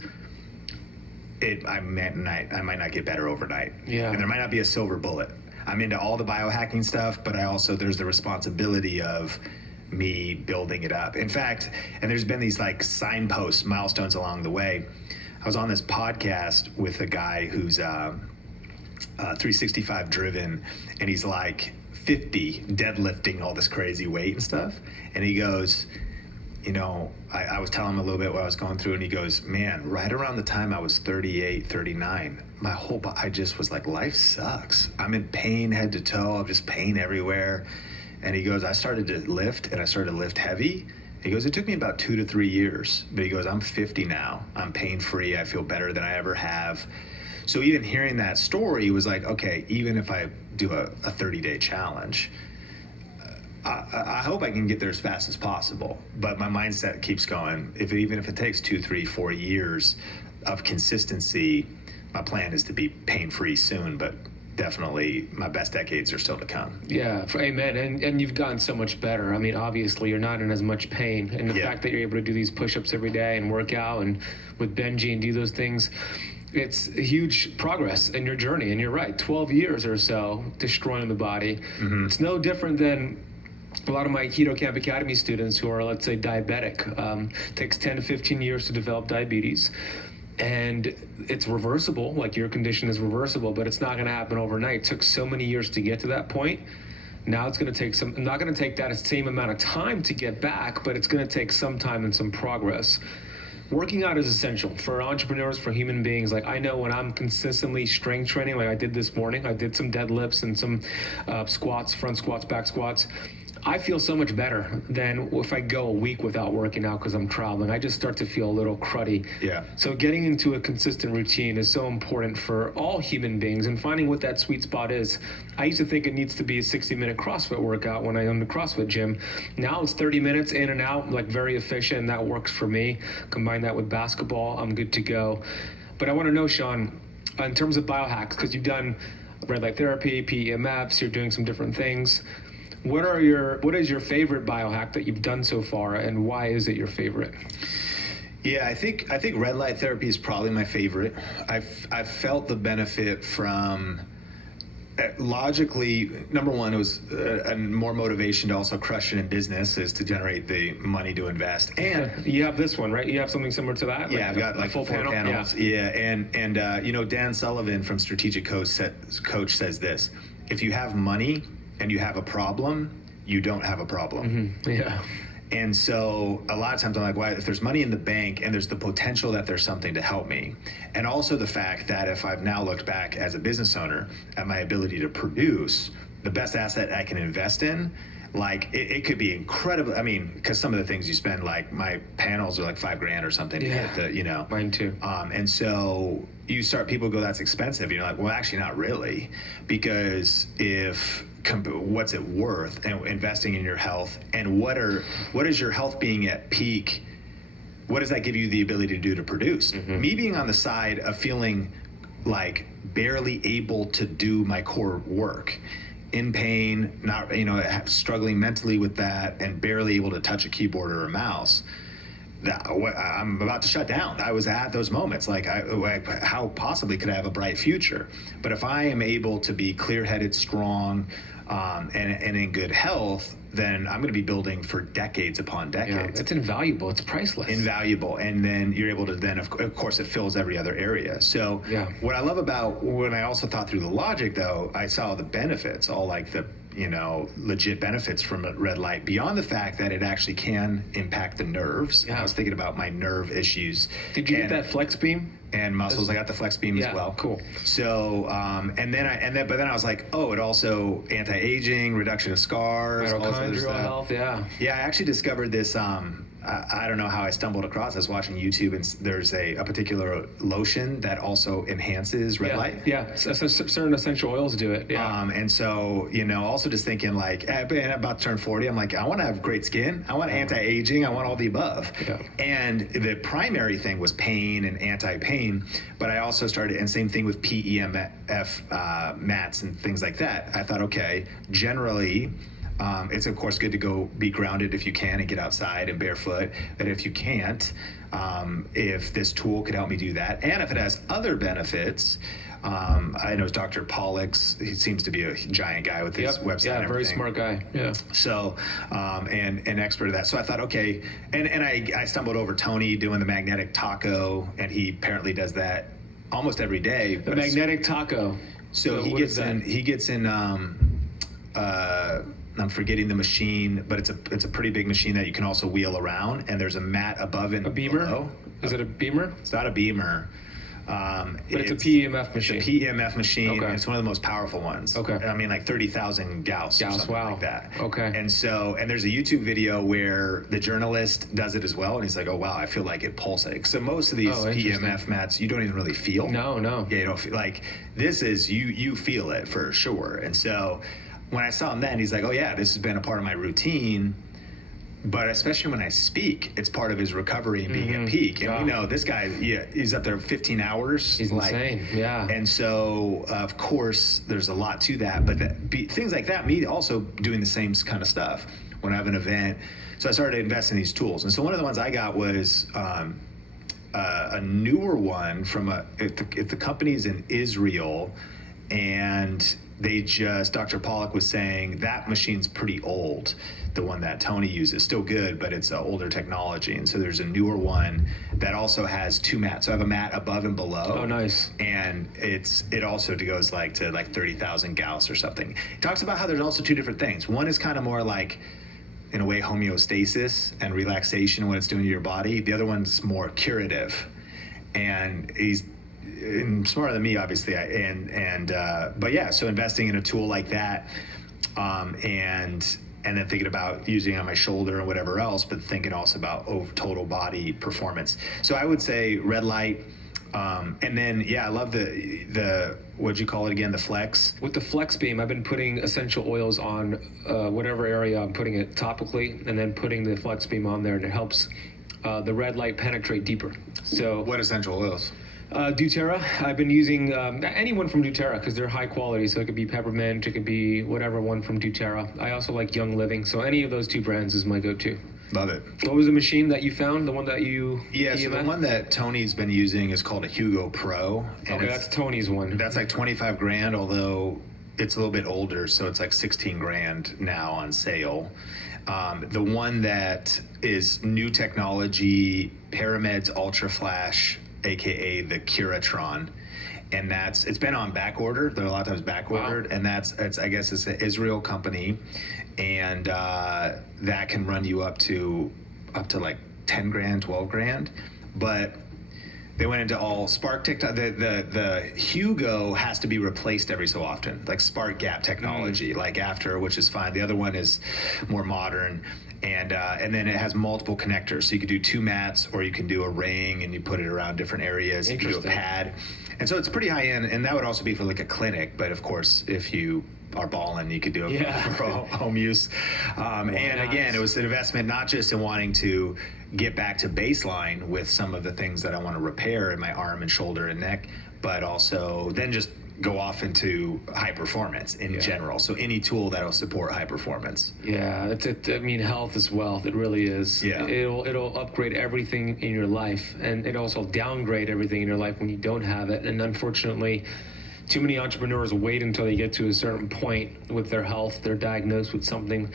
I might not get better overnight. Yeah. And there might not be a silver bullet. I'm into all the biohacking stuff, but there's the responsibility of me building it up. In fact, and there's been these like signposts, milestones along the way. I was on this podcast with a guy who's 365 driven, and he's like 50 deadlifting all this crazy weight and stuff. And he goes, I was telling him a little bit what I was going through, and he goes, man, right around the time I was 38, 39, my whole body, I just was like, life sucks. I'm in pain head to toe. I'm just pain everywhere. And he goes, I started to lift, and I started to lift heavy. He goes, it took me about 2 to 3 years, but he goes, I'm 50 now. I'm pain-free. I feel better than I ever have. So even hearing that story was like, okay, even if I do a 30-day challenge, I hope I can get there as fast as possible, but my mindset keeps going. Even if it takes 2, 3, 4 years of consistency, my plan is to be pain-free soon, but definitely my best decades are still to come. Yeah, amen. And you've gotten so much better. I mean, obviously you're not in as much pain, and the fact that you're able to do these push-ups every day and work out and with Benji and do those things, it's a huge progress in your journey. And you're right, 12 years or so destroying the body. It's no different than a lot of my Keto Camp Academy students who are, let's say, diabetic. Takes 10 to 15 years to develop diabetes. And it's reversible, like your condition is reversible, but it's not going to happen overnight. It took so many years to get to that point. Now it's going to take not going to take that same amount of time to get back, but it's going to take some time and some progress. Working out is essential for entrepreneurs, for human beings. Like, I know when I'm consistently strength training, like I did this morning, I did some deadlifts and some squats, front squats, back squats. I feel so much better than if I go a week without working out because I'm traveling. I just start to feel a little cruddy. Yeah. So getting into a consistent routine is so important for all human beings, and finding what that sweet spot is. I used to think it needs to be a 60-minute CrossFit workout when I owned the CrossFit gym. Now it's 30 minutes in and out, like very efficient, and that works for me. Combine that with basketball, I'm good to go. But I want to know, Sean, in terms of biohacks, because you've done red light therapy, PEMFs, you're doing some different things. What is your favorite biohack that you've done so far, and why is it your favorite? Yeah, I think red light therapy is probably my favorite. I've felt the benefit from, logically, number one, it was more motivation to also crush it in business, is to generate the money to invest. And you have this one, right? You have something similar to that? Yeah, I've got like full panels. Yeah, and Dan Sullivan from Strategic Coach says this: if you have money and you have a problem, you don't have a problem. Yeah. And so a lot of times I'm like, well, if there's money in the bank and there's the potential that there's something to help me, and also the fact that if I've now looked back as a business owner at my ability to produce, the best asset I can invest in, like it could be incredible. I mean, because some of the things you spend, like my panels are like $5,000 or something to get the, Mine too. And so people go, that's expensive. You're like, well, actually not really, because what's it worth, and investing in your health, and what is your health being at peak, what does that give you the ability to do to produce? Me being on the side of feeling like barely able to do my core work, in pain, not struggling mentally with that, and barely able to touch a keyboard or a mouse, I'm about to shut down. I was at those moments, like how possibly could I have a bright future? But if I am able to be clear-headed, strong, and in good health, then I'm going to be building for decades upon decades. It's invaluable. It's priceless. Invaluable. And then you're able to then, of course, it fills every other area. So what I love about, when I also thought through the logic, though, I saw the benefits, all like the legit benefits from red light, beyond the fact that it actually can impact the nerves. I was thinking about my nerve issues. Did you get that flex beam? And muscles. I got the flex beam as well. Cool. So, but then I was like, oh, it also anti-aging, reduction of scars, mitochondrial health. Yeah, I actually discovered this. I don't know how I stumbled across. I was watching YouTube, and there's a particular lotion that also enhances red light. Yeah, certain essential oils do it. Yeah. And so, also just thinking like, I'm about to turn 40. I'm like, I want to have great skin. I want anti-aging. I want all the above. Yeah. And the primary thing was pain and anti-pain, but I also started, and same thing with PEMF mats and things like that. I thought, okay, generally, it's of course good to go be grounded if you can and get outside and barefoot. But if you can't, if this tool could help me do that, and if it has other benefits, I know Dr. Pollux, he seems to be a giant guy with his website. Yeah, very smart guy. Yeah. So, and an expert at that. So I thought, okay, and I stumbled over Tony doing the magnetic taco, and he apparently does that almost every day. The magnetic taco. So he gets in. I'm forgetting the machine, but it's a pretty big machine that you can also wheel around, and there's a mat above and a beamer. Below. Is it a beamer? It's not a beamer. But it's a PEMF machine. It's a PEMF machine. Okay. And it's one of the most powerful ones. Okay. I mean, like 30,000 Gauss or something wow. like that. Okay. And so, and there's a YouTube video where the journalist does it as well, and he's like, oh wow, I feel like it pulsates. So most of these PEMF mats, you don't even really feel. No. Yeah, you don't feel like this is you feel it for sure. And so when I saw him then, he's like, oh yeah, this has been a part of my routine. But especially when I speak, it's part of his recovery and being at peak. And you know, this guy, he's up there 15 hours. He's insane, yeah. And so, of course, there's a lot to that. But things like that, me also doing the same kind of stuff when I have an event. So I started investing in these tools. And so one of the ones I got was a newer one from the company's in Israel, and Dr. Pollack was saying that machine's pretty old. The one that Tony uses, still good, but it's older technology. And so there's a newer one that also has 2 mats. So I have a mat above and below. Oh, nice. And it also goes to 30,000 Gauss or something. It talks about how there's also 2 different things. One is kind of more like, in a way, homeostasis and relaxation, what it's doing to your body. The other one's more curative. And he's smarter than me, obviously. But yeah, so investing in a tool like that, and then thinking about using it on my shoulder and whatever else, but thinking also about total body performance. So I would say red light, and then I love the what'd you call it again? The Flex. With the Flex Beam, I've been putting essential oils on whatever area I'm putting it topically, and then putting the Flex Beam on there, and it helps the red light penetrate deeper. So what essential oils? doTERRA. I've been using anyone from doTERRA because they're high quality. So it could be peppermint, it could be whatever one from doTERRA. I also like Young Living. So any of those 2 brands is my go-to. Love it. What was the machine that you found? The one that you... Yeah, so the one that Tony's been using is called a Hugo Pro. And okay, that's Tony's one. That's like 25 grand, although it's a little bit older, so it's like 16 grand now on sale. The one that is new technology, Paramed's Ultra Flash, aka the Curatron, and it's been on back order. They're a lot of times back ordered, wow. And it's I guess it's an Israel company, and that can run you up to like 10 grand, 12 grand, but they went into all Spark technology. The Hugo has to be replaced every so often, like Spark Gap technology, like after, which is fine. The other one is more modern. And then it has multiple connectors. So you can do 2 mats, or you can do a ring and you put it around different areas. You can do a pad. And so it's pretty high end, and that would also be for like a clinic. But of course, if you are balling, you could do it for home use. And again, it was an investment not just in wanting to get back to baseline with some of the things that I want to repair in my arm and shoulder and neck, but also then just go off into high performance in general. So any tool that'll support high performance. Yeah, I mean, health is wealth. It really is. Yeah. It'll upgrade everything in your life, and it also downgrade everything in your life when you don't have it. And unfortunately, too many entrepreneurs wait until they get to a certain point with their health, they're diagnosed with something,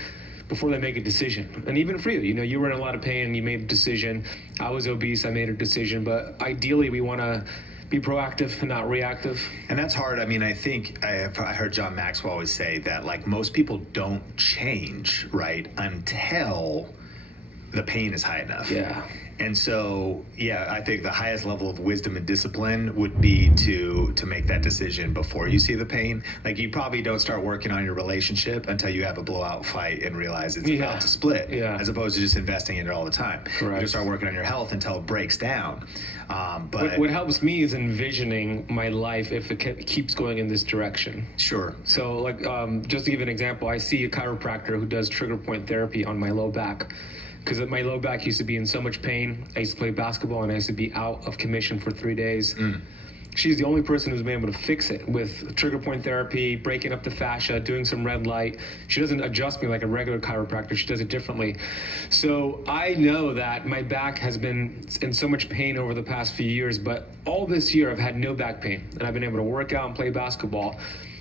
before they make a decision. And even for you, you were in a lot of pain and you made a decision. I was obese, I made a decision, but ideally we want to be proactive and not reactive. And that's hard. I mean, I think I heard John Maxwell always say that, like, most people don't change, right, until the pain is high enough. Yeah. And so, I think the highest level of wisdom and discipline would be to make that decision before you see the pain. Like, you probably don't start working on your relationship until you have a blowout fight and realize it's about to split, as opposed to just investing in it all the time. Correct. You don't start working on your health until it breaks down. But what helps me is envisioning my life if it keeps going in this direction. Sure. So, like, just to give an example, I see a chiropractor who does trigger point therapy on my low back. Because my low back used to be in so much pain. I used to play basketball and I used to be out of commission for 3 days. She's the only person who's been able to fix it with trigger point therapy, breaking up the fascia, doing some red light. She doesn't adjust me like a regular chiropractor. She does it differently. So I know that my back has been in so much pain over the past few years, but all this year I've had no back pain, and I've been able to work out and play basketball.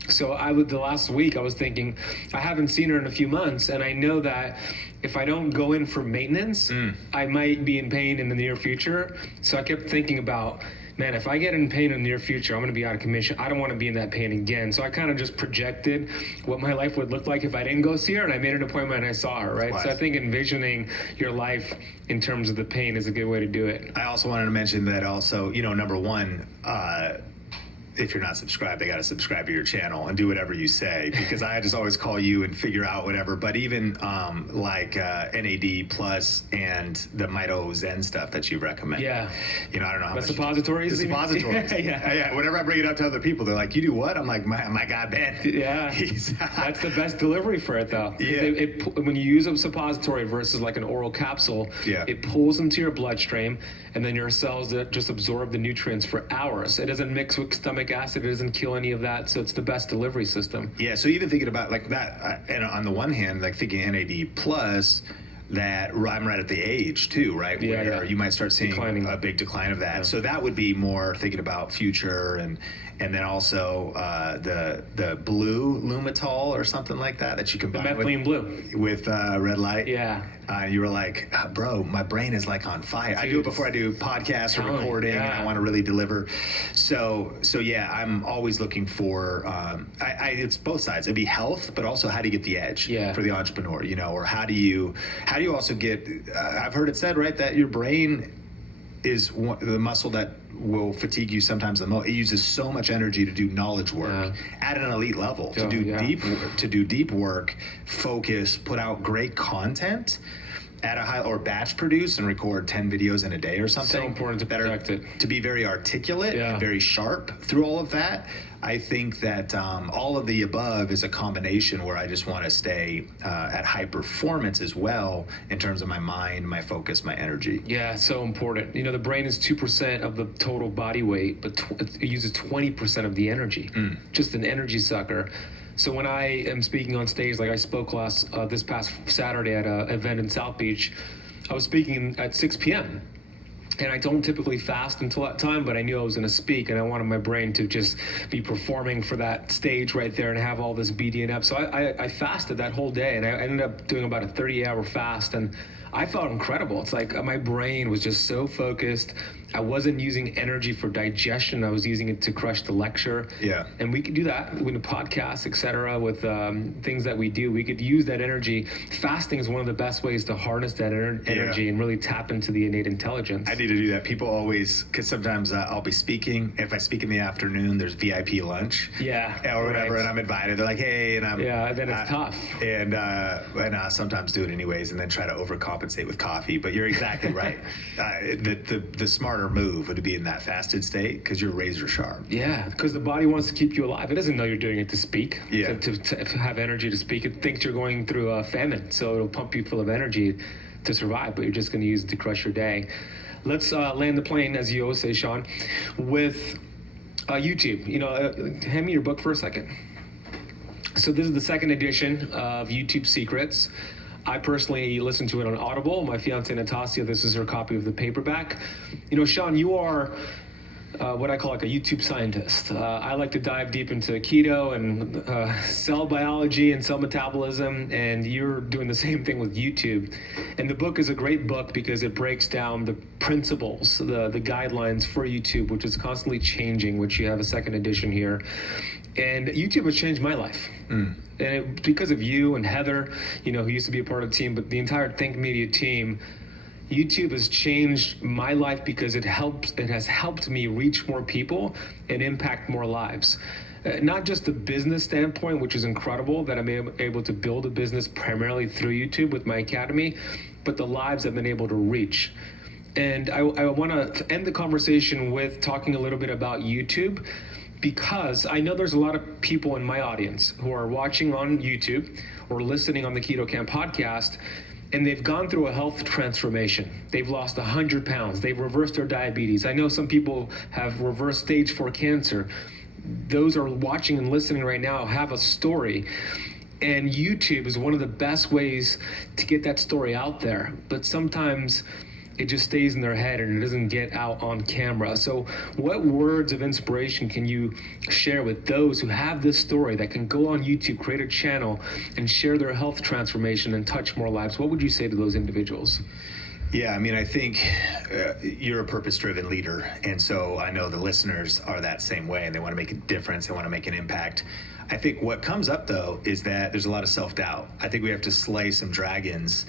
So the last week I was thinking, I haven't seen her in a few months, and I know that if I don't go in for maintenance, I might be in pain in the near future. So I kept thinking about, man, if I get in pain in the near future, I'm going to be out of commission. I don't want to be in that pain again. So I kind of just projected what my life would look like if I didn't go see her, and I made an appointment and I saw her, right? So I think envisioning your life in terms of the pain is a good way to do it. I also wanted to mention that also, number one, if you're not subscribed, they got to subscribe to your channel and do whatever you say, because I just always call you and figure out whatever. But even NAD Plus and the Mito Zen stuff that you recommend. Yeah. You know, I don't know how The much. suppositories? The suppositories. Yeah. Whenever I bring it up to other people, they're like, "You do what?" I'm like, "My guy Ben." Yeah. That's the best delivery for it, though. Yeah. When you use a suppository versus like an oral capsule, it pulls into your bloodstream, and then your cells that just absorb the nutrients for hours. It doesn't mix with stomach acid. It doesn't kill any of that. So it's the best delivery system. Yeah. So even thinking about like that, and on the one hand, like thinking NAD Plus, that I'm right at the age too, right? Where you might start seeing a big decline of that. So that would be more thinking about future, and then also the blue Lumitol or something like that you combine methylene blue with red light. Yeah. You were like, bro, my brain is like on fire. Dude, I do it before I do podcasts or recording, and I want to really deliver. So yeah, I'm always looking for. It's both sides. It'd be health, but also how do you get the edge for the entrepreneur, you know, or how do you also get? I've heard it said, right, that your brain is the muscle that will fatigue you sometimes the most. It uses so much energy to do knowledge work at an elite level, to do deep work, focus, put out great content at a high, or batch produce and record 10 videos in a day or something. So important to protect it. To be very articulate and very sharp through all of that. I think that all of the above is a combination where I just want to stay at high performance as well in terms of my mind, my focus, my energy. Yeah, so important. You know, the brain is 2% of the total body weight, but it uses 20% of the energy. Just an energy sucker. So when I am speaking on stage, like I spoke this past Saturday at an event in South Beach, I was speaking at 6 p.m. And I don't typically fast until that time, but I knew I was going to speak, and I wanted my brain to just be performing for that stage right there and have all this BDNF. So I fasted that whole day, and I ended up doing about a 30-hour fast, and I felt incredible. It's like my brain was just so focused. I wasn't using energy for digestion. I was using it to crush the lecture. Yeah. And we could do that with a podcast, etc., with things that we do. We could use that energy. Fasting is one of the best ways to harness that energy and really tap into the innate intelligence. I need to do that. People always, because sometimes I'll be speaking. If I speak in the afternoon, there's VIP lunch. Yeah. Or whatever, and I'm invited. They're like, hey, and I'm. Yeah, then it's tough. And I sometimes do it anyways, and then try to overcompensate with coffee. But you're exactly right. The smarter move would be in that fasted state, because you're razor sharp. Yeah, because the body wants to keep you alive. It doesn't know you're doing it to speak. Yeah. To have energy to speak. It thinks you're going through a famine, so it'll pump you full of energy to survive, but you're just going to use it to crush your day. Let's land the plane, as you always say, Sean, with YouTube. You know, hand me your book for a second. So this is the second edition of YouTube Secrets. I personally listened to it on Audible. My fiance Natasha, this is her copy of the paperback. You know, Sean, you are what I call like a YouTube scientist. I like to dive deep into keto and cell biology and cell metabolism, and you're doing the same thing with YouTube. And the book is a great book because it breaks down the principles, the guidelines for YouTube, which is constantly changing, which you have a second edition here. And YouTube has changed my life. And because of you and Heather, you know, who used to be a part of the team, but the entire Think Media team, YouTube has changed my life because it has helped me reach more people and impact more lives. Not just the business standpoint, which is incredible that I'm able to build a business primarily through YouTube with my academy, but the lives I've been able to reach. And I want to end the conversation with talking a little bit about YouTube, because I know there's a lot of people in my audience who are watching on YouTube or listening on the Keto Camp podcast, and they've gone through a health transformation. They've lost 100 pounds. They've reversed their diabetes. I know some people have reversed stage 4 cancer. Those are watching and listening right now have a story. And YouTube is one of the best ways to get that story out there. But sometimes it just stays in their head and it doesn't get out on camera. So what words of inspiration can you share with those who have this story that can go on YouTube, create a channel, and share their health transformation and touch more lives? What would you say to those individuals? Yeah, I mean, I think you're a purpose-driven leader, and so I know the listeners are that same way, and they want to make a difference, they want to make an impact. I think what comes up, though, is that there's a lot of self-doubt. I think we have to slay some dragons,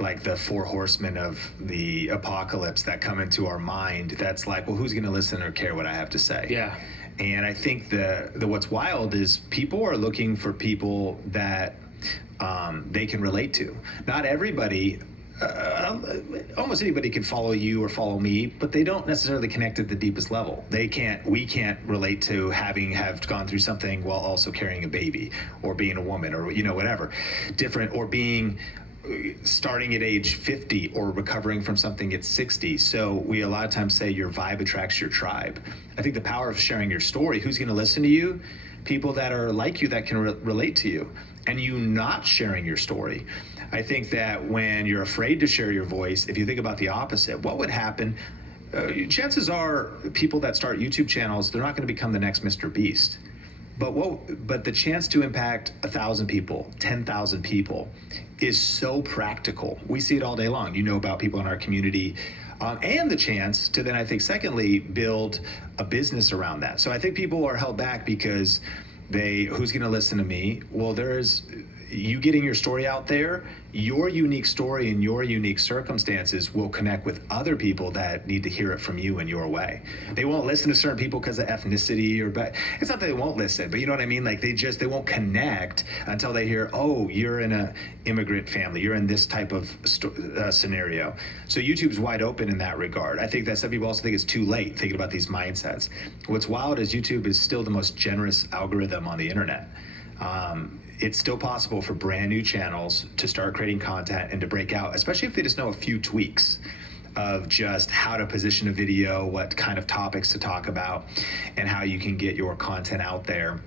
like the 4 horsemen of the apocalypse that come into our mind. That's like, well, who's going to listen or care what I have to say? Yeah. And I think the what's wild is people are looking for people that they can relate to. Not everybody, almost anybody can follow you or follow me, but they don't necessarily connect at the deepest level. We can't relate to have gone through something while also carrying a baby, or being a woman, or whatever different, or being starting at age 50 or recovering from something at 60. So we a lot of times say your vibe attracts your tribe. I think the power of sharing your story, who's going to listen to you? People that are like you, that can relate to you. And you not sharing your story. I think that when you're afraid to share your voice, if you think about the opposite, what would happen? Chances are people that start YouTube channels, they're not going to become the next Mr. Beast. But the chance to impact 1,000 people, 10,000 people is so practical. We see it all day long. You know about people in our community, and the chance to then, I think, secondly, build a business around that. So I think people are held back because who's going to listen to me? Well, there's you getting your story out there. Your unique story and your unique circumstances will connect with other people that need to hear it from you in your way. They won't listen to certain people because of ethnicity, but it's not that they won't listen, but you know what I mean? Like they won't connect until they hear, oh, you're in an immigrant family, you're in this type of scenario. So YouTube's wide open in that regard. I think that some people also think it's too late thinking about these mindsets. What's wild is YouTube is still the most generous algorithm on the internet. It's still possible for brand new channels to start creating content and to break out, especially if they just know a few tweaks of just how to position a video, what kind of topics to talk about, and how you can get your content out there.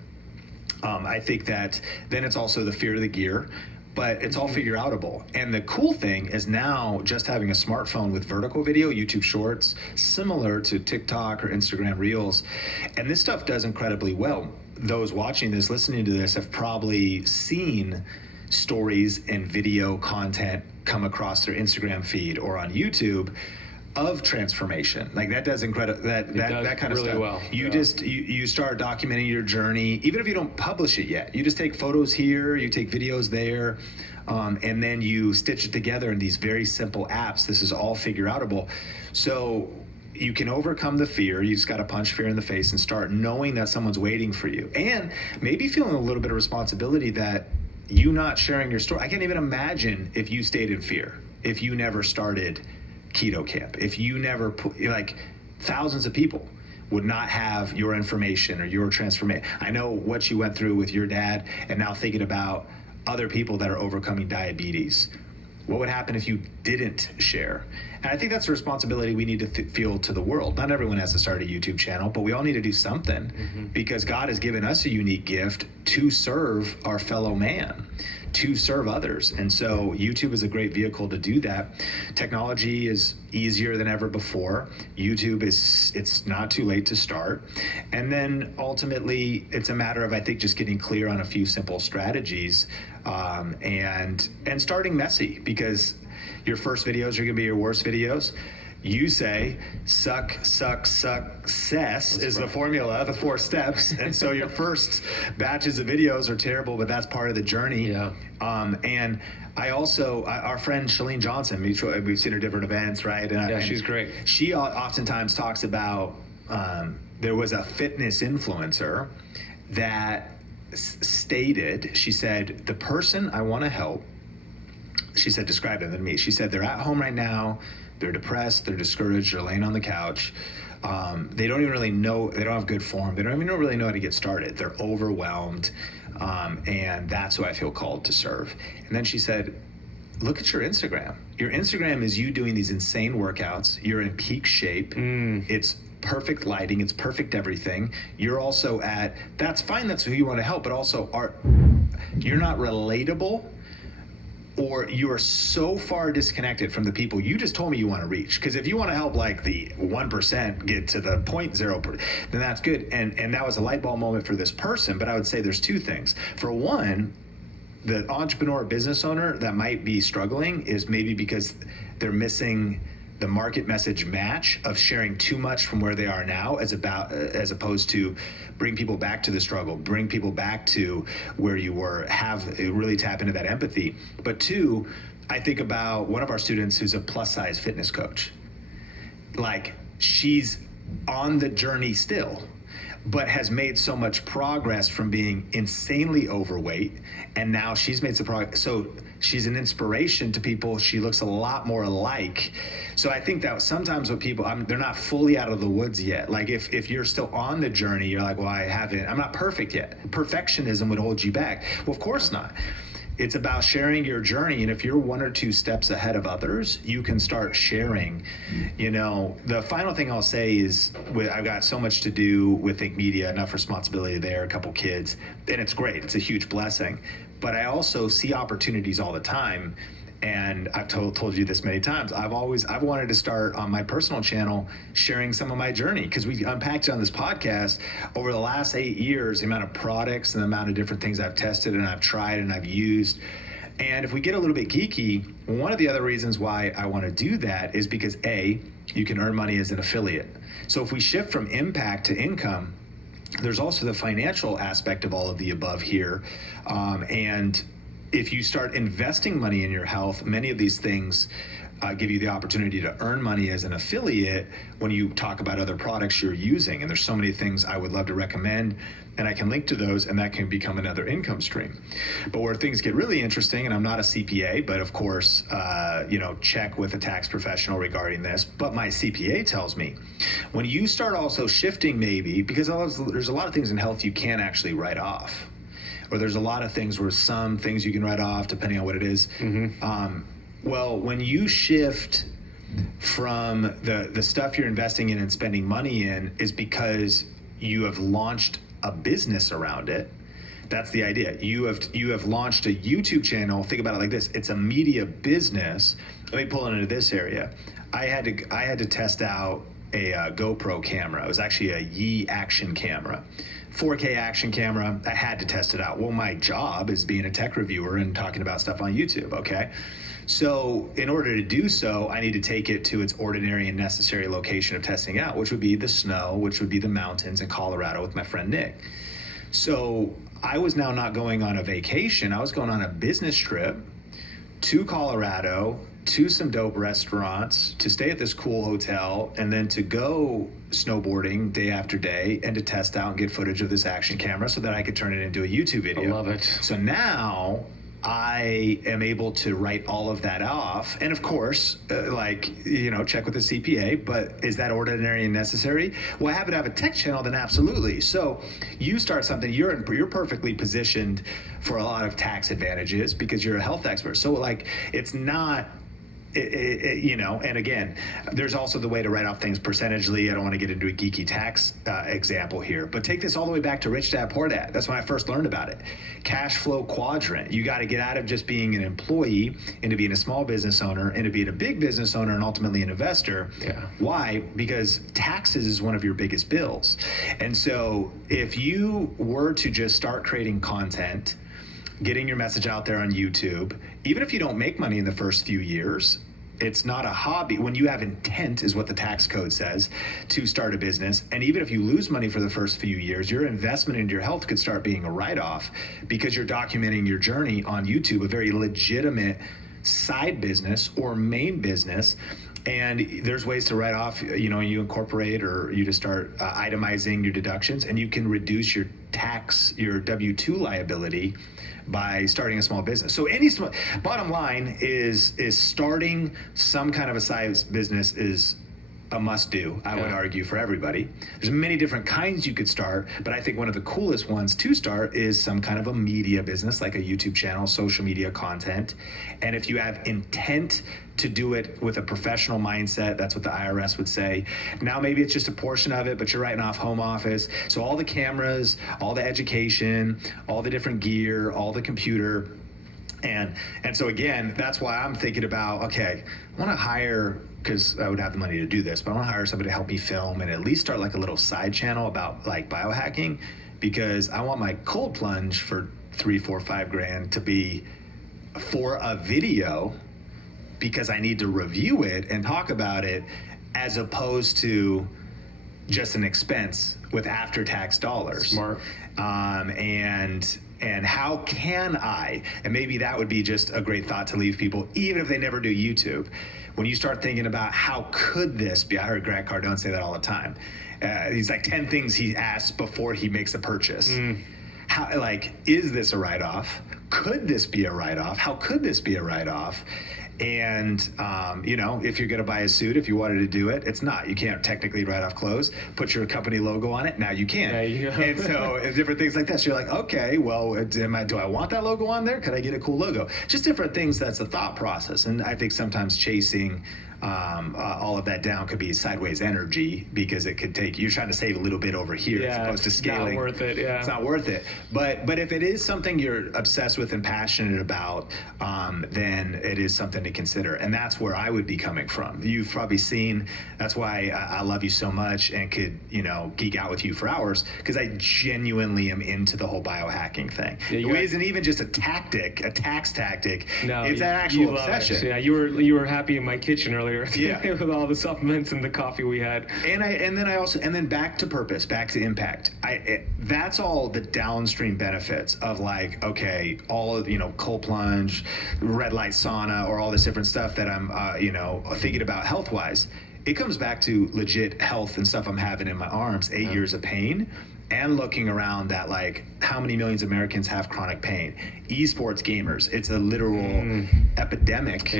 I think that then it's also the fear of the gear, but it's all figure outable. And the cool thing is now just having a smartphone with vertical video, YouTube Shorts, similar to TikTok or Instagram Reels, and this stuff does incredibly well. Those watching this, listening to this, have probably seen stories and video content come across their Instagram feed or on YouTube of transformation. Like that does incredible, that kind of really stuff. Well. You start documenting your journey, even if you don't publish it yet. You just take photos here, you take videos there, and then you stitch it together in these very simple apps. This is all figure outable. So you can overcome the fear. You just got to punch fear in the face and start knowing that someone's waiting for you, and maybe feeling a little bit of responsibility that you not sharing your story. I can't even imagine if you stayed in fear, if you never started Keto Camp, if you never put, like, thousands of people would not have your information or your transformation. I know what you went through with your dad, and now thinking about other people that are overcoming diabetes. What would happen if you didn't share? And I think that's a responsibility we need to feel to the world. Not everyone has to start a YouTube channel, but we all need to do something, because God has given us a unique gift to serve our fellow man, to serve others. And so YouTube is a great vehicle to do that. Technology is easier than ever before. YouTube it's not too late to start. And then ultimately it's a matter of, I think, just getting clear on a few simple strategies, and starting messy, because your first videos are going to be your worst videos. You say success is the formula, the 4 steps. And so your first batches of videos are terrible, but that's part of the journey. Yeah. And I also, our friend Chalene Johnson, we've seen her different events, right? And she's great. She oftentimes talks about, there was a fitness influencer that stated, she said, the person I want to help, she said, describe it than me. She said, they're at home right now, they're depressed, they're discouraged, they're laying on the couch. They don't even really know, they don't have good form. They don't even really know how to get started. They're overwhelmed. And that's who I feel called to serve. And then she said, look at your Instagram. Your Instagram is you doing these insane workouts. You're in peak shape. It's perfect lighting. It's perfect everything. You're also that's fine. That's who you want to help, but also you're not relatable, or you are so far disconnected from the people you just told me you want to reach. Because if you want to help like the 1% get to the 0.0%, then that's good. And that was a light bulb moment for this person. But I would say there's 2 things. For one, the entrepreneur business owner that might be struggling is maybe because they're missing the market message match of sharing too much from where they are now, as opposed to bring people back to the struggle, bring people back to where you were, really tap into that empathy. But 2, I think about one of our students who's a plus size fitness coach. Like, she's on the journey still, but has made so much progress from being insanely overweight, and now she's made some progress. So she's an inspiration to people. She looks a lot more alike. So I think that sometimes with people, they're not fully out of the woods yet. Like if you're still on the journey, you're like, well, I'm not perfect yet. Perfectionism would hold you back. Well, of course not. It's about sharing your journey, and if you're 1 or 2 steps ahead of others, you can start sharing. You know, the final thing I'll say is I've got so much to do with Think Media, enough responsibility there, a couple kids, and it's great. It's a huge blessing. But I also see opportunities all the time. And I've told you this many times. I've wanted to start on my personal channel sharing some of my journey, because we unpacked it on this podcast over the last 8 years, the amount of products and the amount of different things I've tested and I've tried and I've used. And if we get a little bit geeky, one of the other reasons why I want to do that is because A, you can earn money as an affiliate. So if we shift from impact to income, there's also the financial aspect of all of the above here. And if you start investing money in your health, many of these things give you the opportunity to earn money as an affiliate when you talk about other products you're using. And there's so many things I would love to recommend, and I can link to those, and that can become another income stream. But where things get really interesting, and I'm not a CPA, but of course, check with a tax professional regarding this. But my CPA tells me when you start also shifting, maybe, because there's a lot of things in health you can't actually write off. Or there's a lot of things where some things you can write off depending on what it is. Well, when you shift from the stuff you're investing in and spending money in is because you have launched a business around it. That's the idea. You have launched a YouTube channel. Think about it like this. It's a media business. Let me pull into this area. I had to test out a GoPro camera. It was actually a Yi action camera. 4K action camera. I had to test it out. Well, my job is being a tech reviewer and talking about stuff on YouTube, okay? So in order to do so, I need to take it to its ordinary and necessary location of testing out, which would be the snow, which would be the mountains in Colorado with my friend Nick. So I was now not going on a vacation. I was going on a business trip to Colorado, to some dope restaurants, to stay at this cool hotel, and then to go snowboarding day after day and to test out and get footage of this action camera so that I could turn it into a YouTube video. I love it. So now I am able to write all of that off. And of course, check with the CPA, but is that ordinary and necessary? Well, I happen to have a tech channel, then absolutely. So you start something, you're perfectly positioned for a lot of tax advantages because you're a health expert. So it's not, and again, there's also the way to write off things percentagely. I don't want to get into a geeky tax example here, but take this all the way back to Rich Dad Poor Dad. That's when I first learned about it. Cash flow quadrant. You got to get out of just being an employee into being a small business owner, into being a big business owner, and ultimately an investor. Yeah. Why? Because taxes is one of your biggest bills. And so if you were to just start creating content, getting your message out there on YouTube, even if you don't make money in the first few years, it's not a hobby. When you have intent, is what the tax code says, to start a business. And even if you lose money for the first few years, your investment into your health could start being a write-off because you're documenting your journey on YouTube, a very legitimate side business or main business. And there's ways to write off, you incorporate or you just start itemizing your deductions, and you can reduce your your W-2 liability by starting a small business. So bottom line is starting some kind of a side business is a must do, I would argue, for everybody. There's many different kinds you could start, but I think one of the coolest ones to start is some kind of a media business, like a YouTube channel, social media content. And if you have intent to do it with a professional mindset, that's what the IRS would say. Now maybe it's just a portion of it, but you're writing off home office. So all the cameras, all the education, all the different gear, all the computer. And so again, that's why I'm thinking about, okay, I want to hire, because I would have the money to do this, but I want to hire somebody to help me film and at least start like a little side channel about like biohacking, because I want my cold plunge for $3, $4, $5 to be for a video, because I need to review it and talk about it, as opposed to just an expense with after-tax dollars. Smart. And how can I, and maybe that would be just a great thought to leave people, even if they never do YouTube. When you start thinking about how could this be, I heard Grant Cardone say that all the time. He's like 10 things he asks before he makes a purchase. How, like, is this a write-off? Could this be a write-off? How could this be a write-off? And, you know, if you're going to buy a suit, if you wanted to do it, it's not. You can't technically write off clothes, put your company logo on it. Now you can. There you go. And so different things like that. So you're like, okay, well, do I want that logo on there? Could I get a cool logo? Just different things. That's a thought process. And I think sometimes chasing all of that down could be sideways energy, because it could take, you're trying to save a little bit over here as opposed to scaling. Not worth it. Yeah. It's not worth it. But if it is something you're obsessed with and passionate about, then it is something to consider. And that's where I would be coming from. You've probably seen, that's why I love you so much and could, you know, geek out with you for hours, because I genuinely am into the whole biohacking thing. It isn't even just a tactic, a tax tactic. No, it's an actual obsession. Yeah, you were happy in my kitchen earlier. Yeah. With all the supplements and the coffee we had. And then back to purpose, back to impact. That's all the downstream benefits of, like, okay, all of, you know, cold plunge, red light sauna, or all this different stuff that I'm you know, thinking about health wise. It comes back to legit health and stuff I'm having in my arms, 8 years of pain. And looking around at, like, how many millions of Americans have chronic pain. Esports gamers, it's a literal epidemic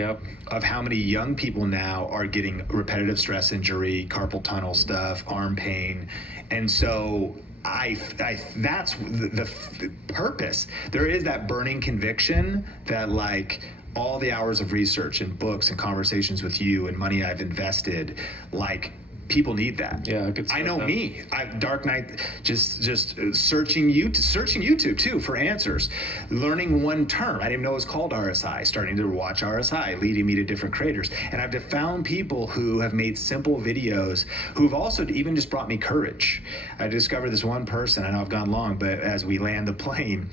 of how many young people now are getting repetitive stress injury, carpal tunnel stuff, arm pain. And so that's the purpose. There is that burning conviction that, like, all the hours of research and books and conversations with you and money I've invested, like, people need that. Yeah, I know that. Me. Dark Night, just searching YouTube too for answers, learning one term. I didn't even know it was called RSI. Starting to watch RSI, leading me to different creators, and I've found people who have made simple videos who've also even just brought me courage. I discovered this one person. I know I've gone long, but as we land the plane.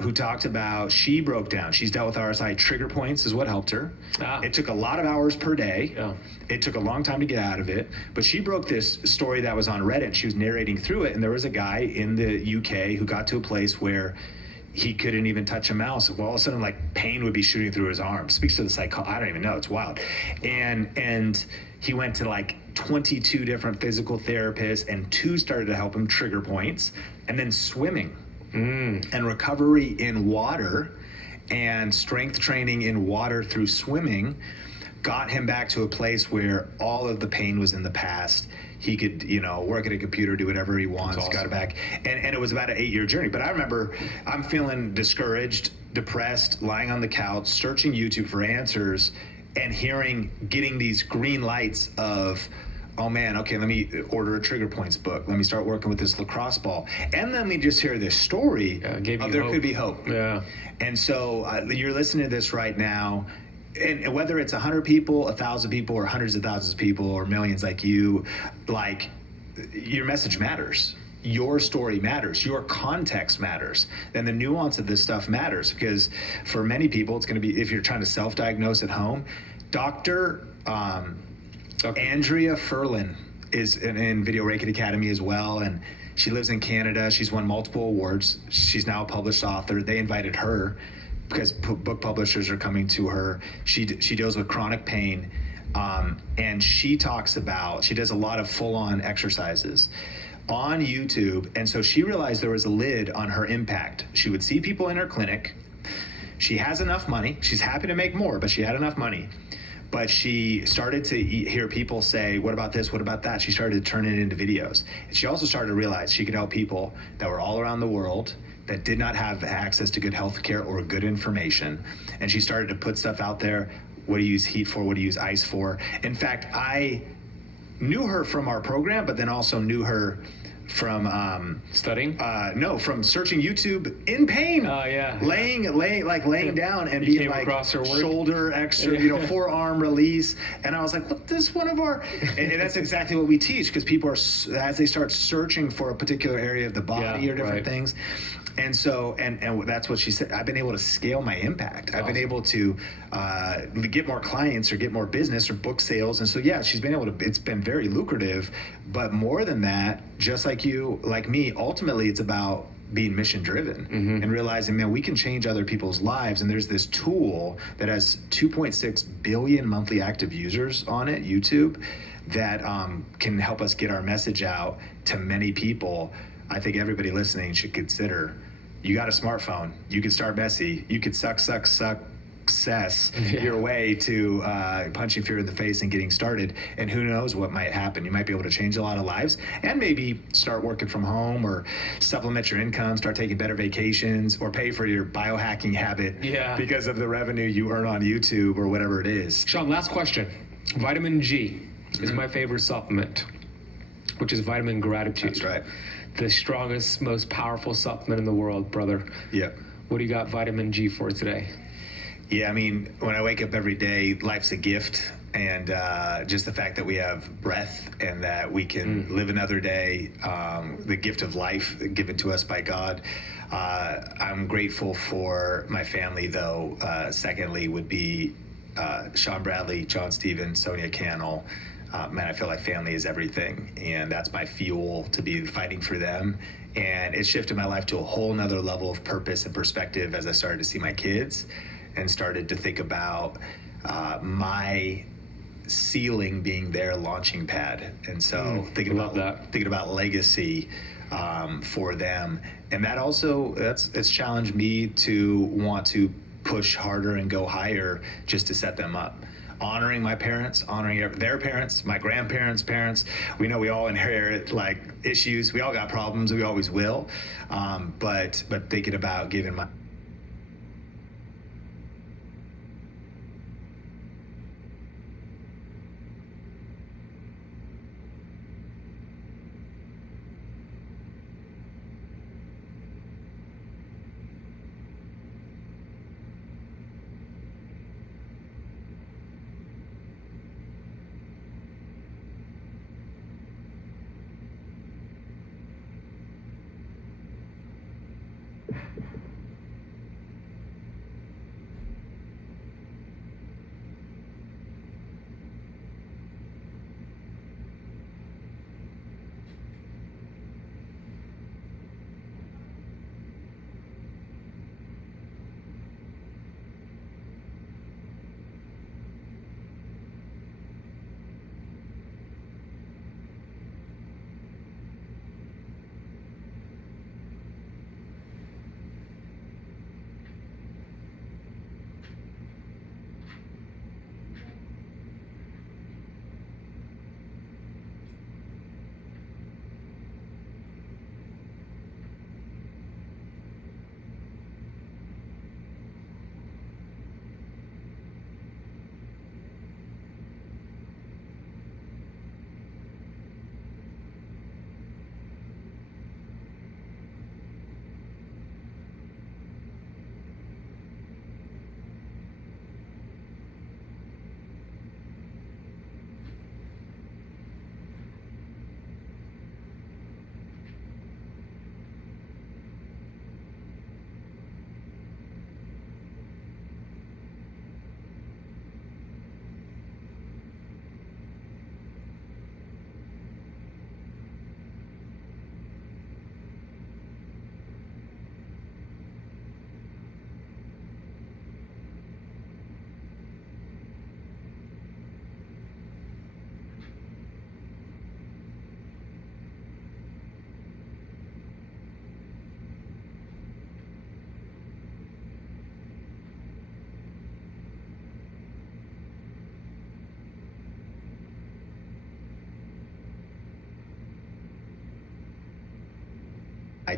Who talked about, she broke down, she's dealt with RSI, trigger points is what helped her. It took a lot of hours per day. It took a long time to get out of it, but she broke this story that was on Reddit. She was narrating through it, and there was a guy in the UK who got to a place where he couldn't even touch a mouse. Well, all of a sudden, like, pain would be shooting through his arm. Speaks to the I don't even know, it's wild. And he went to like 22 different physical therapists, and 2 started to help him, trigger points, and then swimming. And recovery in water and strength training in water through swimming got him back to a place where all of the pain was in the past. He could, you know, work at a computer, do whatever he wants, got it back. And it was about an 8-year journey. But I remember I'm feeling discouraged, depressed, lying on the couch, searching YouTube for answers, and getting these green lights of, oh man, okay, let me order a Trigger Points book. Let me start working with this lacrosse ball. And then we just hear this story of there could be hope. Yeah. And so you're listening to this right now, and whether it's 100 people, 1,000 people, or hundreds of thousands of people, or millions like you, like, your message matters. Your story matters. Your context matters. And the nuance of this stuff matters, because for many people, it's going to be, if you're trying to self-diagnose at home, Dr. Andrea Furlan is in Video Reiki Academy as well, and she lives in Canada. She's won multiple awards. She's now a published author. They invited her because book publishers are coming to her. She deals with chronic pain, and she does a lot of full-on exercises on YouTube. And so she realized there was a lid on her impact. She would see people in her clinic. She has enough money. She's happy to make more, but she had enough money. But she started to hear people say, what about this, what about that? She started to turn it into videos. And she also started to realize she could help people that were all around the world that did not have access to good health care or good information. And she started to put stuff out there. What do you use heat for? What do you use ice for? In fact, I knew her from our program, but then also knew her from studying. No, from searching YouTube in pain. Oh yeah. Laying down and You being came like across her work? shoulder extra, forearm release, and I was like, "What? This is one of our," and that's exactly what we teach because people are as they start searching for a particular area of the body or different things. And so, and that's what she said. I've been able to scale my impact. I've been able to get more clients or get more business or book sales. And so, yeah, she's been able to, it's been very lucrative. But more than that, just like you, like me, ultimately it's about being mission driven and realizing, man, we can change other people's lives. And there's this tool that has 2.6 billion monthly active users on it, YouTube, that can help us get our message out to many people. I think everybody listening should consider. You got a smartphone. You could start messy. You could success your way to punching fear in the face and getting started. And who knows what might happen. You might be able to change a lot of lives and maybe start working from home or supplement your income, start taking better vacations, or pay for your biohacking habit because of the revenue you earn on YouTube or whatever it is. Sean, last question. Vitamin G is my favorite supplement, which is vitamin gratitude. That's right. The strongest, most powerful supplement in the world, brother. Yeah. What do you got vitamin G for today? Yeah, I mean, when I wake up every day, life's a gift. And just the fact that we have breath and that we can live another day, the gift of life given to us by God. I'm grateful for my family, though. Secondly would be Sean Bradley, John Stevens, Sonia Cannell. Man, I feel like family is everything, and that's my fuel to be fighting for them. And it shifted my life to a whole nother level of purpose and perspective as I started to see my kids and started to think about my ceiling being their launching pad. And so thinking about legacy for them. And that also, it's challenged me to want to push harder and go higher just to set them up. Honoring my parents, honoring their parents, my grandparents' parents. We know we all inherit like issues. We all got problems. We always will. But thinking about giving my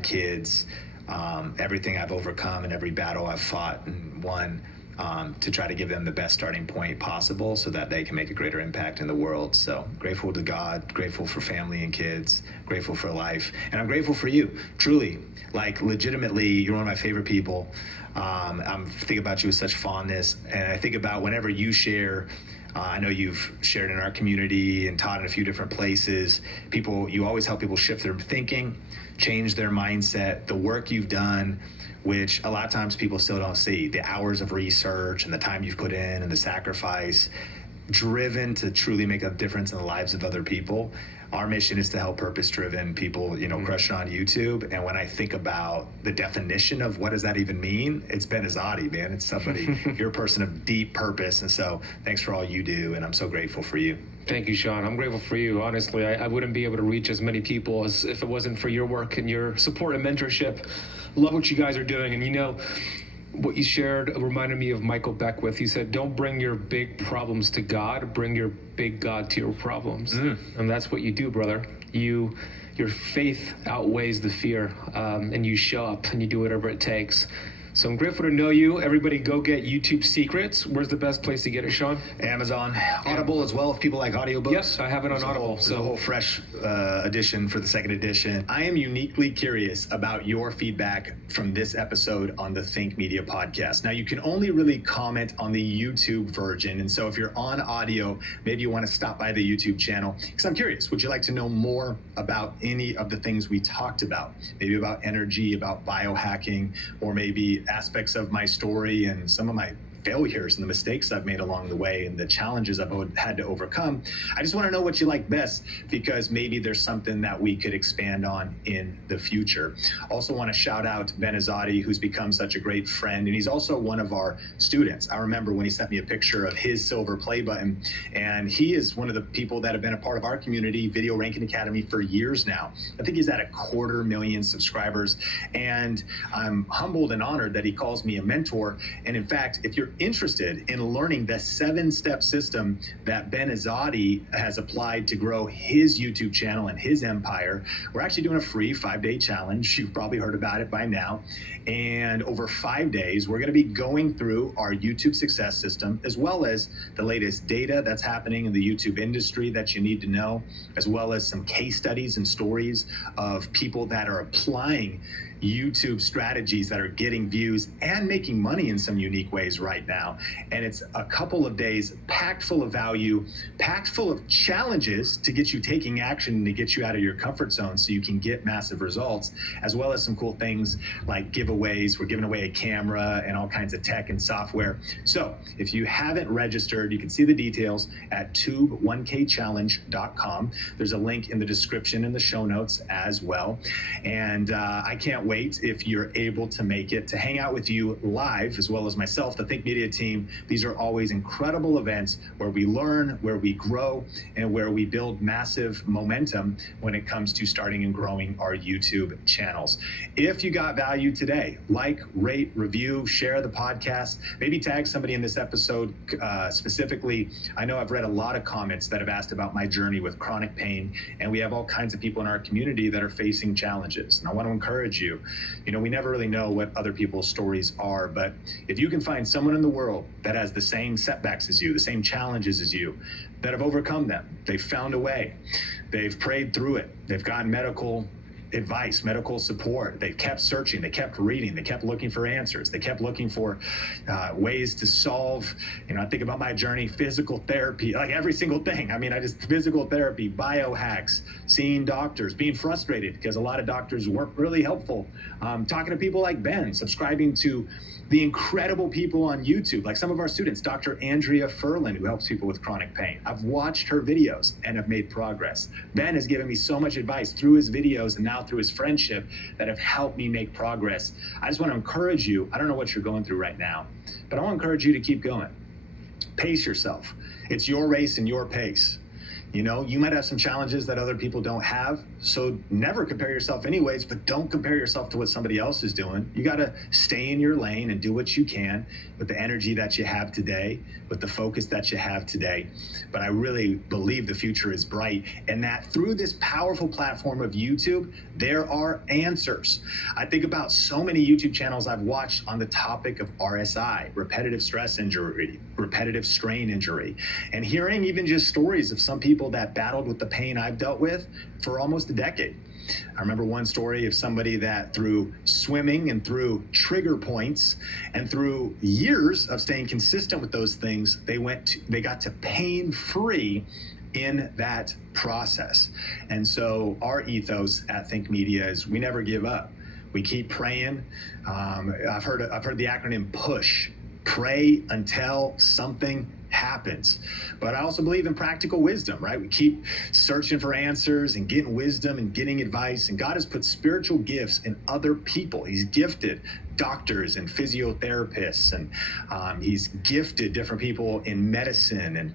kids, everything I've overcome and every battle I've fought and won. to try to give them the best starting point possible so that they can make a greater impact in the world. So grateful to God, grateful for family and kids, grateful for life. And I'm grateful for you, truly. Like, legitimately, you're one of my favorite people. I'm thinking about you with such fondness. And I think about whenever you share, I know you've shared in our community and taught in a few different places. You always help people shift their thinking, change their mindset, the work you've done, which a lot of times people still don't see, the hours of research and the time you've put in and the sacrifice, driven to truly make a difference in the lives of other people. Our mission is to help purpose-driven people, crush it on YouTube. And when I think about the definition of what does that even mean, it's Ben Azadi, man. It's somebody, you're a person of deep purpose. And so thanks for all you do. And I'm so grateful for you. Thank you, Sean. I'm grateful for you. Honestly, I wouldn't be able to reach as many people as if it wasn't for your work and your support and mentorship. Love what you guys are doing. And what you shared reminded me of Michael Beckwith. He said, don't bring your big problems to God, bring your big God to your problems. And that's what you do, brother. Your faith outweighs the fear, and you show up and you do whatever it takes. So I'm grateful to know you. Everybody go get YouTube Secrets. Where's the best place to get it, Sean? Amazon. Audible as well, if people like audiobooks. Yes, I have it on Audible. There's a whole fresh edition for the second edition. I am uniquely curious about your feedback from this episode on the Think Media podcast. Now, you can only really comment on the YouTube version. And so if you're on audio, maybe you want to stop by the YouTube channel. Because I'm curious, would you like to know more about any of the things we talked about? Maybe about energy, about biohacking, or maybe aspects of my story and some of my failures and the mistakes I've made along the way and the challenges I've had to overcome. I just want to know what you like best, because maybe there's something that we could expand on in the future. Also want to shout out Ben Azadi, who's become such a great friend, and he's also one of our students. I remember when he sent me a picture of his silver play button, and he is one of the people that have been a part of our community, Video Ranking Academy, for years now. I think he's at 250,000 subscribers, and I'm humbled and honored that he calls me a mentor. And in fact, if you're interested in learning the 7-step system that Ben Azadi has applied to grow his YouTube channel and his empire, we're actually doing a free 5-day challenge. You've probably heard about it by now. And over 5 days, we're going to be going through our YouTube success system, as well as the latest data that's happening in the YouTube industry that you need to know, as well as some case studies and stories of people that are applying YouTube strategies that are getting views and making money in some unique ways right now. And it's a couple of days packed full of value, packed full of challenges to get you taking action and to get you out of your comfort zone so you can get massive results, as well as some cool things like giveaways. We're giving away a camera and all kinds of tech and software. So if you haven't registered, you can see the details at tube1kchallenge.com. There's a link in the description in the show notes as well. And I can't wait, if you're able to make it, to hang out with you live, as well as myself, the Think Media team. These are always incredible events where we learn, where we grow, and where we build massive momentum when it comes to starting and growing our YouTube channels. If you got value today, like, rate, review, share the podcast, maybe tag somebody in this episode specifically. I know I've read a lot of comments that have asked about my journey with chronic pain, and we have all kinds of people in our community that are facing challenges. And I want to encourage you. We never really know what other people's stories are, but if you can find someone in the world that has the same setbacks as you, the same challenges as you, that have overcome them, they've found a way, they've prayed through it, they've gotten medical advice, medical support, they kept searching, they kept reading, they kept looking for answers, they kept looking for ways to solve, I think about my journey, physical therapy, like every single thing. Physical therapy, biohacks, seeing doctors, being frustrated because a lot of doctors weren't really helpful, talking to people like Ben, subscribing to the incredible people on YouTube, like some of our students, Dr. Andrea Furlan, who helps people with chronic pain. I've watched her videos and have made progress. Ben has given me so much advice through his videos and now through his friendship that have helped me make progress. I just want to encourage you. I don't know what you're going through right now, but I want to encourage you to keep going. Pace yourself. It's your race and your pace. You know, you might have some challenges that other people don't have. So never compare yourself anyways, but don't compare yourself to what somebody else is doing. You got to stay in your lane and do what you can with the energy that you have today, with the focus that you have today. But I really believe the future is bright, and that through this powerful platform of YouTube, there are answers. I think about so many YouTube channels I've watched on the topic of RSI, repetitive stress injury, repetitive strain injury, and hearing even just stories of some people that battled with the pain I've dealt with for almost a decade. I remember one story of somebody that through swimming and through trigger points and through years of staying consistent with those things, they got to pain-free in that process. And so our ethos at Think Media is we never give up. We keep praying. I've heard the acronym PUSH. Pray until something happens. But I also believe in practical wisdom, right? We keep searching for answers and getting wisdom and getting advice. And God has put spiritual gifts in other people. He's gifted doctors and physiotherapists, and he's gifted different people in medicine and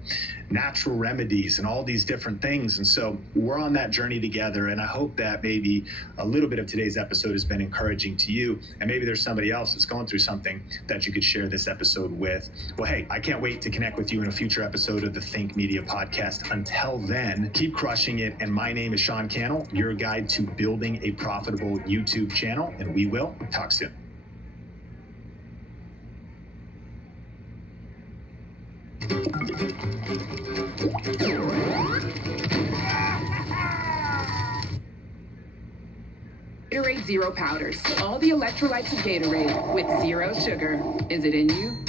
natural remedies and all these different things. And so we're on that journey together, and I hope that maybe a little bit of today's episode has been encouraging to you, and maybe there's somebody else that's going through something that you could share this episode with. Well, hey, I can't wait to connect with you in a future episode of the Think Media podcast. Until then, keep crushing it, and my name is Sean Cannell, your guide to building a profitable YouTube channel, and we will talk soon. Gatorade Zero powders. All the electrolytes of Gatorade with zero sugar. Is it in you?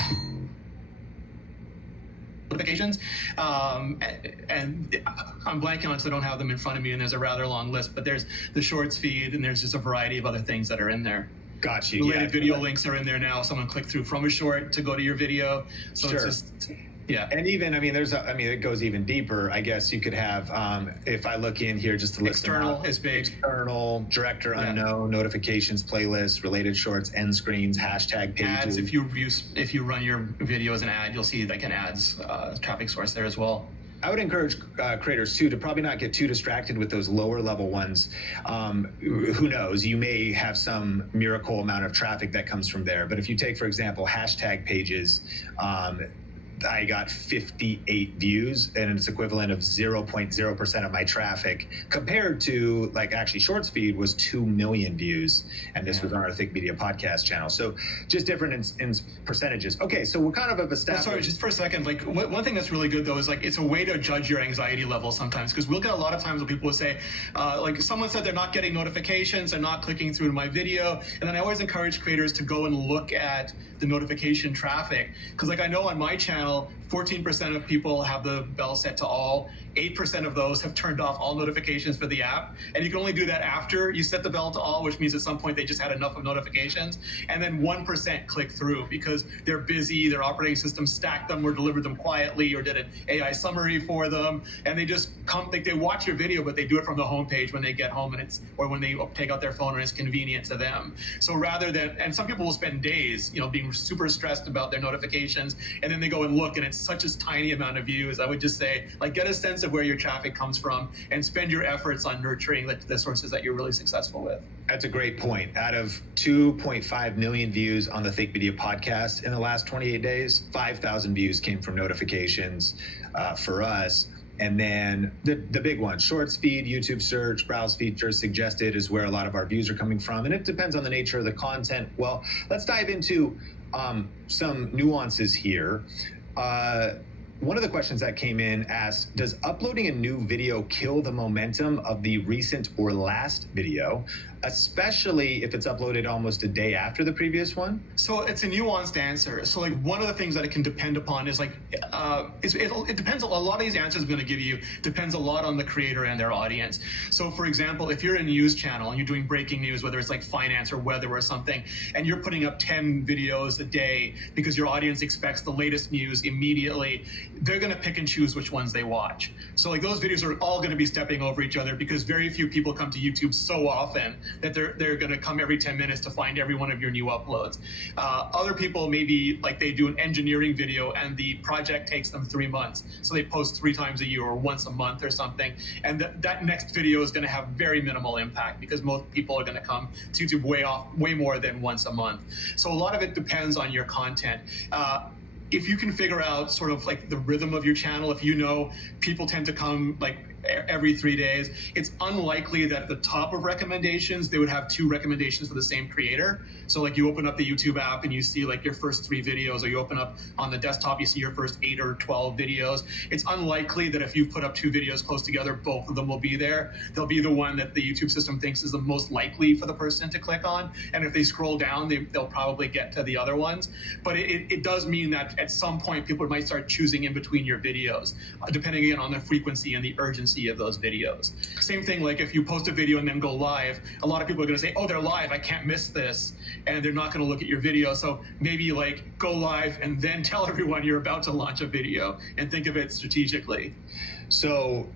Notifications, and I'm blanking on, so I don't have them in front of me, and there's a rather long list, but there's the shorts feed, and there's just a variety of other things that are in there. Got you. Related video links are in there now. Someone click through from a short to go to your video. So Sure. it's just, yeah. And even, it goes even deeper. I guess you could have, if I look in here just to list them External out. is big. External, director unknown, notifications, playlists, related shorts, end screens, hashtag pages. Ads. If you run your video as an ad, you'll see like an ads traffic source there as well. I would encourage creators too to probably not get too distracted with those lower level ones. Who knows? You may have some miracle amount of traffic that comes from there. But if you take, for example, hashtag pages, I got 58 views, and it's equivalent of 0.0% of my traffic, compared to like actually Shorts feed was 2 million views, and this was on our Think Media podcast channel. So just different in percentages. Okay, so we're kind of established. Sorry, just for a second. Like one thing that's really good though is like it's a way to judge your anxiety level sometimes, because we'll get a lot of times when people will say, like someone said they're not getting notifications, they're not clicking through to my video, and then I always encourage creators to go and look at the notification traffic, because like I know on my channel 14% of people have the bell set to all, 8% of those have turned off all notifications for the app, and you can only do that after you set the bell to all, which means at some point they just had enough of notifications, and then 1% click through because they're busy, their operating system stacked them or delivered them quietly or did an AI summary for them, and they just come, they watch your video, but they do it from the homepage when they get home, and it's, or when they take out their phone and it's convenient to them. So rather than, and some people will spend days, being super stressed about their notifications, and then they go and look, and it's such a tiny amount of views. I would just say, like, get a sense of where your traffic comes from and spend your efforts on nurturing the sources that you're really successful with. That's a great point. Out of 2.5 million views on the Think Media podcast in the last 28 days, 5,000 views came from notifications for us. And then the big one, Shorts feed, YouTube search, browse features suggested is where a lot of our views are coming from. And it depends on the nature of the content. Well, let's dive into some nuances here. One of the questions that came in asked, does uploading a new video kill the momentum of the recent or last video, especially if it's uploaded almost a day after the previous one? So it's a nuanced answer. So like one of the things that it can depend upon is like, it depends, a lot of these answers I'm gonna give you depends a lot on the creator and their audience. So for example, if you're a news channel and you're doing breaking news, whether it's like finance or weather or something, and you're putting up 10 videos a day because your audience expects the latest news immediately, they're gonna pick and choose which ones they watch. So like those videos are all gonna be stepping over each other because very few people come to YouTube so often that they're going to come every 10 minutes to find every one of your new uploads. Other people maybe like they do an engineering video and the project takes them 3 months, so they post 3 times a year or once a month or something, and that next video is going to have very minimal impact because most people are going to come to YouTube way more than once a month. So a lot of it depends on your content. If you can figure out sort of like the rhythm of your channel, if you know people tend to come like every 3 days, it's unlikely that at the top of recommendations they would have 2 recommendations for the same creator. So like you open up the YouTube app and you see like your first 3 videos, or you open up on the desktop, you see your first 8 or 12 videos. It's unlikely that if you put up 2 videos close together, both of them will be there. They'll be the one that the YouTube system thinks is the most likely for the person to click on. And if they scroll down, they'll probably get to the other ones. But it does mean that at some point people might start choosing in between your videos, depending again on the frequency and the urgency of those videos. Same thing, like if you post a video and then go live, a lot of people are going to say, oh, they're live, I can't miss this, and they're not going to look at your video. So maybe like go live and then tell everyone you're about to launch a video, and think of it strategically. So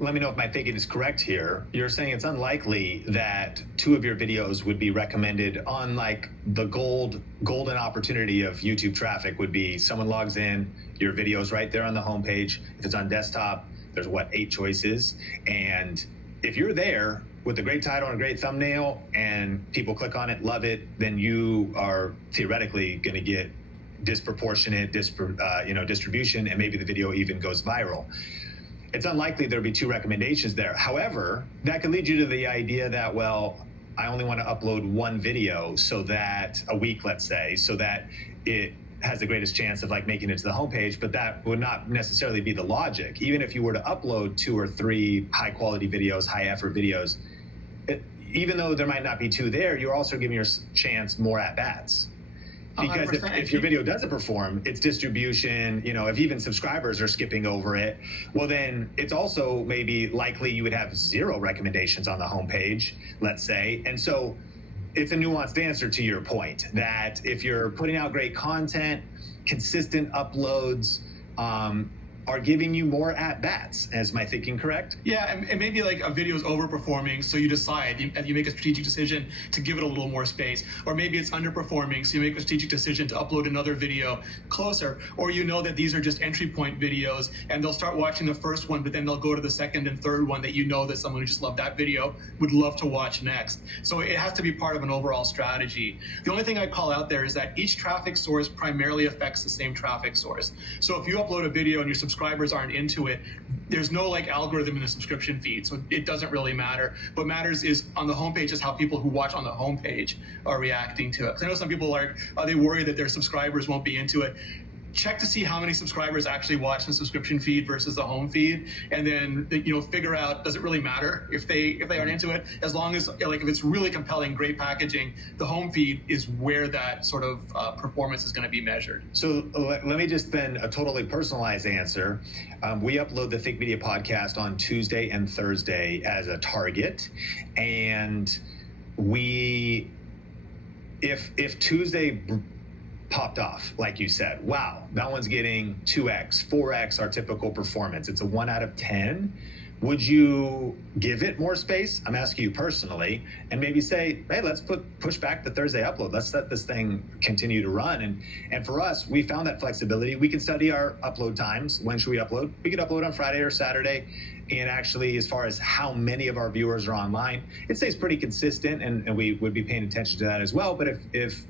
let me know if my thinking is correct here. You're saying it's unlikely that 2 of your videos would be recommended on like the golden opportunity of YouTube traffic would be someone logs in, your video's right there on the homepage. If it's on desktop, there's 8 choices. And if you're there with a great title and a great thumbnail and people click on it, love it, then you are theoretically going to get disproportionate distribution, and maybe the video even goes viral. It's unlikely there'll be 2 recommendations there. However, that could lead you to the idea that, well, I only want to upload 1 video so that a week, let's say, so that it has the greatest chance of like making it to the homepage, but that would not necessarily be the logic. Even if you were to upload 2 or 3 high quality videos, high effort videos, even though there might not be 2 there, you're also giving your chance more at bats. Because if your video doesn't perform, it's distribution, if even subscribers are skipping over it, well then it's also maybe likely you would have 0 recommendations on the homepage, let's say. And so it's a nuanced answer to your point that if you're putting out great content, consistent uploads are giving you more at-bats. Is my thinking correct? Yeah, and maybe like a video is overperforming, so you decide, you make a strategic decision to give it a little more space. Or maybe it's underperforming, so you make a strategic decision to upload another video closer. Or you know that these are just entry point videos, and they'll start watching the first one, but then they'll go to the second and third one that you know that someone who just loved that video would love to watch next. So it has to be part of an overall strategy. The only thing I'd call out there is that each traffic source primarily affects the same traffic source. So if you upload a video and your subscribers aren't into it, there's no like algorithm in the subscription feed, so it doesn't really matter. What matters is on the homepage is how people who watch on the homepage are reacting to it. Because I know some people are they worry that their subscribers won't be into it. Check to see how many subscribers actually watch the subscription feed versus the home feed, and then figure out, does it really matter if they aren't into it? As long as like if it's really compelling, great packaging, the home feed is where that sort of performance is going to be measured. So let me just then a totally personalized answer. We upload the Think Media podcast on Tuesday and Thursday as a target, and if Tuesday popped off, like you said, wow, that one's getting 2x, 4x our typical performance. It's a 1 out of 10. Would you give it more space? I'm asking you personally, and maybe say, hey, let's push back the Thursday upload. Let's let this thing continue to run. And for us, we found that flexibility. We can study our upload times. When should we upload? We could upload on Friday or Saturday. And actually, as far as how many of our viewers are online, it stays pretty consistent, and we would be paying attention to that as well. But if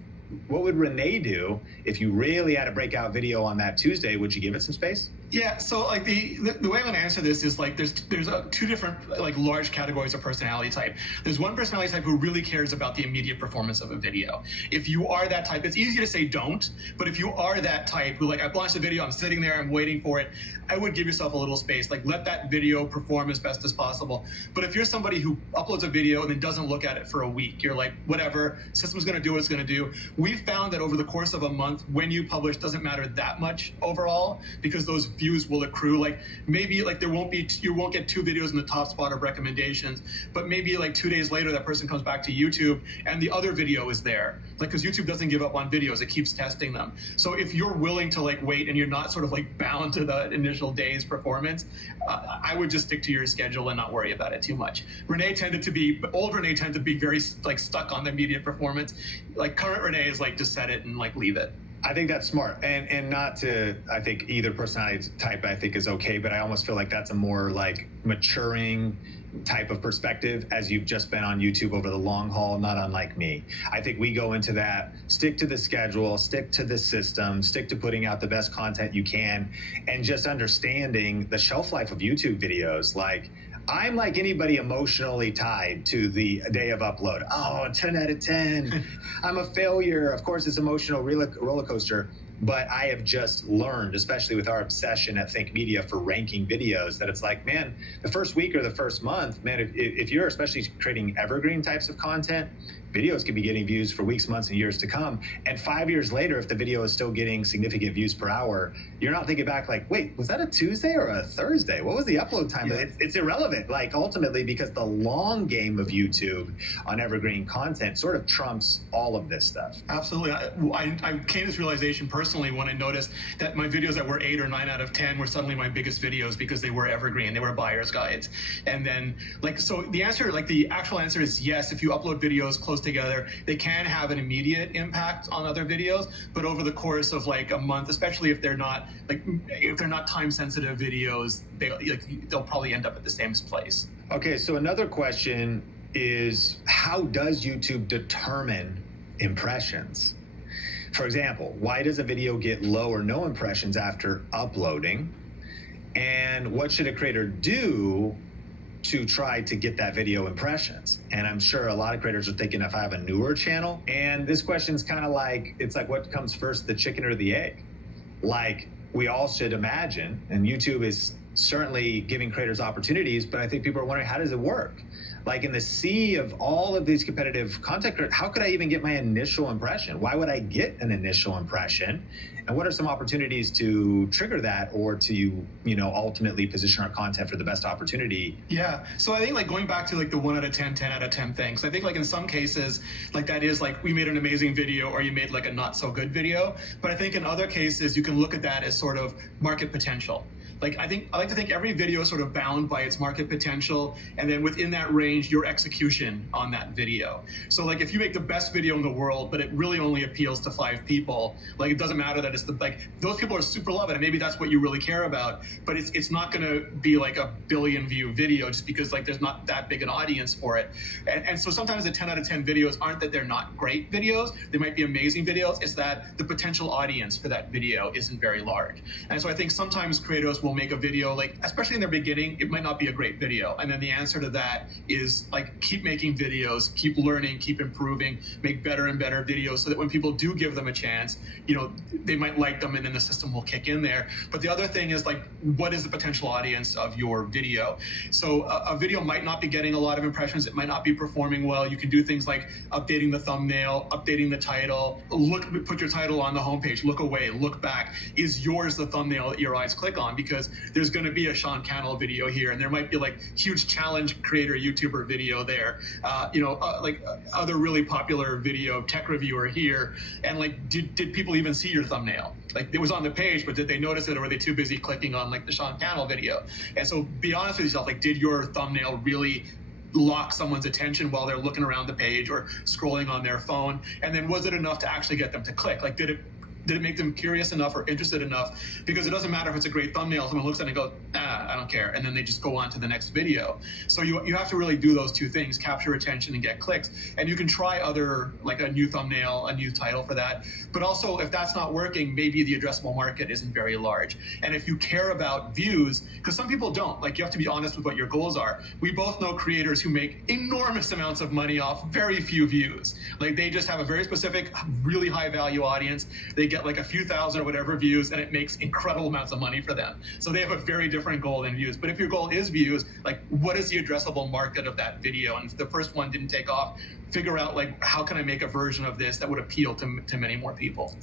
what would Renee do if you really had a breakout video on that Tuesday? Would you give it some space? Yeah, so like the way I'm gonna answer this is like there's 2 different like large categories of personality type. There's one personality type who really cares about the immediate performance of a video. If you are that type, it's easy to say don't, but if you are that type who like, I've launched a video, I'm sitting there, I'm waiting for it, I would give yourself a little space, like let that video perform as best as possible. But if you're somebody who uploads a video and then doesn't look at it for a week, you're like, whatever, system's gonna do what it's gonna do. We've found that over the course of a month, when you publish doesn't matter that much overall, because those views will accrue. Like maybe like you won't get 2 videos in the top spot of recommendations, but maybe like 2 days later that person comes back to YouTube and the other video is there. Like, because YouTube doesn't give up on videos, it keeps testing them. So if you're willing to like wait and you're not sort of like bound to the initial day's performance, I would just stick to your schedule and not worry about it too much. Old Renee tended to be very like stuck on the immediate performance. Like current Renee is like just set it and like leave it. I think that's smart, and not to, I think either personality type I think is okay, but I almost feel like that's a more like maturing type of perspective as you've just been on YouTube over the long haul, not unlike me. I think we go into that, stick to the schedule, stick to the system, stick to putting out the best content you can, and just understanding the shelf life of YouTube videos. Like, I'm like anybody emotionally tied to the day of upload. Oh, 10 out of 10. I'm a failure. Of course, it's emotional roller coaster. But I have just learned, especially with our obsession at Think Media for ranking videos, that it's like, man, the first week or the first month, man, if you're especially creating evergreen types of content, videos could be getting views for weeks, months, and years to come. And 5 years later, if the video is still getting significant views per hour, you're not thinking back like, wait, was that a Tuesday or a Thursday? What was the upload time? Yeah. It's irrelevant, like ultimately, because the long game of YouTube on evergreen content sort of trumps all of this stuff. Absolutely. I came to this realization personally when I noticed that my videos that were 8 or 9 out of 10 were suddenly my biggest videos because they were evergreen, they were buyer's guides. And then like, so the answer, like the actual answer is yes, if you upload videos close together, they can have an immediate impact on other videos, but over the course of like a month, especially if they're not time sensitive videos, they'll probably end up at the same place. Okay, so another question is, how does YouTube determine impressions? For example, why does a video get low or no impressions after uploading? And what should a creator do to try to get that video impressions? And I'm sure a lot of creators are thinking, if I have a newer channel, and this question's kind of like, it's like, what comes first, the chicken or the egg? Like, we all should imagine, and YouTube is certainly giving creators opportunities, but I think people are wondering, how does it work? Like, in the sea of all of these competitive content creators, how could I even get my initial impression? Why would I get an initial impression? And what are some opportunities to trigger that, or to, ultimately position our content for the best opportunity? Yeah, so I think like going back to like the 1 out of 10, 10 out of 10 things, I think like in some cases, like that is like, we made an amazing video or you made like a not so good video. But I think in other cases, you can look at that as sort of market potential. Like, I like to think every video is sort of bound by its market potential, and then within that range, your execution on that video. So like, if you make the best video in the world, but it really only appeals to 5 people, like it doesn't matter that it's those people are super love it, and maybe that's what you really care about, but it's not gonna be like a billion view video just because like there's not that big an audience for it. And so sometimes the 10 out of 10 videos aren't that they're not great videos, they might be amazing videos, it's that the potential audience for that video isn't very large. And so I think sometimes creators will make a video, like especially in their beginning, it might not be a great video, and then the answer to that is like, keep making videos, keep learning, keep improving, make better and better videos, so that when people do give them a chance, they might like them, and then the system will kick in there. But the other thing is like, what is the potential audience of your video? So a video might not be getting a lot of impressions, it might not be performing well. You can do things like updating the thumbnail, updating the title, put your title on the homepage, look away, look back. Is yours the thumbnail that your eyes click on? Because there's going to be a Sean Cannell video here, and there might be like huge challenge creator YouTuber video there, like other really popular video tech reviewer here. And like, did people even see your thumbnail? Like, it was on the page, but did they notice it, or were they too busy clicking on like the Sean Cannell video? And so be honest with yourself, like, did your thumbnail really lock someone's attention while they're looking around the page or scrolling on their phone? And then was it enough to actually get them to click? Like, did it make them curious enough or interested enough? Because it doesn't matter if it's a great thumbnail, someone looks at it and goes, I don't care, and then they just go on to the next video. So you have to really do those two things, capture attention and get clicks. And you can try other, like a new thumbnail, a new title for that. But also, if that's not working, maybe the addressable market isn't very large. And if you care about views, because some people don't, like, you have to be honest with what your goals are. We both know creators who make enormous amounts of money off very few views. Like, they just have a very specific, really high value audience. They get like a few thousand or whatever views, and it makes incredible amounts of money for them. So they have a very different goal than views. But if your goal is views, like, what is the addressable market of that video? And if the first one didn't take off, figure out like, how can I make a version of this that would appeal to many more people?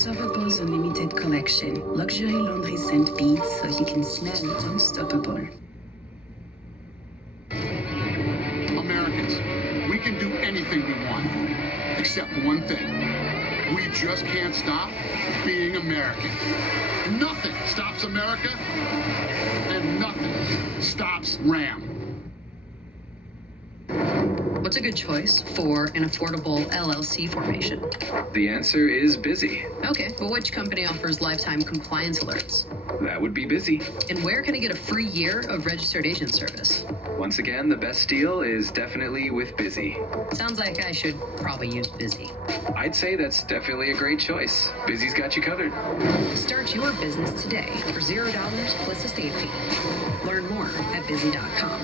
Unstoppables Unlimited Collection. Luxury laundry scent beads so you can smell unstoppable. Americans, we can do anything we want, except one thing. We just can't stop being American. Nothing stops America, and nothing stops Ram. What's a good choice for an affordable LLC formation? The answer is Busy. Okay, but which company offers lifetime compliance alerts? That would be Busy. And where can I get a free year of registered agent service? Once again, the best deal is definitely with Busy. Sounds like I should probably use Busy. I'd say that's definitely a great choice. Busy's got you covered. Start your business today for $0 plus a state fee. Learn more at busy.com.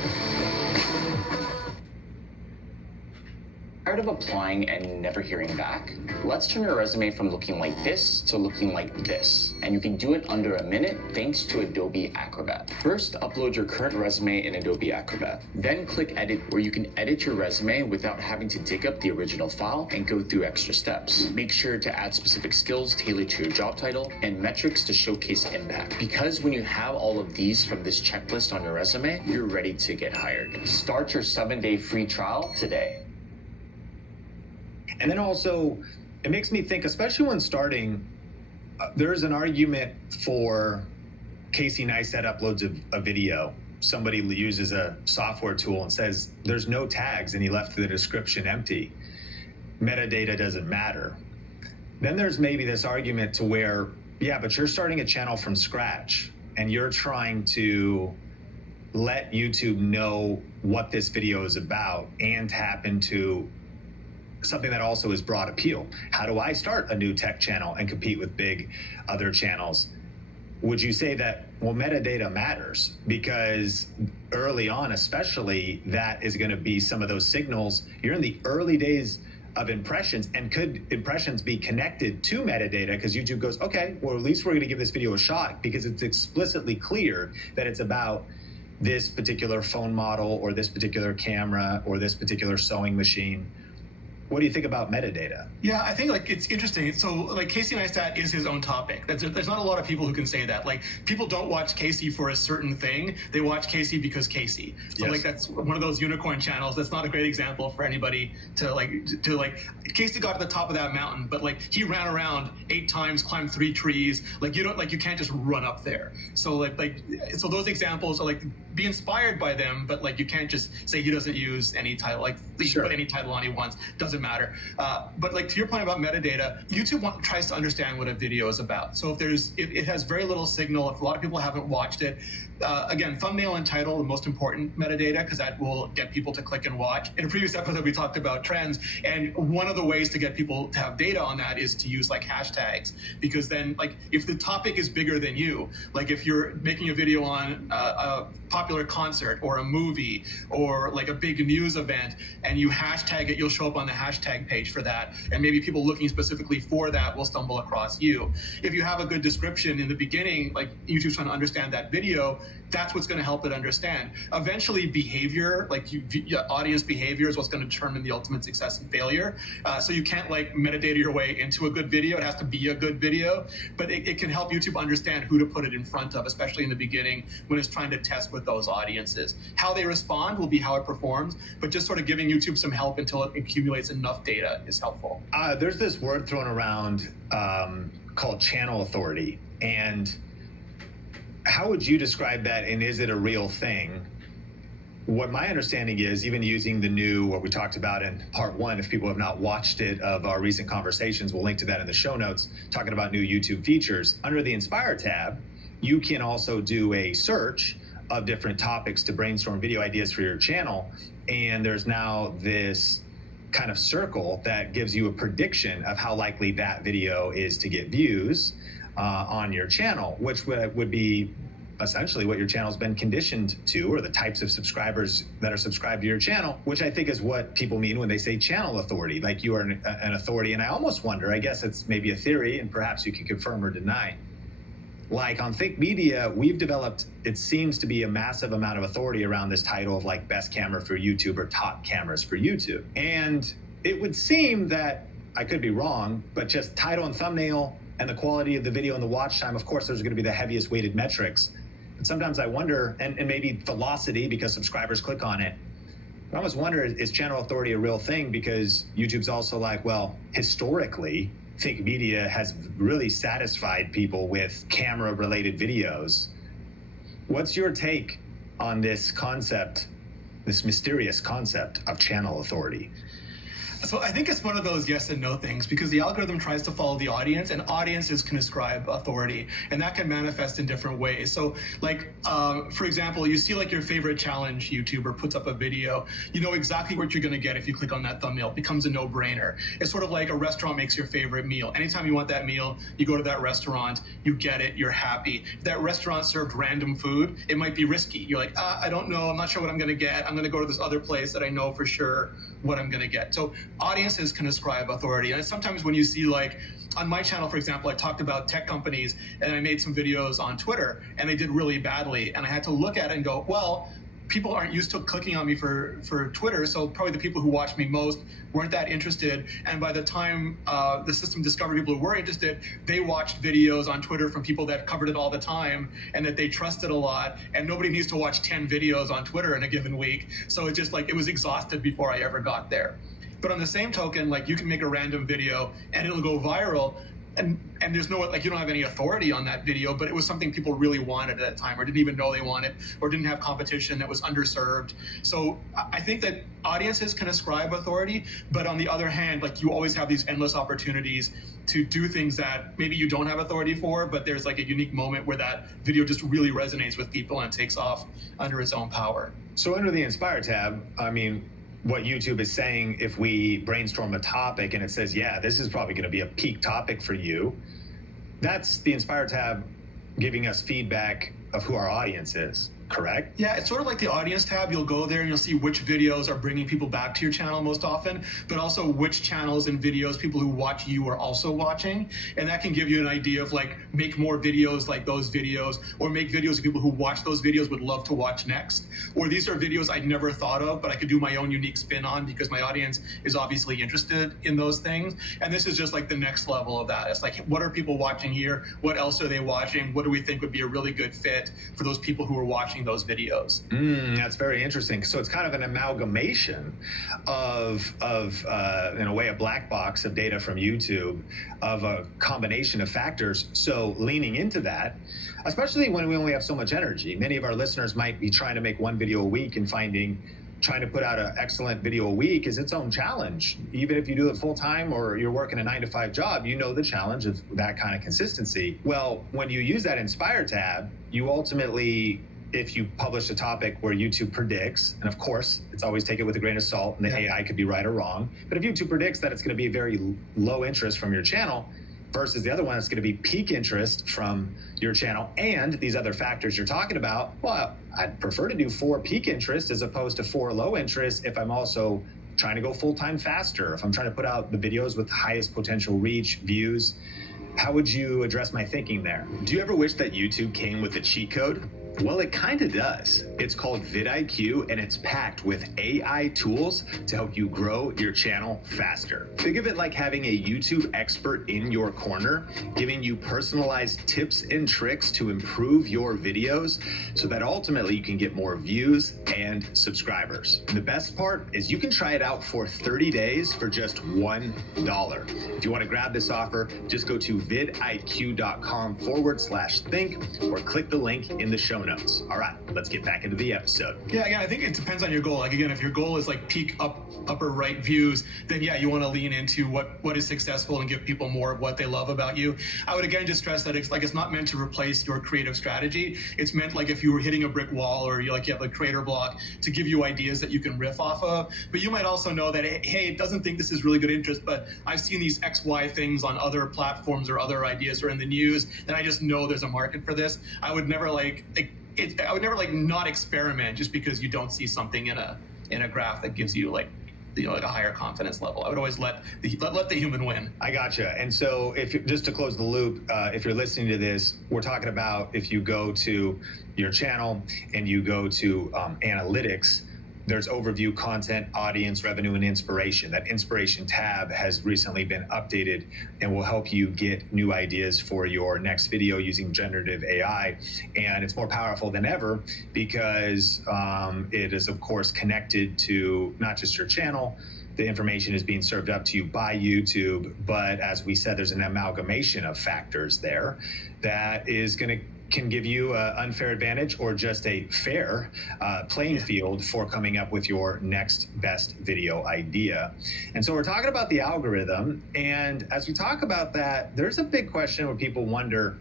Tired of applying and never hearing back? Let's turn your resume from looking like this to looking like this. And you can do it under a minute thanks to Adobe Acrobat. First, upload your current resume in Adobe Acrobat. Then click Edit, where you can edit your resume without having to dig up the original file and go through extra steps. Make sure to add specific skills tailored to your job title and metrics to showcase impact. Because when you have all of these from this checklist on your resume, you're ready to get hired. Start your 7-day free trial today. And then also, it makes me think, especially when starting, there's an argument for Casey Neistat uploads a video. Somebody uses a software tool and says there's no tags and he left the description empty. Metadata doesn't matter. Then there's maybe this argument to where, yeah, but you're starting a channel from scratch and you're trying to let YouTube know what this video is about and tap into something that also is broad appeal. How do I start a new tech channel and compete with big other channels? Would you say that, well, metadata matters? Because early on, especially, that is going to be some of those signals. You're in the early days of impressions, and could impressions be connected to metadata? Because YouTube goes, okay, well, at least we're going to give this video a shot because it's explicitly clear that it's about this particular phone model or this particular camera or this particular sewing machine. What do you think about metadata? Yeah, I think like it's interesting. So like Casey Neistat is his own topic. There's not a lot of people who can say that. Like people don't watch Casey for a certain thing. They watch Casey because Casey. So Yes. like that's one of those unicorn channels. That's not a great example for anybody to like Casey got to the top of that mountain, but like he ran around 8 times, climbed 3 trees. Like you can't just run up there. So so those examples are like be inspired by them, but like you can't just say he doesn't use any title. Like he can put any title on he wants. Doesn't matter. But like to your point about metadata, YouTube tries to understand what a video is about. So if it has very little signal, if a lot of people haven't watched it, again, thumbnail and title, the most important metadata, because that will get people to click and watch. In a previous episode, we talked about trends, and one of the ways to get people to have data on that is to use like hashtags, because then like if the topic is bigger than you, like if you're making a video on a popular concert or a movie or like a big news event and you hashtag it, you'll show up on the hashtag page for that, and maybe people looking specifically for that will stumble across you. If you have a good description in the beginning, like YouTube's trying to understand that video, that's what's going to help it understand. Eventually, behavior, like audience behavior, is what's going to determine the ultimate success and failure. So you can't like metadata your way into a good video. It has to be a good video, but it can help YouTube understand who to put it in front of, especially in the beginning when it's trying to test with those audiences. How they respond will be how it performs, but just sort of giving YouTube some help until it accumulates enough data is helpful. There's this word thrown around called channel authority, and how would you describe that, and is it a real thing? What my understanding is, even using the new, what we talked about in part 1, if people have not watched it, of our recent conversations, we'll link to that in the show notes, talking about new YouTube features. Under the Inspire tab, you can also do a search of different topics to brainstorm video ideas for your channel. And there's now this kind of circle that gives you a prediction of how likely that video is to get views on your channel, which would be essentially what your channel's been conditioned to, or the types of subscribers that are subscribed to your channel, which I think is what people mean when they say channel authority, like you are an authority. And I almost wonder, I guess it's maybe a theory, and perhaps you can confirm or deny, like on Think Media, we've developed, it seems to be a massive amount of authority around this title of like best camera for YouTube or top cameras for YouTube. And it would seem that, I could be wrong, but just title and thumbnail and the quality of the video and the watch time, of course, those are going to be the heaviest weighted metrics. But sometimes I wonder, and maybe velocity because subscribers click on it. I almost wonder, is channel authority a real thing? Because YouTube's also like, well, historically, Think Media has really satisfied people with camera-related videos. What's your take on this concept, this mysterious concept of channel authority? So I think it's one of those yes and no things, because the algorithm tries to follow the audience, and audiences can ascribe authority, and that can manifest in different ways. So like, for example, you see like your favorite challenge YouTuber puts up a video, you know exactly what you're gonna get if you click on that thumbnail. It becomes a no-brainer. It's sort of like a restaurant makes your favorite meal. Anytime you want that meal, you go to that restaurant, you get it, you're happy. If that restaurant served random food, it might be risky. You're like, I don't know, I'm not sure what I'm gonna get. I'm gonna go to this other place that I know for sure what I'm gonna get. So audiences can ascribe authority. And sometimes when you see, like on my channel, for example, I talked about tech companies and I made some videos on Twitter and they did really badly. And I had to look at it and go, well, people aren't used to clicking on me for Twitter, so probably the people who watch me most weren't that interested. And by the time the system discovered people who were interested, they watched videos on Twitter from people that covered it all the time and that they trusted a lot. And nobody needs to watch 10 videos on Twitter in a given week. So it's just like, it was exhausted before I ever got there. But on the same token, like you can make a random video and it'll go viral, and there's no, like, you don't have any authority on that video, but it was something people really wanted at that time, or didn't even know they wanted, or didn't have competition that was underserved. So I think that audiences can ascribe authority, but on the other hand, like you always have these endless opportunities to do things that maybe you don't have authority for, but there's like a unique moment where that video just really resonates with people and takes off under its own power. So under the Inspire tab, I mean, what YouTube is saying, if we brainstorm a topic and it says, yeah, this is probably going to be a peak topic for you, that's the Inspire tab giving us feedback of who our audience is. Correct? Yeah, it's sort of like the audience tab. You'll go there and you'll see which videos are bringing people back to your channel most often, but also which channels and videos people who watch you are also watching. And that can give you an idea of like, make more videos like those videos, or make videos of people who watch those videos would love to watch next. Or these are videos I'd never thought of, but I could do my own unique spin on because my audience is obviously interested in those things. And this is just like the next level of that. It's like, what are people watching here? What else are they watching? What do we think would be a really good fit for those people who are watching those videos? That's very interesting. So it's kind of an amalgamation of in a way, a black box of data from YouTube of a combination of factors. So leaning into that, especially when we only have so much energy, many of our listeners might be trying to make one video a week and trying to put out an excellent video a week is its own challenge. Even if you do it full time or you're working a 9-to-5 job, you know the challenge of that kind of consistency. Well, when you use that Inspire tab, you ultimately, if you publish a topic where YouTube predicts, and of course, it's always take it with a grain of salt, and the AI could be right or wrong, but if YouTube predicts that it's going to be very low interest from your channel versus the other one that's going to be peak interest from your channel and these other factors you're talking about, well, I'd prefer to do 4 peak interest as opposed to 4 low interest if I'm also trying to go full-time faster, if I'm trying to put out the videos with the highest potential reach, views. How would you address my thinking there? Do you ever wish that YouTube came with a cheat code? Well, it kind of does. It's called vidIQ, and it's packed with AI tools to help you grow your channel faster. Think of it like having a YouTube expert in your corner, giving you personalized tips and tricks to improve your videos so that ultimately you can get more views and subscribers. And the best part is you can try it out for 30 days for just $1. If you want to grab this offer, just go to vidiq.com/think or click the link in the show notes. All right, let's get back into the episode. Yeah, again, I think it depends on your goal. Like again, if your goal is like peak upper right views, then yeah, you want to lean into what is successful and give people more of what they love about you. I would again just stress that it's not meant to replace your creative strategy. It's meant like if you were hitting a brick wall or you have a creator block to give you ideas that you can riff off of. But you might also know that, hey, it doesn't think this is really good interest, but I've seen these XY things on other platforms or other ideas or in the news, and I just know there's a market for this. I would never not experiment just because you don't see something in a graph that gives you like a higher confidence level. I would always let the human win. I gotcha. And so just to close the loop, if you're listening to this, we're talking about if you go to your channel and you go to analytics, there's overview, content, audience, revenue, and inspiration. That inspiration tab has recently been updated and will help you get new ideas for your next video using generative AI. And it's more powerful than ever because it is, of course, connected to not just your channel. The information is being served up to you by YouTube, but as we said, there's an amalgamation of factors there that can give you an unfair advantage or just a fair playing field for coming up with your next best video idea. And so we're talking about the algorithm, and as we talk about that, there's a big question where people wonder,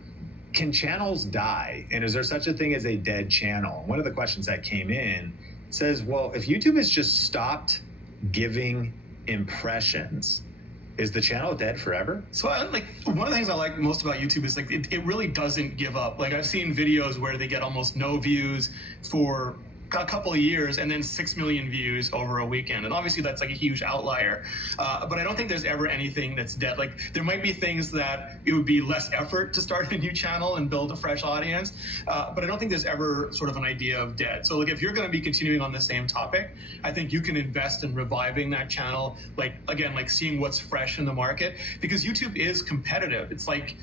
can channels die? And is there such a thing as a dead channel? One of the questions that came in says, well, if YouTube has just stopped giving impressions, is the channel dead forever? So one of the things I like most about YouTube is it really doesn't give up. Like I've seen videos where they get almost no views for a couple of years and then 6 million views over a weekend. And obviously that's like a huge outlier. But I don't think there's ever anything that's dead. Like there might be things that it would be less effort to start a new channel and build a fresh audience. But I don't think there's ever sort of an idea of dead. So like if you're going to be continuing on the same topic, I think you can invest in reviving that channel. Like again, like seeing what's fresh in the market, because YouTube is competitive. It's like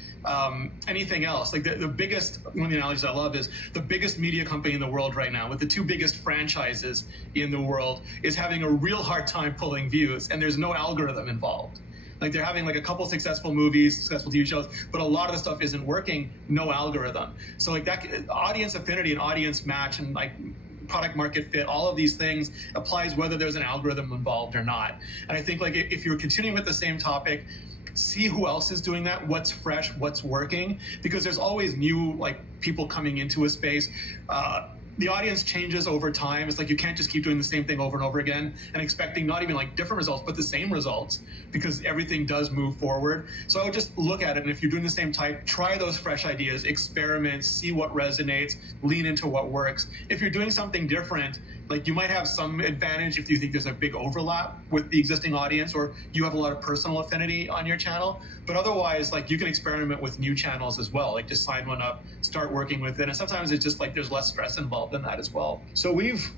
anything else. Like the biggest, one of the analogies I love is the biggest media company in the world right now with the two biggest franchises in the world is having a real hard time pulling views, and there's no algorithm involved. Like they're having like a couple successful movies, successful TV shows, but a lot of the stuff isn't working, no algorithm. So like that audience affinity and audience match and like product market fit, all of these things applies whether there's an algorithm involved or not. And I think like if you're continuing with the same topic, see who else is doing that, what's fresh, what's working, because there's always new like people coming into a space. The audience changes over time. It's like you can't just keep doing the same thing over and over again and expecting not even like different results, but the same results, because everything does move forward. So I would just look at it, and if you're doing the same type, try those fresh ideas, experiment, see what resonates, lean into what works. If you're doing something different, like you might have some advantage if you think there's a big overlap with the existing audience or you have a lot of personal affinity on your channel. But otherwise, like you can experiment with new channels as well. Like just sign one up, start working with it. And sometimes it's just like there's less stress involved in that as well. So we've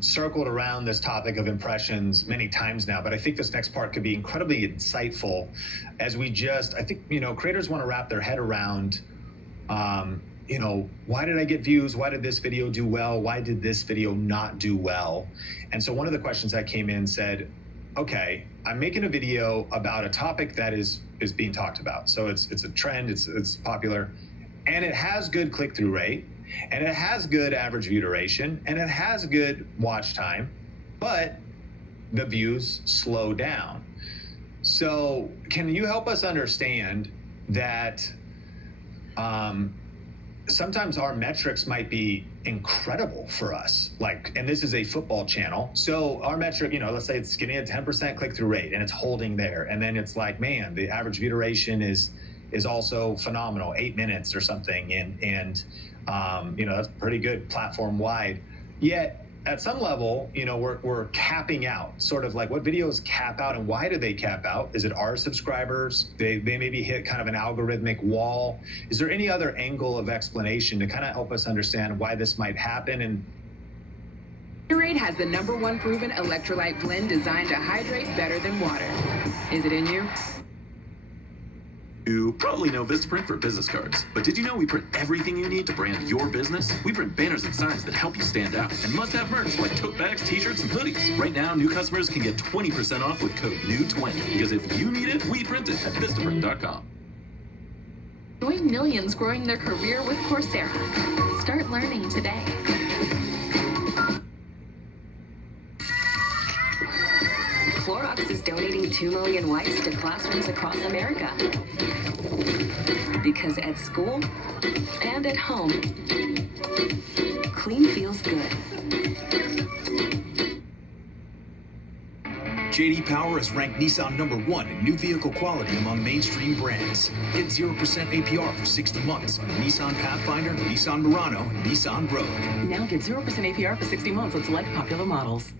circled around this topic of impressions many times now, but I think this next part could be incredibly insightful as I think, creators want to wrap their head around, why did I get views? Why did this video do well? Why did this video not do well? And so one of the questions that came in said, okay, I'm making a video about a topic that is being talked about. So it's a trend, it's popular, and it has good click-through rate, and it has good average view duration, and it has good watch time, but the views slow down. So can you help us understand that sometimes our metrics might be incredible for us, and this is a football channel. So our metric, let's say it's getting a 10% click-through rate and it's holding there. And then it's like, man, the average view duration is also phenomenal, 8 minutes or something. And that's pretty good platform wide. Yet at some level, we're capping out, sort of like what videos cap out and why do they cap out? Is it our subscribers? They maybe hit kind of an algorithmic wall. Is there any other angle of explanation to kind of help us understand why this might happen? And Gatorade has the #1 proven electrolyte blend designed to hydrate better than water. Is it in you? You probably know Vistaprint for business cards, but did you know we print everything you need to brand your business? We print banners and signs that help you stand out, and must-have merch like tote bags, t-shirts, and hoodies. Right now, new customers can get 20% off with code NEW20, because if you need it, we print it at Vistaprint.com. Join millions growing their career with Coursera. Start learning today. Clorox is donating 2 million wipes to classrooms across America. Because at school and at home, clean feels good. J.D. Power has ranked Nissan #1 in new vehicle quality among mainstream brands. Get 0% APR for 60 months on Nissan Pathfinder, Nissan Murano, and Nissan Rogue. Now get 0% APR for 60 months on select popular models.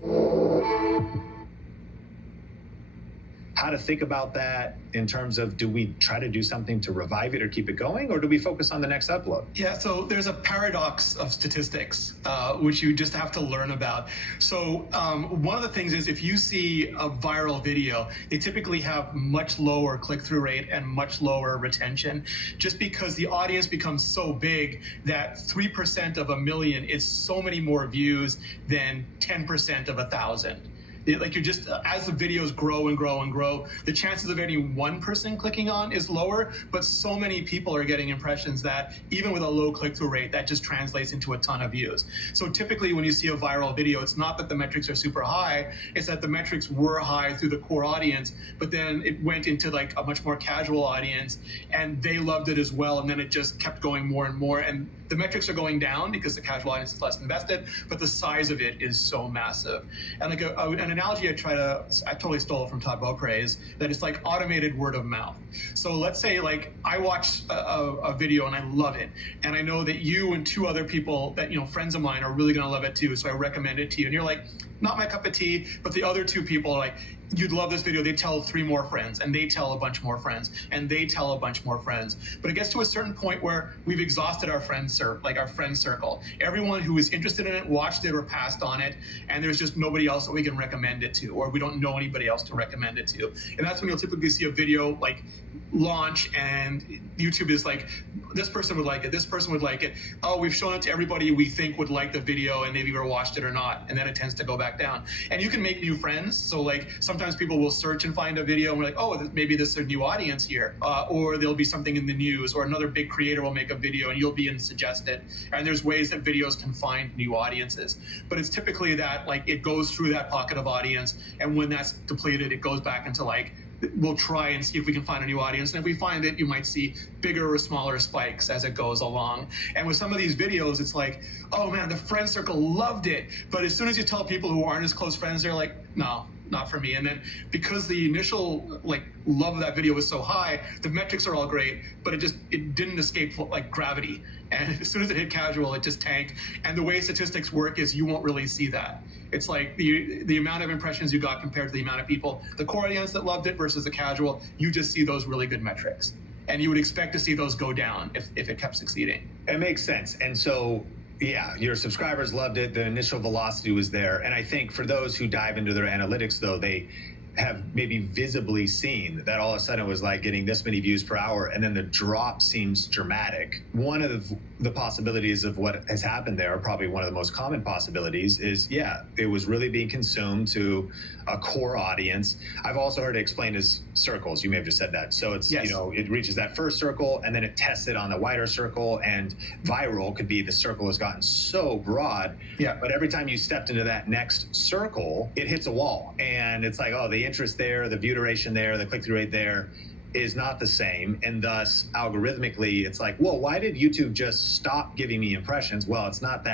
how to think about that in terms of, do we try to do something to revive it or keep it going, or do we focus on the next upload? Yeah, so there's a paradox of statistics, which you just have to learn about. So one of the things is, if you see a viral video, they typically have much lower click-through rate and much lower retention, just because the audience becomes so big that 3% of 1,000,000 is so many more views than 10% of 1,000. Like, you're just, as the videos grow and grow and grow, the chances of any one person clicking on is lower, but so many people are getting impressions that even with a low click-through rate, that just translates into a ton of views. So typically when you see a viral video, it's not that the metrics are super high, it's that the metrics were high through the core audience, but then it went into like a much more casual audience and they loved it as well, and then it just kept going more and more. And the metrics are going down because the casual audience is less invested, but the size of it is so massive. And like an analogy I totally stole from Todd Beaupre, is that it's like automated word of mouth. So let's say like I watch a video and I love it, and I know that you and 2 other people that, friends of mine, are really gonna love it too, so I recommend it to you, and you're like, not my cup of tea, but the other 2 people are like, you'd love this video. They tell 3 more friends, and they tell a bunch more friends, and they tell a bunch more friends. But it gets to a certain point where we've exhausted our friend circle. Everyone who is interested in it watched it or passed on it, and there's just nobody else that we can recommend it to, or we don't know anybody else to recommend it to. And that's when you'll typically see a video like launch, and YouTube is like, this person would like it, this person would like it. Oh, we've shown it to everybody we think would like the video, and they've either watched it or not, and then it tends to go back down. And you can make new friends. So like sometimes people will search and find a video, and we're like, oh, maybe this is a new audience here, or there'll be something in the news, or another big creator will make a video, and you'll be in suggested. And there's ways that videos can find new audiences, but it's typically that like it goes through that pocket of audience, and when that's depleted, it goes back into like, we'll try and see if we can find a new audience. And if we find it, you might see bigger or smaller spikes as it goes along. And with some of these videos, it's like, oh man, the friend circle loved it. But as soon as you tell people who aren't as close friends, they're like, no, not for me. And then because the initial like love of that video was so high, the metrics are all great, but it didn't escape like gravity. And as soon as it hit casual, it just tanked. And the way statistics work is you won't really see that. It's like the amount of impressions you got compared to the amount of people, the core audience that loved it versus the casual, you just see those really good metrics. And you would expect to see those go down if it kept succeeding. It makes sense. And so, yeah, your subscribers loved it. The initial velocity was there. And I think for those who dive into their analytics, though, they have maybe visibly seen that all of a sudden it was like getting this many views per hour, and then the drop seems dramatic. One of the possibilities of what has happened there, probably one of the most common possibilities, is it was really being consumed to a core audience. I've also heard it explained as circles. You may have just said that. So it's, yes, it reaches that first circle and then it tests it on the wider circle, and viral could be the circle has gotten so broad, but every time you stepped into that next circle, it hits a wall, and it's like, oh, the interest there, the view duration there, the click-through rate there is not the same, and thus algorithmically it's like, whoa, why did YouTube just stop giving me impressions? Well, it's not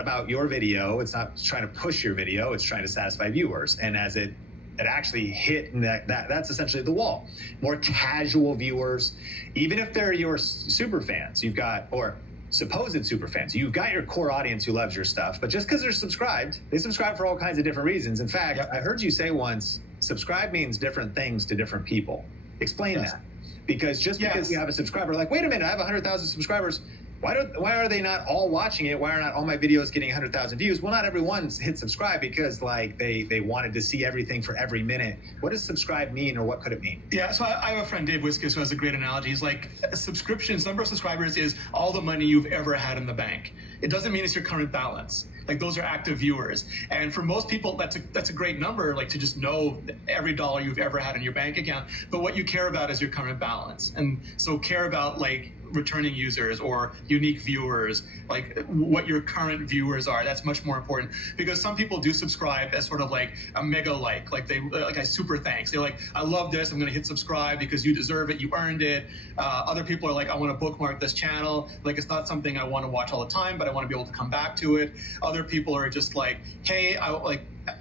about your video, it's not trying to push your video, it's trying to satisfy viewers. And as it actually hit, and that's essentially the wall. More casual viewers, even if they're your super fans, you've got, or supposed super fans, you've got your core audience who loves your stuff, but just because they're subscribed, they subscribe for all kinds of different reasons. In fact, I heard you say once, subscribe means different things to different people. Explain that. Because just because you have a subscriber, like, wait a minute, I have 100,000 subscribers, why are they not all watching it? Why are not all my videos getting 100,000 views? Well, not everyone's hit subscribe because like they wanted to see everything for every minute. What does subscribe mean, or what could it mean? Yeah, so I have a friend, Dave Wiskus, who has a great analogy. He's like, subscriptions, number of subscribers is all the money you've ever had in the bank. It doesn't mean it's your current balance. Like, those are active viewers. And for most people, that's a great number, like to just know every dollar you've ever had in your bank account. But what you care about is your current balance. And so care about like returning users or unique viewers, like what your current viewers are. That's much more important, because some people do subscribe as sort of like a mega like a super thanks. They're like, I love this, I'm gonna hit subscribe because you deserve it, you earned it. Other people are like, I want to bookmark this channel. Like, it's not something I want to watch all the time, but I want to be able to come back to it. Other people are just like, hey,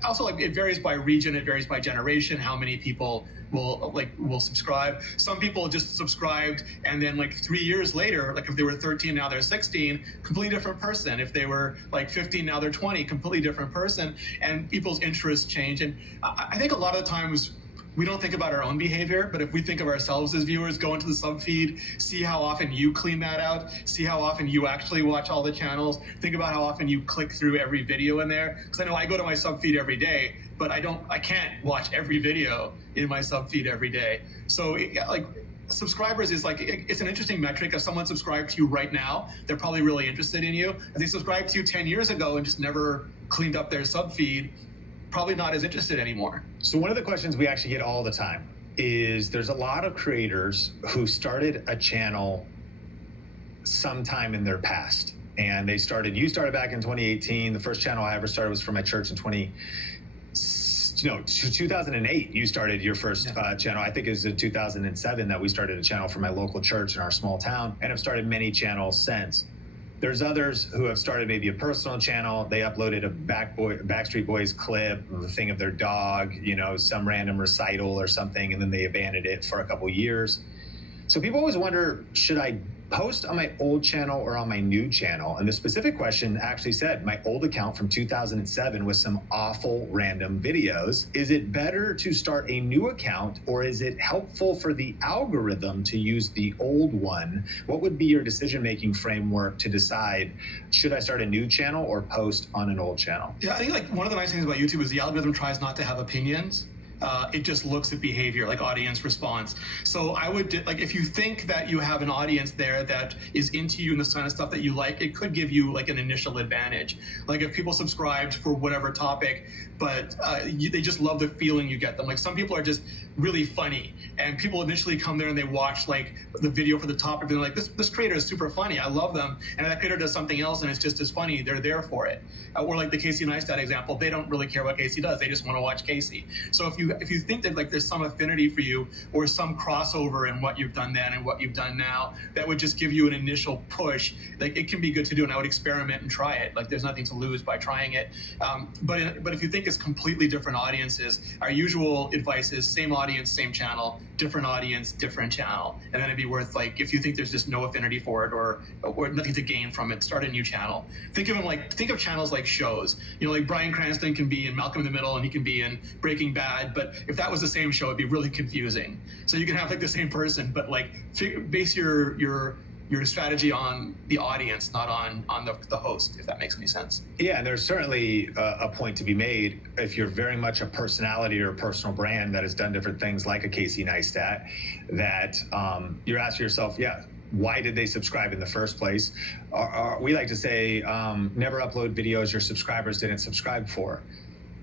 also, it varies by region, it varies by generation, how many people will subscribe. Some people just subscribed, and then like 3 years later, like if they were 13, now they're 16, completely different person. If they were like 15, now they're 20, completely different person. And people's interests change. And I think a lot of the times we don't think about our own behavior, but if we think of ourselves as viewers, go into the sub feed, see how often you clean that out, see how often you actually watch all the channels, think about how often you click through every video in there. Because I know I go to my sub feed every day, but I can't watch every video in my sub feed every day. So subscribers is it's an interesting metric. If someone subscribed to you right now, they're probably really interested in you. If they subscribed to you 10 years ago and just never cleaned up their sub feed, probably not as interested anymore. So one of the questions we actually get all the time is there's a lot of creators who started a channel sometime in their past. And you started back in 2018. The first channel I ever started was for my church in 2008. You started your first channel. I think it was in 2007 that we started a channel for my local church in our small town, and have started many channels since. There's others who have started maybe a personal channel. They uploaded a Backstreet Boys clip, the thing of their dog, some random recital or something, and then they abandoned it for a couple years. So people always wonder, should I post on my old channel or on my new channel? And the specific question actually said, my old account from 2007 with some awful random videos. Is it better to start a new account, or is it helpful for the algorithm to use the old one? What would be your decision-making framework to decide, should I start a new channel or post on an old channel? Yeah, I think one of the nice things about YouTube is the algorithm tries not to have opinions. It just looks at behavior, like audience response. So I would, if you think that you have an audience there that is into you and the kind of stuff that you like, it could give you an initial advantage. Like if people subscribed for whatever topic, but they just love the feeling you get them. Like some people are just really funny, and people initially come there and they watch the video for the topic, and they're like, this creator is super funny, I love them. And that creator does something else and it's just as funny, they're there for it. Or like the Casey Neistat example, they don't really care what Casey does, they just want to watch Casey. So if you think that there's some affinity for you or some crossover in what you've done then and what you've done now, that would just give you an initial push. It can be good to do, and I would experiment and try it. There's nothing to lose by trying it. But if you think it's completely different audiences, our usual advice is same audience, same channel, different audience, different channel. And then it'd be worth, if you think there's just no affinity for it or nothing to gain from it, start a new channel. Think of channels like shows. Bryan Cranston can be in Malcolm in the Middle and he can be in Breaking Bad, but if that was the same show, it'd be really confusing. So you can have the same person, but base your strategy on the audience, not on the host, if that makes any sense. Yeah, and there's certainly a point to be made if you're very much a personality or a personal brand that has done different things, like a Casey Neistat, that you're asking yourself, why did they subscribe in the first place? We like to say, never upload videos your subscribers didn't subscribe for.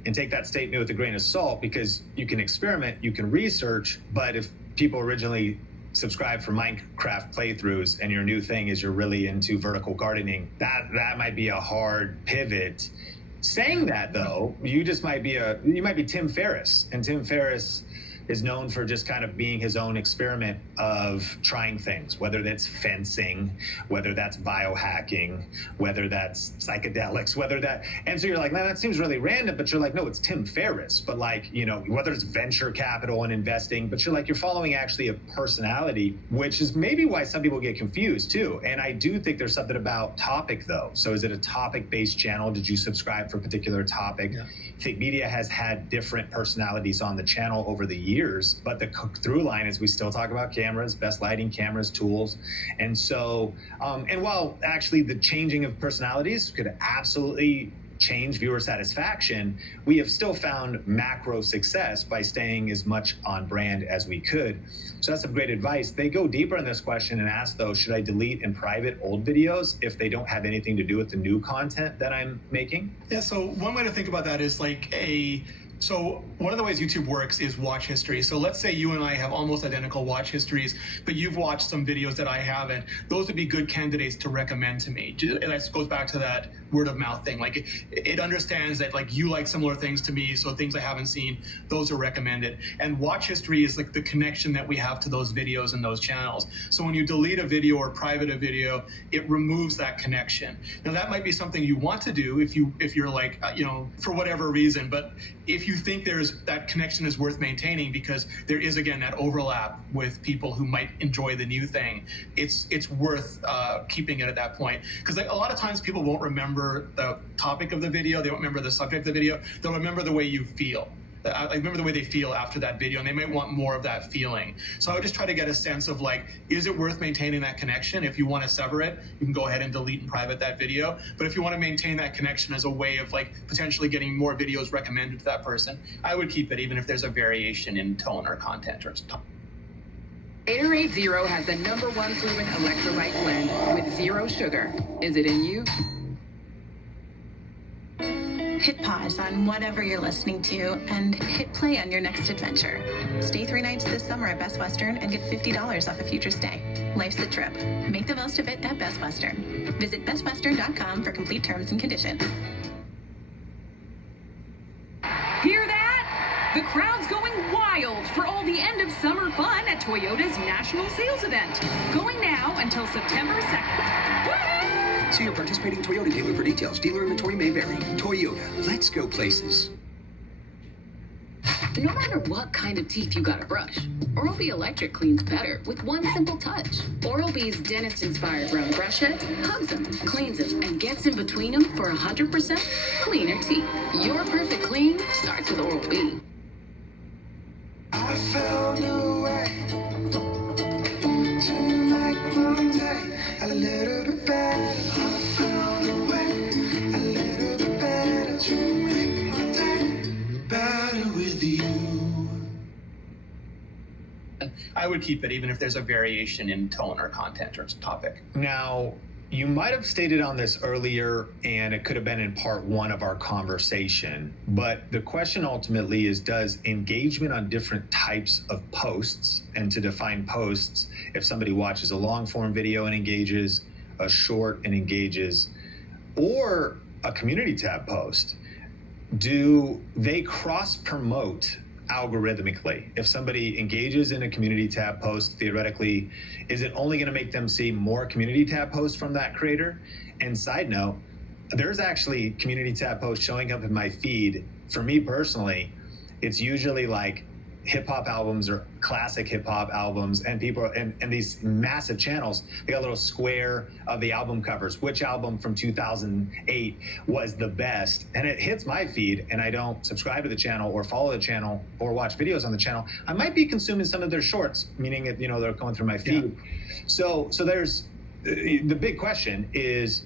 And take that statement with a grain of salt, because you can experiment, you can research, but if people originally subscribe for Minecraft playthroughs and your new thing is you're really into vertical gardening, that might be a hard pivot. Saying that though, you might be Tim Ferriss, and Tim Ferriss is known for just kind of being his own experiment of trying things, whether that's fencing, whether that's biohacking, whether that's psychedelics, and so you're like, man, that seems really random, but you're like, no, it's Tim Ferriss. But whether it's venture capital and investing, but you're following actually a personality, which is maybe why some people get confused too. And I do think there's something about topic though. So is it a topic-based channel? Did you subscribe for a particular topic? Yeah. Think Media has had different personalities on the channel over the years, but the through line is we still talk about cameras, best lighting, cameras, tools. And so, and while actually the changing of personalities could absolutely change viewer satisfaction, we have still found macro success by staying as much on brand as we could. So that's some great advice. They go deeper in this question and ask though, should I delete in private old videos if they don't have anything to do with the new content that I'm making? Yeah, so one way to think about that is so one of the ways YouTube works is watch history. So let's say you and I have almost identical watch histories, but you've watched some videos that I haven't. Those would be good candidates to recommend to me. And that goes back to that word of mouth thing. It understands that you like similar things to me, so things I haven't seen, those are recommended. And watch history is the connection that we have to those videos and those channels. So when you delete a video or private a video, it removes that connection. Now that might be something you want to do if you're for whatever reason, but if you think that connection is worth maintaining, because there is again that overlap with people who might enjoy the new thing, it's worth keeping it at that point. Because a lot of times people won't remember the topic of the video, they won't remember the subject of the video, they'll remember the way you feel. I remember the way they feel after that video, and they might want more of that feeling. So I would just try to get a sense of like, is it worth maintaining that connection? If you want to sever it, you can go ahead and delete and private that video. But if you want to maintain that connection as a way of like potentially getting more videos recommended to that person, I would keep it even if there's a variation in tone or content or tone. Gatorade Zero has the #1 proven electrolyte blend with zero sugar. Is it in you? Hit pause on whatever you're listening to and hit play on your next adventure. Stay 3 nights this summer at Best Western and get $50 off a future stay. Life's a trip. Make the most of it at Best Western. Visit bestwestern.com for complete terms and conditions. Hear that? The crowd's going wild for all the end of summer fun at Toyota's National Sales Event. Going now until September 2nd. Woo-hoo! See your participating Toyota dealer for details. Dealer inventory may vary. Toyota, let's go places. No matter what kind of teeth you gotta brush, Oral-B Electric cleans better with one simple touch. Oral-B's dentist-inspired round brush head hugs them, cleans them, and gets in between them for 100% cleaner teeth. Your perfect clean starts with Oral-B. I found a way to make my day a little bit better. I found a way a little bit better to make my day better with you. I would keep it even if there's a variation in tone or content or topic. Now, you might have stated on this earlier, and it could have been in part 1 of our conversation, but the question ultimately is, does engagement on different types of posts, and to define posts, if somebody watches a long form video and engages, a short and engages, or a community tab post, do they cross promote algorithmically? If somebody engages in a community tab post, theoretically, is it only going to make them see more community tab posts from that creator? And side note, there's actually community tab posts showing up in my feed. For me personally, it's usually like hip hop albums or classic hip hop albums, and people and these massive channels, they got a little square of the album covers, which album from 2008 was the best, and it hits my feed, and I don't subscribe to the channel or follow the channel or watch videos on the channel. I might be consuming some of their shorts, meaning that, you know, they're going through my feed. So there's the big question is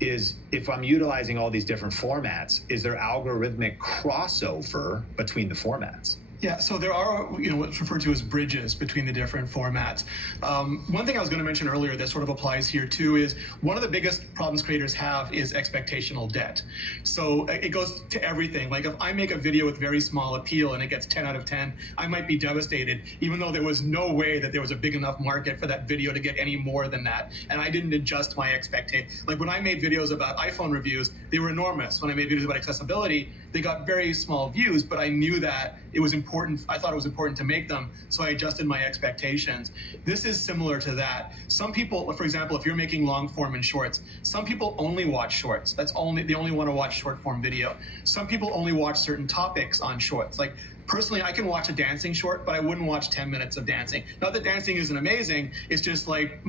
if I'm utilizing all these different formats, is there algorithmic crossover between the formats? Yeah, so there are, you know, what's referred to as bridges between the different formats. One thing I was going to mention earlier that sort of applies here too is one of the biggest problems creators have is expectational debt. So it goes to everything. Like if I make a video with very small appeal and it gets 10 out of 10, I might be devastated, even though there was no way that there was a big enough market for that video to get any more than that. And I didn't adjust my expectation. Like when I made videos about iPhone reviews, they were enormous. When I made videos about accessibility, they got very small views, but I knew that it was important. I thought it was important to make them, so I adjusted my expectations. This is similar to that. Some people, for example, if you're making long form and shorts, some people only watch shorts. They only want to watch short form video. Some people only watch certain topics on shorts. Like personally, I can watch a dancing short, but I wouldn't watch 10 minutes of dancing. Not that dancing isn't amazing, it's just like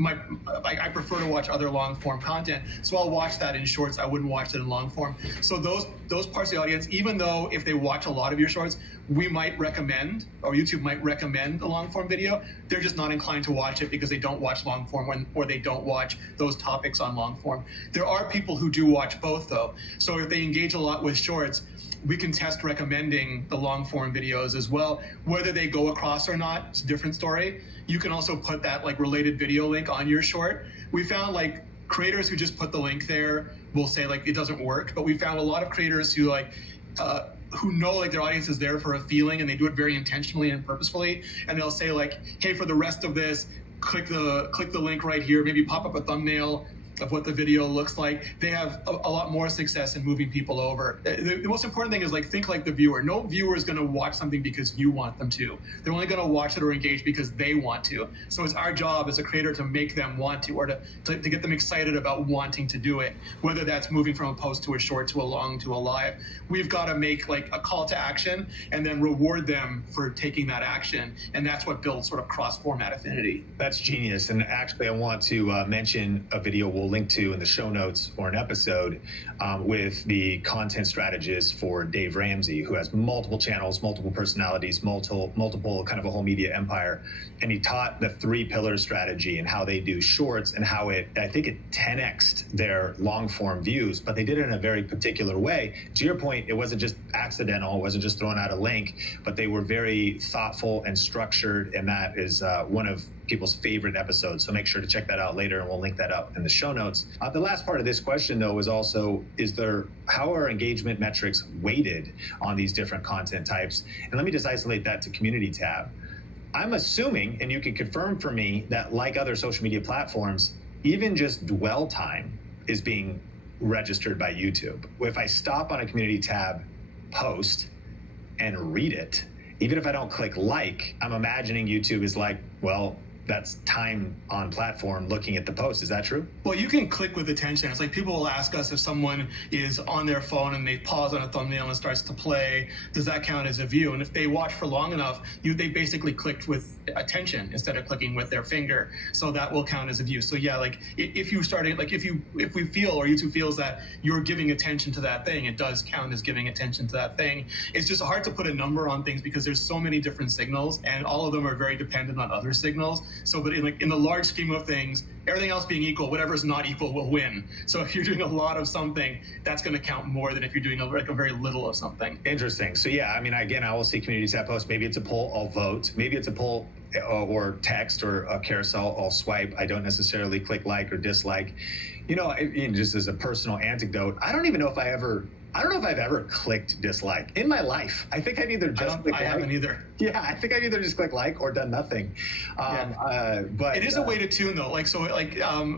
I prefer to watch other long form content, so I'll watch that in shorts. I wouldn't watch it in long form. So those parts of the audience, even though if they watch a lot of your shorts, we might recommend, or YouTube might recommend the long form video, they're just not inclined to watch it because they don't watch long form or they don't watch those topics on long form. There are people who do watch both though. So if they engage a lot with shorts, we can test recommending the long form videos as well. Whether they go across or not, it's a different story. You can also put that like related video link on your short. We found like creators who just put the link there will say like it doesn't work, but we found a lot of creators who like who know like their audience is there for a feeling and they do it very intentionally and purposefully, and they'll say like, hey, for the rest of this, click the link right here, maybe pop up a thumbnail of what the video looks like. They have a lot more success in moving people over. The most important thing is like, think like the viewer. No viewer is gonna watch something because you want them to. They're only gonna watch it or engage because they want to. So it's our job as a creator to make them want to, or to get them excited about wanting to do it. Whether that's moving from a post to a short to a long to a live. We've gotta make like a call to action and then reward them for taking that action. And that's what builds sort of cross-format affinity. That's genius. And actually I want to mention a video we'll we'll link to in the show notes or an episode with the content strategist for Dave Ramsey, who has multiple channels, multiple personalities, multiple kind of a whole media empire. And he taught the 3-pillar strategy and how they do shorts and how I think it 10x'd their long form views, but they did it in a very particular way. To your point, it wasn't just accidental, it wasn't just throwing out a link, but they were very thoughtful and structured. And that is one of people's favorite episodes. So make sure to check that out later, and we'll link that up in the show notes. The last part of this question, though, is also, how are engagement metrics weighted on these different content types? And let me just isolate that to Community tab. I'm assuming, and you can confirm for me, that like other social media platforms, even just dwell time is being registered by YouTube. If I stop on a Community tab post and read it, even if I don't click like, I'm imagining YouTube is like, well, that's time on platform looking at the post. Is that true? Well, you can click with attention. It's like people will ask us if someone is on their phone and they pause on a thumbnail and it starts to play, does that count as a view? And if they watch for long enough, they basically clicked with attention instead of clicking with their finger. So that will count as a view. So yeah, like if you started, like if we feel, or YouTube feels that you're giving attention to that thing, it does count as giving attention to that thing. It's just hard to put a number on things because there's so many different signals and all of them are very dependent on other signals. So, but in the large scheme of things, everything else being equal, whatever is not equal will win. So if you're doing a lot of something, that's going to count more than if you're doing a very little of something. Interesting. So yeah, I mean, again, I will see Community tab post. Maybe it's a poll, I'll vote. Maybe it's a poll or text or a carousel, I'll swipe. I don't necessarily click like or dislike. Just as a personal anecdote, I don't know if I've ever clicked dislike in my life. I think I've either just clicked like. I haven't either. Yeah, I think I've either just clicked like or done nothing. But it is a way to tune though.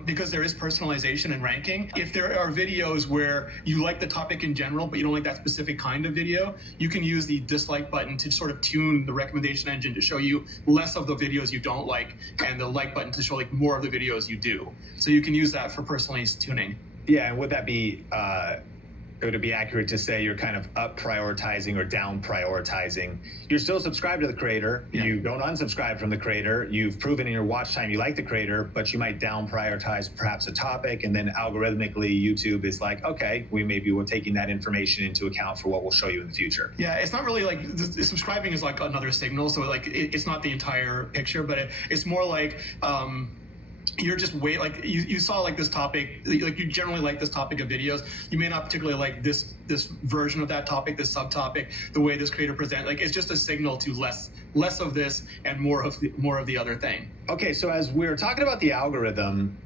Because there is personalization and ranking. If there are videos where you like the topic in general, but you don't like that specific kind of video, you can use the dislike button to sort of tune the recommendation engine to show you less of the videos you don't like, and the like button to show like more of the videos you do. So you can use that for personalized tuning. Yeah, and would that be? Would it be accurate to say you're kind of up prioritizing or down prioritizing? You're still subscribed to the creator. Yeah. You don't unsubscribe from the creator. You've proven in your watch time you like the creator, but you might down prioritize perhaps a topic, and then algorithmically YouTube is like, okay, we're taking that information into account for what we'll show you in the future. Yeah, it's not really like subscribing is like another signal, so like it's not the entire picture, but it's more like. You're just you saw like this topic, like you generally like this topic of videos. You may not particularly like this version of that topic, this subtopic, the way this creator presents. Like it's just a signal to less of this and more of the other thing. Okay, so as we're talking about the algorithm,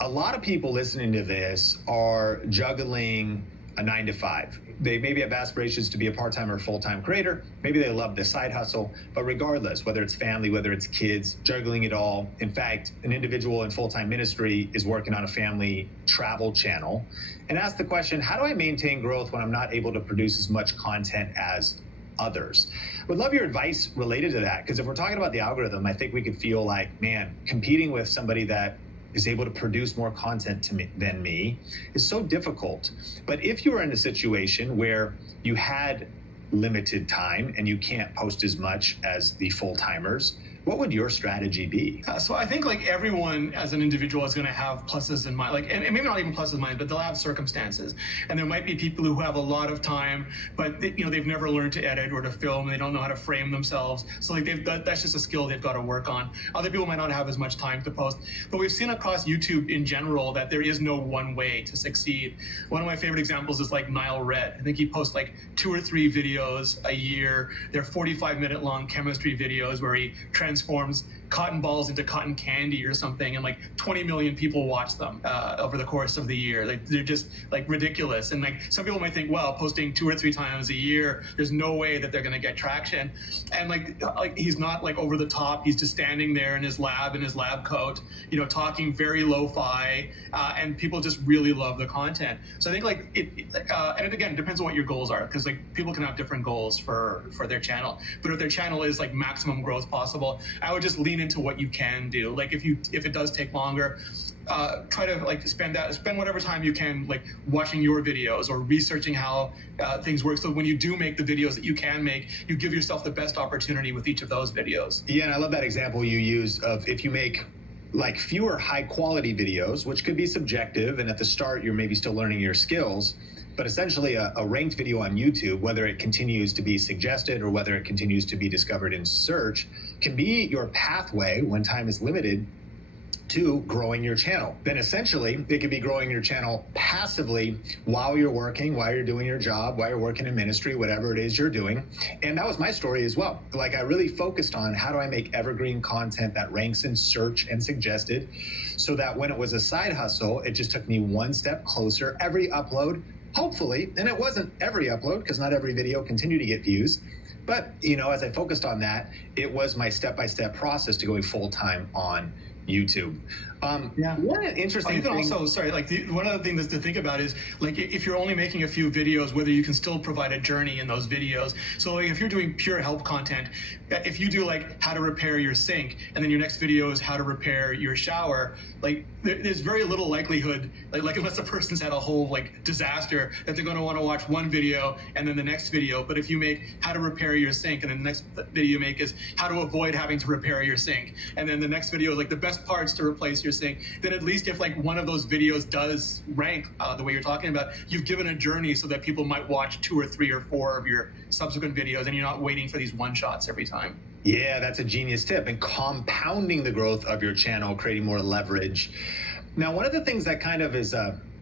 a lot of people listening to this are juggling a 9 to 5. They maybe have aspirations to be a part-time or full-time creator. Maybe they love the side hustle, but regardless, whether it's family, whether it's kids, juggling it all. In fact, an individual in full-time ministry is working on a family travel channel and ask the question, how do I maintain growth when I'm not able to produce as much content as others? Would love your advice related to that, because if we're talking about the algorithm, I think we could feel like, man, competing with somebody that is able to produce more content than me is so difficult. But if you are in a situation where you had limited time and you can't post as much as the full-timers, what would your strategy be? So I think like everyone as an individual is going to have pluses and minuses, and maybe not even pluses and minuses, but they'll have circumstances. And there might be people who have a lot of time, but they've never learned to edit or to film. They don't know how to frame themselves. So like that's just a skill they've got to work on. Other people might not have as much time to post. But we've seen across YouTube in general that there is no one way to succeed. One of my favorite examples is like Nile Red. I think he posts like 2 or 3 videos a year. They're 45-minute long chemistry videos where he transforms cotton balls into cotton candy or something, and like 20 million people watch them over the course of the year. Like they're just like ridiculous. And like some people might think, well, posting 2 or 3 times a year, there's no way that they're gonna get traction. And like he's not like over the top. He's just standing there in his lab coat, talking very lo-fi, and people just really love the content. So I think like and it again depends on what your goals are, because like people can have different goals for their channel. But if their channel is like maximum growth possible, I would just lean into what you can do. Like if it does take longer, try to like spend whatever time you can like watching your videos or researching how things work. So when you do make the videos that you can make, you give yourself the best opportunity with each of those videos. Yeah, and I love that example you used of if you make like fewer high quality videos, which could be subjective. And at the start, you're maybe still learning your skills. But essentially, a ranked video on YouTube, whether it continues to be suggested or whether it continues to be discovered in search, can be your pathway when time is limited to growing your channel. Then essentially, it could be growing your channel passively while you're working, while you're doing your job, while you're working in ministry, whatever it is you're doing. And that was my story as well. Like, I really focused on how do I make evergreen content that ranks in search and suggested, so that when it was a side hustle, it just took me one step closer every upload, hopefully. And it wasn't every upload, because not every video continued to get views. But, you know, as I focused on that, it was my step-by-step process to going full-time on YouTube. One interesting you can thing. Also, sorry, like one of the things to think about is like if you're only making a few videos, whether you can still provide a journey in those videos. So like if you're doing pure help content, if you do like how to repair your sink, and then your next video is how to repair your shower, like there's very little likelihood, like unless a person's had a whole like disaster, that they're going to want to watch one video and then the next video. But if you make how to repair your sink, and then the next video you make is how to avoid having to repair your sink, and then the next video is like the best parts to replace your sink, then at least if like one of those videos does rank the way you're talking about, you've given a journey so that people might watch 2 or 3 or 4 of your subsequent videos, and you're not waiting for these one shots every time. Yeah, that's a genius tip. And compounding the growth of your channel, creating more leverage. Now, one of the things that kind of is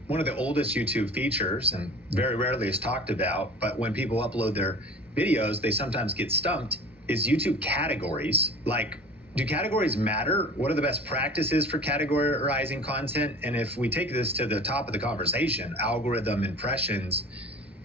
one of the oldest YouTube features, and very rarely is talked about, but when people upload their videos, they sometimes get stumped, is YouTube categories. Like, do categories matter? What are the best practices for categorizing content? And if we take this to the top of the conversation, algorithm impressions,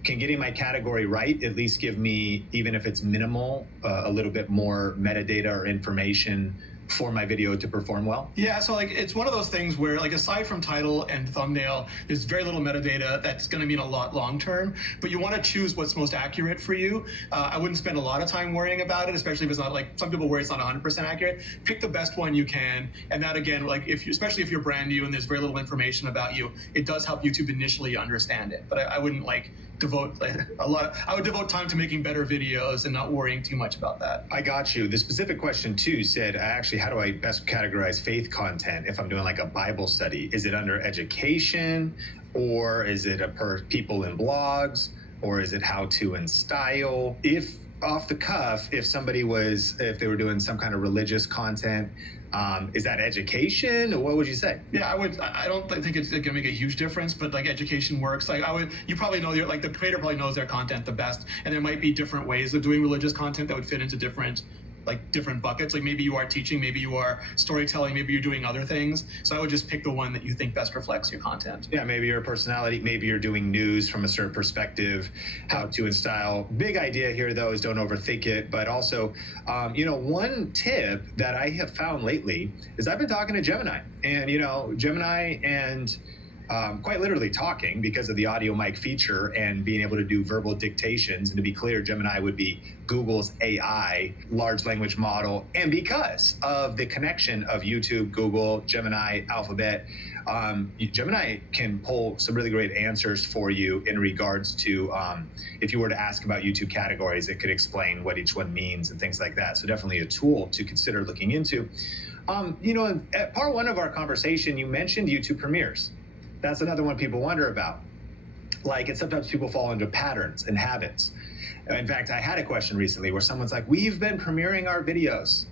can getting my category right at least give me, even if it's minimal, a little bit more metadata or information for my video to perform well? Yeah, so like it's one of those things where like aside from title and thumbnail, there's very little metadata that's going to mean a lot long term, but you want to choose what's most accurate for you. I wouldn't spend a lot of time worrying about it, especially if it's not like some people worry it's not 100% accurate. Pick the best one you can, and that again, like if you, especially if you're brand new and there's very little information about you, it does help YouTube initially understand it. But I wouldn't like devote like, a lot. I would devote time to making better videos and not worrying too much about that. I got you. The specific question too said, actually, how do I best categorize faith content if I'm doing like a Bible study? Is it under education, or is it people in blogs, or is it how to and style? If off the cuff, if they were doing some kind of religious content, is that education, or what would you say? Yeah, I don't think it's gonna make a huge difference, but like education works. Like you probably know like the creator probably knows their content the best, and there might be different ways of doing religious content that would fit into different buckets. Like maybe you are teaching, maybe you are storytelling, maybe you're doing other things. So I would just pick the one that you think best reflects your content. Yeah, maybe you're a personality, maybe you're doing news from a certain perspective, how to and style. Big idea here though is don't overthink it, but also, one tip that I have found lately is I've been talking to Gemini, and Gemini and quite literally talking because of the audio mic feature and being able to do verbal dictations. And to be clear, Gemini would be Google's AI large language model. And because of the connection of YouTube, Google, Gemini, Alphabet, Gemini can pull some really great answers for you in regards to if you were to ask about YouTube categories, it could explain what each one means and things like that. So definitely a tool to consider looking into. At part 1 of our conversation, you mentioned YouTube Premieres. That's another one people wonder about. And sometimes people fall into patterns and habits. In fact, I had a question recently where someone's like, we've been premiering our videos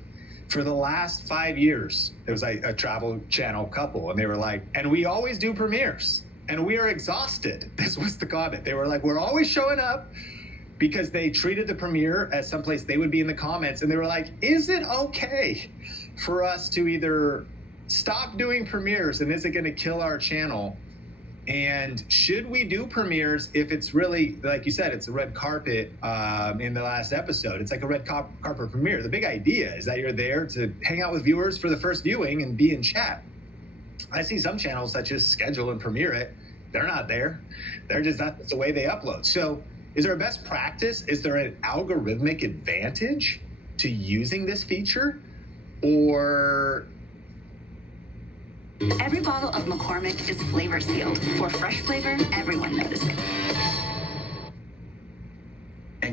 for the last 5 years. It was like a travel channel couple, and they were like, and we always do premieres, and we are exhausted. This was the comment. They were like, we're always showing up, because they treated the premiere as someplace they would be in the comments, and they were like, is it okay for us to either stop doing premieres, and is it going to kill our channel? And should we do premieres if it's really, like you said, it's a red carpet in the last episode. It's like a red carpet premiere. The big idea is that you're there to hang out with viewers for the first viewing and be in chat. I see some channels that just schedule and premiere it. They're not there. That's the way they upload. So is there a best practice? Is there an algorithmic advantage to using this feature? Or... Every bottle of McCormick is flavor sealed. For fresh flavor, everyone notices.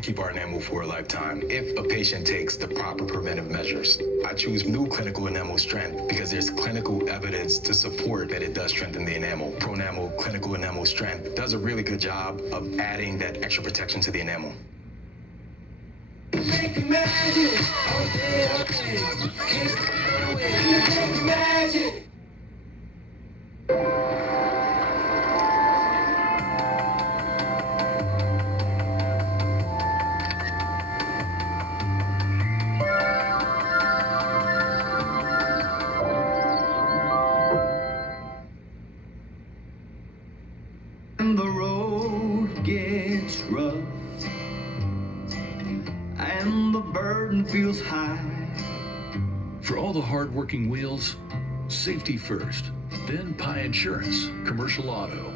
and keep our enamel for a lifetime if a patient takes the proper preventive measures. I choose new clinical enamel strength because there's clinical evidence to support that it does strengthen the enamel. Pronamel clinical enamel strength does a really good job of adding that extra protection to the enamel. Make magic all day, all day. Can't stay away. Make magic. And the road gets rough, and the burden feels high. For all the hard-working wheels, safety first, then Pi Insurance, Commercial Auto.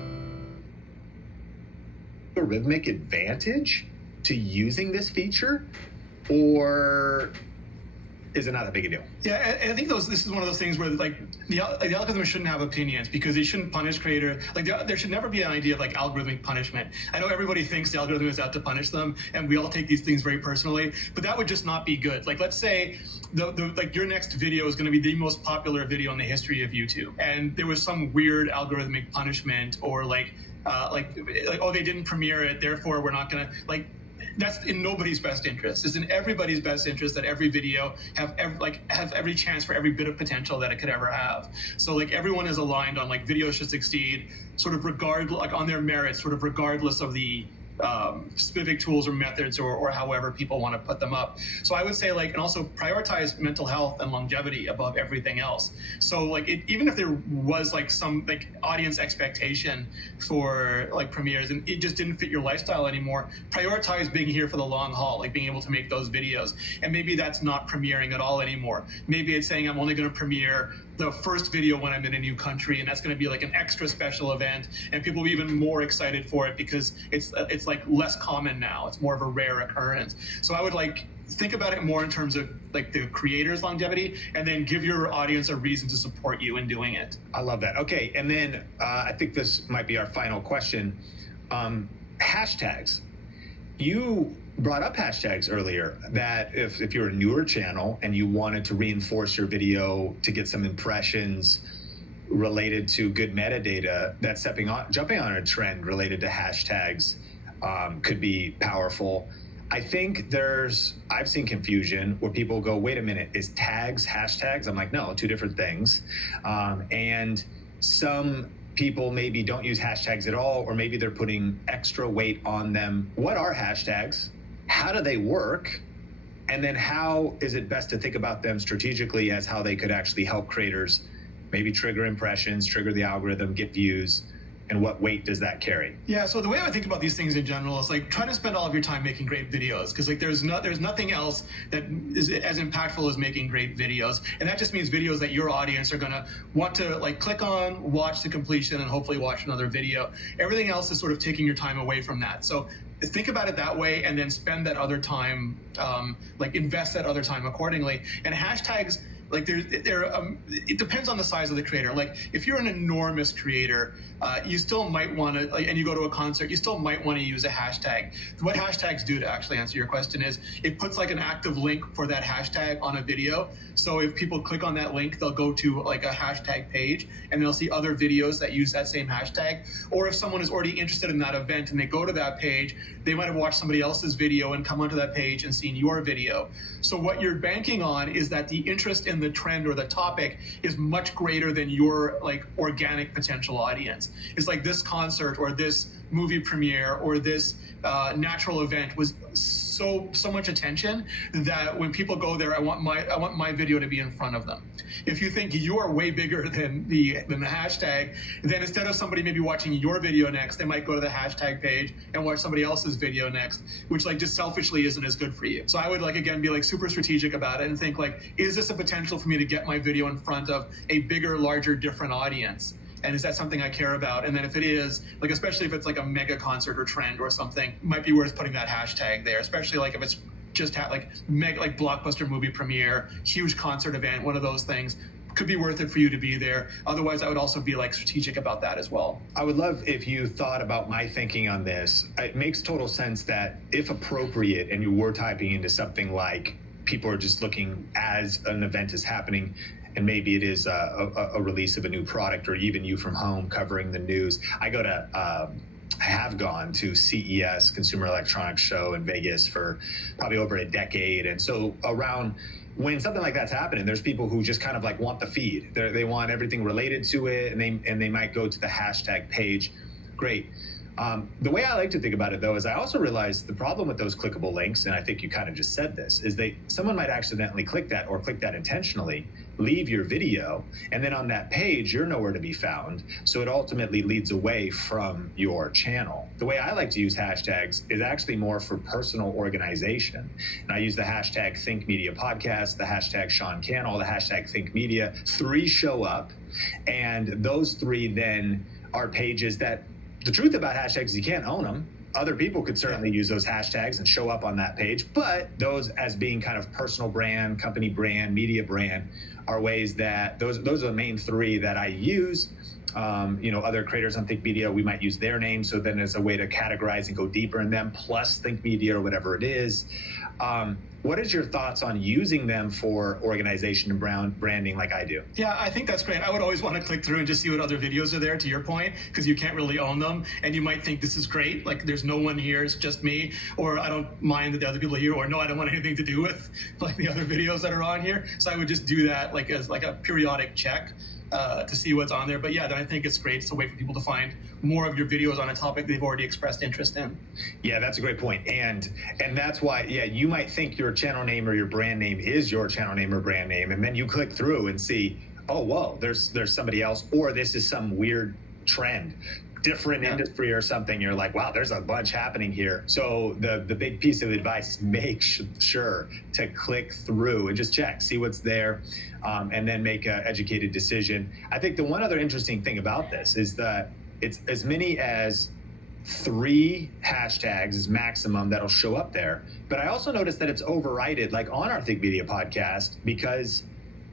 A rhythmic advantage to using this feature, or is it not that big a deal? Yeah, I think this is one of those things where like the algorithm shouldn't have opinions because it shouldn't punish creator. Like there should never be an idea of like algorithmic punishment. I know everybody thinks the algorithm is out to punish them, and we all take these things very personally. But that would just not be good. Like let's say like your next video is going to be the most popular video in the history of YouTube, and there was some weird algorithmic punishment or like oh, they didn't premiere it, therefore we're not going to like. That's in nobody's best interest. It's in everybody's best interest that every video have every chance for every bit of potential that it could ever have. So like everyone is aligned on like videos should succeed, sort of like on their merits, sort of regardless of the specific tools or methods or however people want to put them up. So I would say like, and also prioritize mental health and longevity above everything else. So like even if there was like some like audience expectation for like premieres and it just didn't fit your lifestyle anymore, prioritize being here for the long haul, like being able to make those videos. And maybe that's not premiering at all anymore. Maybe it's saying I'm only going to premiere the first video when I'm in a new country, and that's going to be like an extra special event, and people will be even more excited for it because it's like less common now. It's more of a rare occurrence. So I would like think about it more in terms of like the creator's longevity, and then give your audience a reason to support you in doing it. I love that. Okay, and then I think this might be our final question. Hashtags. You brought up hashtags earlier, that if you're a newer channel and you wanted to reinforce your video to get some impressions related to good metadata, that jumping on a trend related to hashtags could be powerful. I think I've seen confusion where people go, wait a minute, is tags hashtags? I'm like, no, two different things. And some people maybe don't use hashtags at all, or maybe they're putting extra weight on them. What are hashtags? How do they work? And then how is it best to think about them strategically as how they could actually help creators maybe trigger impressions, trigger the algorithm, get views, and what weight does that carry? Yeah, so the way I would think about these things in general is like try to spend all of your time making great videos, because like there's nothing else that is as impactful as making great videos, and that just means videos that your audience are gonna want to like click on, watch to completion, and hopefully watch another video. Everything else is sort of taking your time away from that. So think about it that way, and then spend that other time, like invest that other time accordingly. And hashtags, like it depends on the size of the creator. Like if you're an enormous creator, you still might want to, and you go to a concert, you still might want to use a hashtag. What hashtags do, to actually answer your question, is it puts like an active link for that hashtag on a video. So if people click on that link, they'll go to like a hashtag page and they'll see other videos that use that same hashtag. Or if someone is already interested in that event and they go to that page, they might have watched somebody else's video and come onto that page and seen your video. So what you're banking on is that the interest in the trend or the topic is much greater than your like organic potential audience. It's like this concert or this movie premiere or this natural event was so much attention that when people go there, I want my video to be in front of them. If you think you are way bigger than the hashtag, then instead of somebody maybe watching your video next, they might go to the hashtag page and watch somebody else's video next, which like just selfishly isn't as good for you. So I would like, again, be like super strategic about it and think like, is this a potential for me to get my video in front of a bigger, larger, different audience? And is that something I care about? And then if it is, like especially if it's like a mega concert or trend or something, might be worth putting that hashtag there, especially like if it's just like mega, like blockbuster movie premiere, huge concert event, one of those things. could be worth it for you to be there. Otherwise, I would also be like strategic about that as well. I would love if you thought about my thinking on this. It makes total sense that if appropriate and you were typing into something like people are just looking as an event is happening, and maybe it is a release of a new product, or even you from home covering the news. I have gone to CES, Consumer Electronics Show in Vegas, for probably over a decade. And so around when something like that's happening, there's people who just kind of like want the feed. They want everything related to it, and they might go to the hashtag page. Great. The way I like to think about it, though, is I also realize the problem with those clickable links, and I think you kind of just said this, is someone might accidentally click that, or click that intentionally, leave your video, and then on that page, you're nowhere to be found. So it ultimately leads away from your channel. The way I like to use hashtags is actually more for personal organization. And I use the hashtag ThinkMediaPodcast, the hashtag Sean Cannell, the hashtag ThinkMedia. 3 show up, and those 3 then are pages that, the truth about hashtags is you can't own them. Other people could certainly use those hashtags and show up on that page, but those as being kind of personal brand, company brand, media brand are ways that those are the main 3 that I use. Other creators on Think Media, we might use their names, so then as a way to categorize and go deeper in them, plus Think Media or whatever it is. What is your thoughts on using them for organization and branding like I do? Yeah, I think that's great. I would always want to click through and just see what other videos are there, to your point, because you can't really own them. And you might think this is great, like there's no one here, it's just me, or I don't mind that the other people are here, or no, I don't want anything to do with like the other videos that are on here. So I would just do that like as like a periodic check to see what's on there. But yeah, then I think it's great. It's a way for people to find more of your videos on a topic they've already expressed interest in. Yeah, that's a great point. And that's why, you might think your channel name or your brand name is your channel name or brand name, and then you click through and see, oh, whoa, there's somebody else, or this is some weird trend, different industry or something. You're like, wow, there's a bunch happening here. So the big piece of advice, make sure to click through and just check, see what's there, and then make an educated decision. I think the one other interesting thing about this is that it's as many as 3 hashtags is maximum that'll show up there. But I also noticed that it's overridden, like on our Think Media podcast, because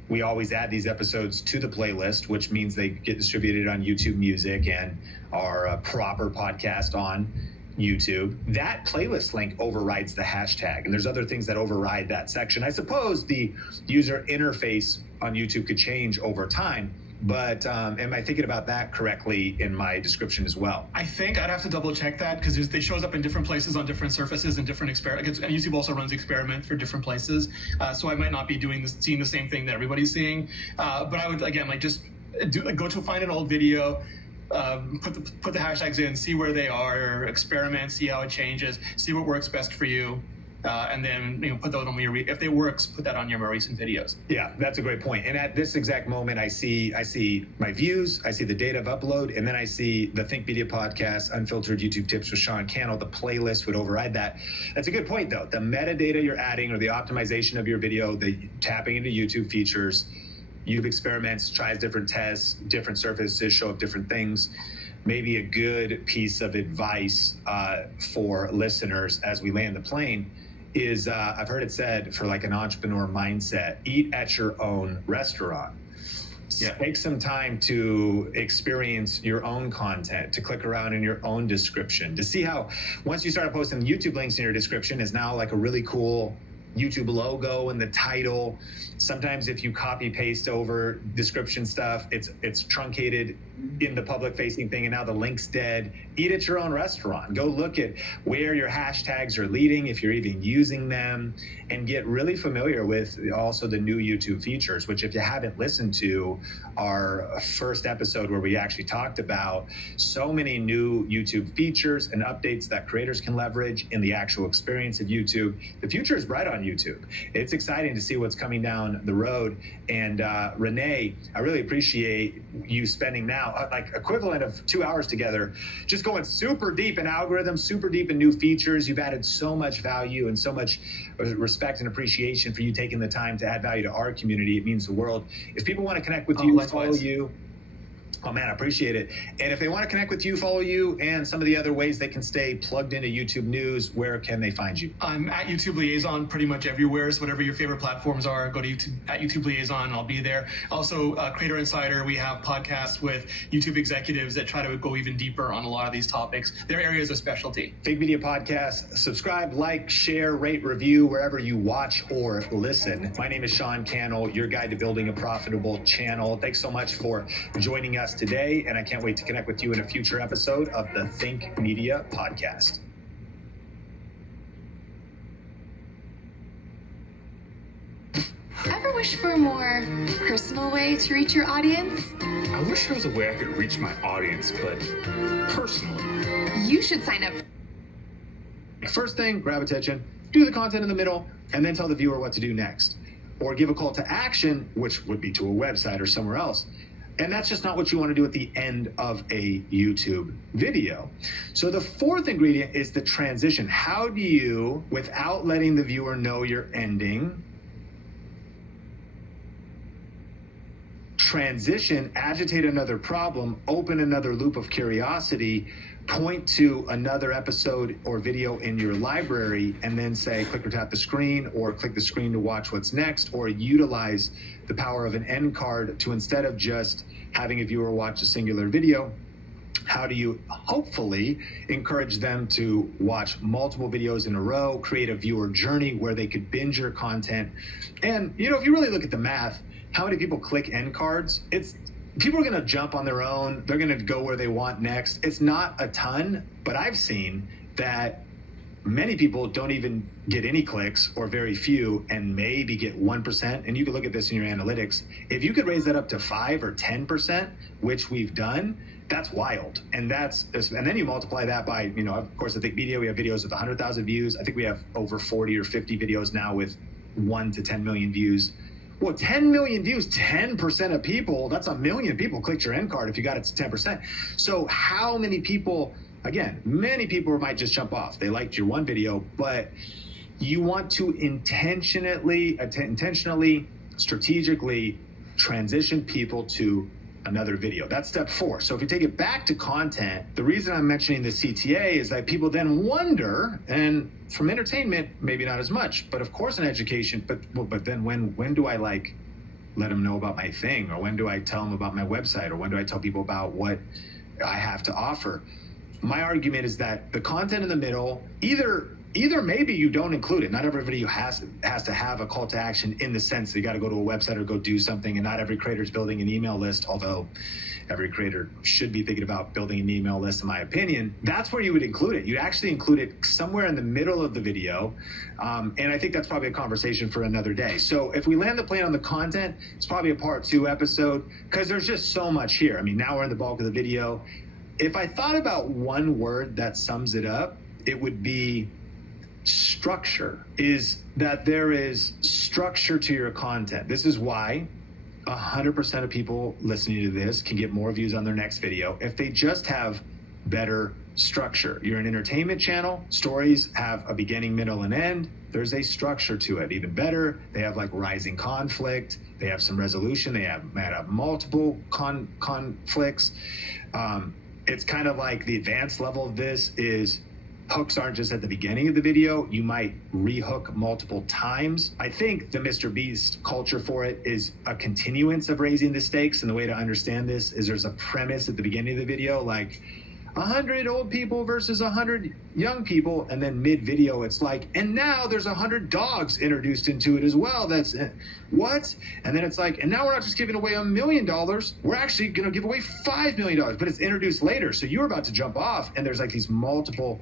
we always add these episodes to the playlist, which means they get distributed on YouTube Music and our proper podcast on YouTube. That playlist link overrides the hashtag, and there's other things that override that section. I suppose the user interface on YouTube could change over time, but am I thinking about that correctly in my description as well? I think I'd have to double check that, because it shows up in different places on different surfaces and different experiments. And YouTube also runs experiments for different places, so I might not be seeing the same thing that everybody's seeing. But I would again go to find an old video. Put the hashtags in, see where they are, experiment, see how it changes, see what works best for you, and then put those on your if they works, put that on your more recent videos. Yeah, that's a great point. And at this exact moment, I see my views, I see the date of upload, and then I see the Think Media Podcast, Unfiltered YouTube Tips with Sean Cannell. The playlist would override that. That's a good point, though. The metadata you're adding, or the optimization of your video, the tapping into YouTube features. YouTube experiments, tries different tests, different surfaces show up different things. Maybe a good piece of advice for listeners as we land the plane is, I've heard it said, for like an entrepreneur mindset, eat at your own restaurant. Yeah. Take some time to experience your own content, to click around in your own description, to see how once you start posting YouTube links in your description is now like a really cool YouTube logo and the title. Sometimes if you copy paste over description stuff, it's truncated in the public facing thing, and now the link's dead. Eat at your own restaurant. Go look at where your hashtags are leading, if you're even using them, and get really familiar with also the new YouTube features, which if you haven't listened to our first episode where we actually talked about so many new YouTube features and updates that creators can leverage in the actual experience of YouTube. The future is bright on YouTube. It's exciting to see what's coming down the road. And Renee, I really appreciate you spending now like equivalent of 2 hours together, just going super deep in algorithms, super deep in new features. You've added so much value and so much respect and appreciation for you taking the time to add value to our community. It means the world. If people want to connect with you, follow you, Oh man, I appreciate it. And if they want to connect with you, follow you, and some of the other ways they can stay plugged into YouTube News, where can they find you? I'm at YouTube Liaison pretty much everywhere. So whatever your favorite platforms are, go to YouTube at YouTube Liaison. I'll be there. Also, Creator Insider. We have podcasts with YouTube executives that try to go even deeper on a lot of these topics. Their areas of specialty. Fig Media Podcast. Subscribe, like, share, rate, review wherever you watch or listen. My name is Sean Cannell, your guide to building a profitable channel. Thanks so much for joining us today, and I can't wait to connect with you in a future episode of the Think Media Podcast. Ever wish for a more personal way to reach your audience? I wish there was a way I could reach my audience, but personally. You should sign up. First thing, grab attention, do the content in the middle, and then tell the viewer what to do next. Or give a call to action, which would be to a website or somewhere else. And that's just not what you want to do at the end of a YouTube video. So the fourth ingredient is the transition. How do you, without letting the viewer know you're ending, transition, agitate another problem, open another loop of curiosity, point to another episode or video in your library, and then say, click or tap the screen, or click the screen to watch what's next, or utilize the power of an end card to, instead of just having a viewer watch a singular video, how do you hopefully encourage them to watch multiple videos in a row, create a viewer journey where they could binge your content? And, you know, if you really look at the math, how many people click end cards? People are going to jump on their own. They're going to go where they want next. It's not a ton, but I've seen that many people don't even get any clicks, or very few, and maybe get 1%. And you can look at this in your analytics. If you could raise that up to 5 or 10%, which we've done, that's wild. And then you multiply that by, you know, of course, I think media, we have videos with 100,000 views. I think we have over 40 or 50 videos now with 1 to 10 million views. Well, 10 million views, 10% of people, that's a million people clicked your end card if you got it to 10%. So how many people, again, many people might just jump off. They liked your one video, but you want to intentionally, strategically transition people to another video. That's step 4. So if you take it back to content, the reason I'm mentioning the CTA is that people then wonder, and from entertainment, maybe not as much, but of course in education, but then when do I let them know about my thing? Or when do I tell them about my website? Or when do I tell people about what I have to offer? My argument is that the content in the middle, either maybe you don't include it. Not every video has to have a call to action, in the sense that you got to go to a website or go do something, and not every creator is building an email list, although every creator should be thinking about building an email list, in my opinion. That's where you would include it. You'd actually include it somewhere in the middle of the video, and I think that's probably a conversation for another day. So if we land the plane on the content, it's probably a part 2 episode, because there's just so much here. I mean, now we're in the bulk of the video. If I thought about one word that sums it up, it would be structure. Is that there is structure to your content. This is why 100% of people listening to this can get more views on their next video if they just have better structure. You're an entertainment channel. Stories have a beginning, middle, and end. There's a structure to it. Even better, they have like rising conflict. They have some resolution. They might have multiple conflicts. It's kind of like the advanced level of this is hooks aren't just at the beginning of the video. You might rehook multiple times. I think the Mr. Beast culture for it is a continuance of raising the stakes. And the way to understand this is there's a premise at the beginning of the video, like 100 old people versus 100 young people. And then mid-video, it's like, and now there's 100 dogs introduced into it as well. That's what? And then it's like, and now we're not just giving away $1 million. We're actually going to give away $5 million, but it's introduced later. So you're about to jump off, and there's like these multiple.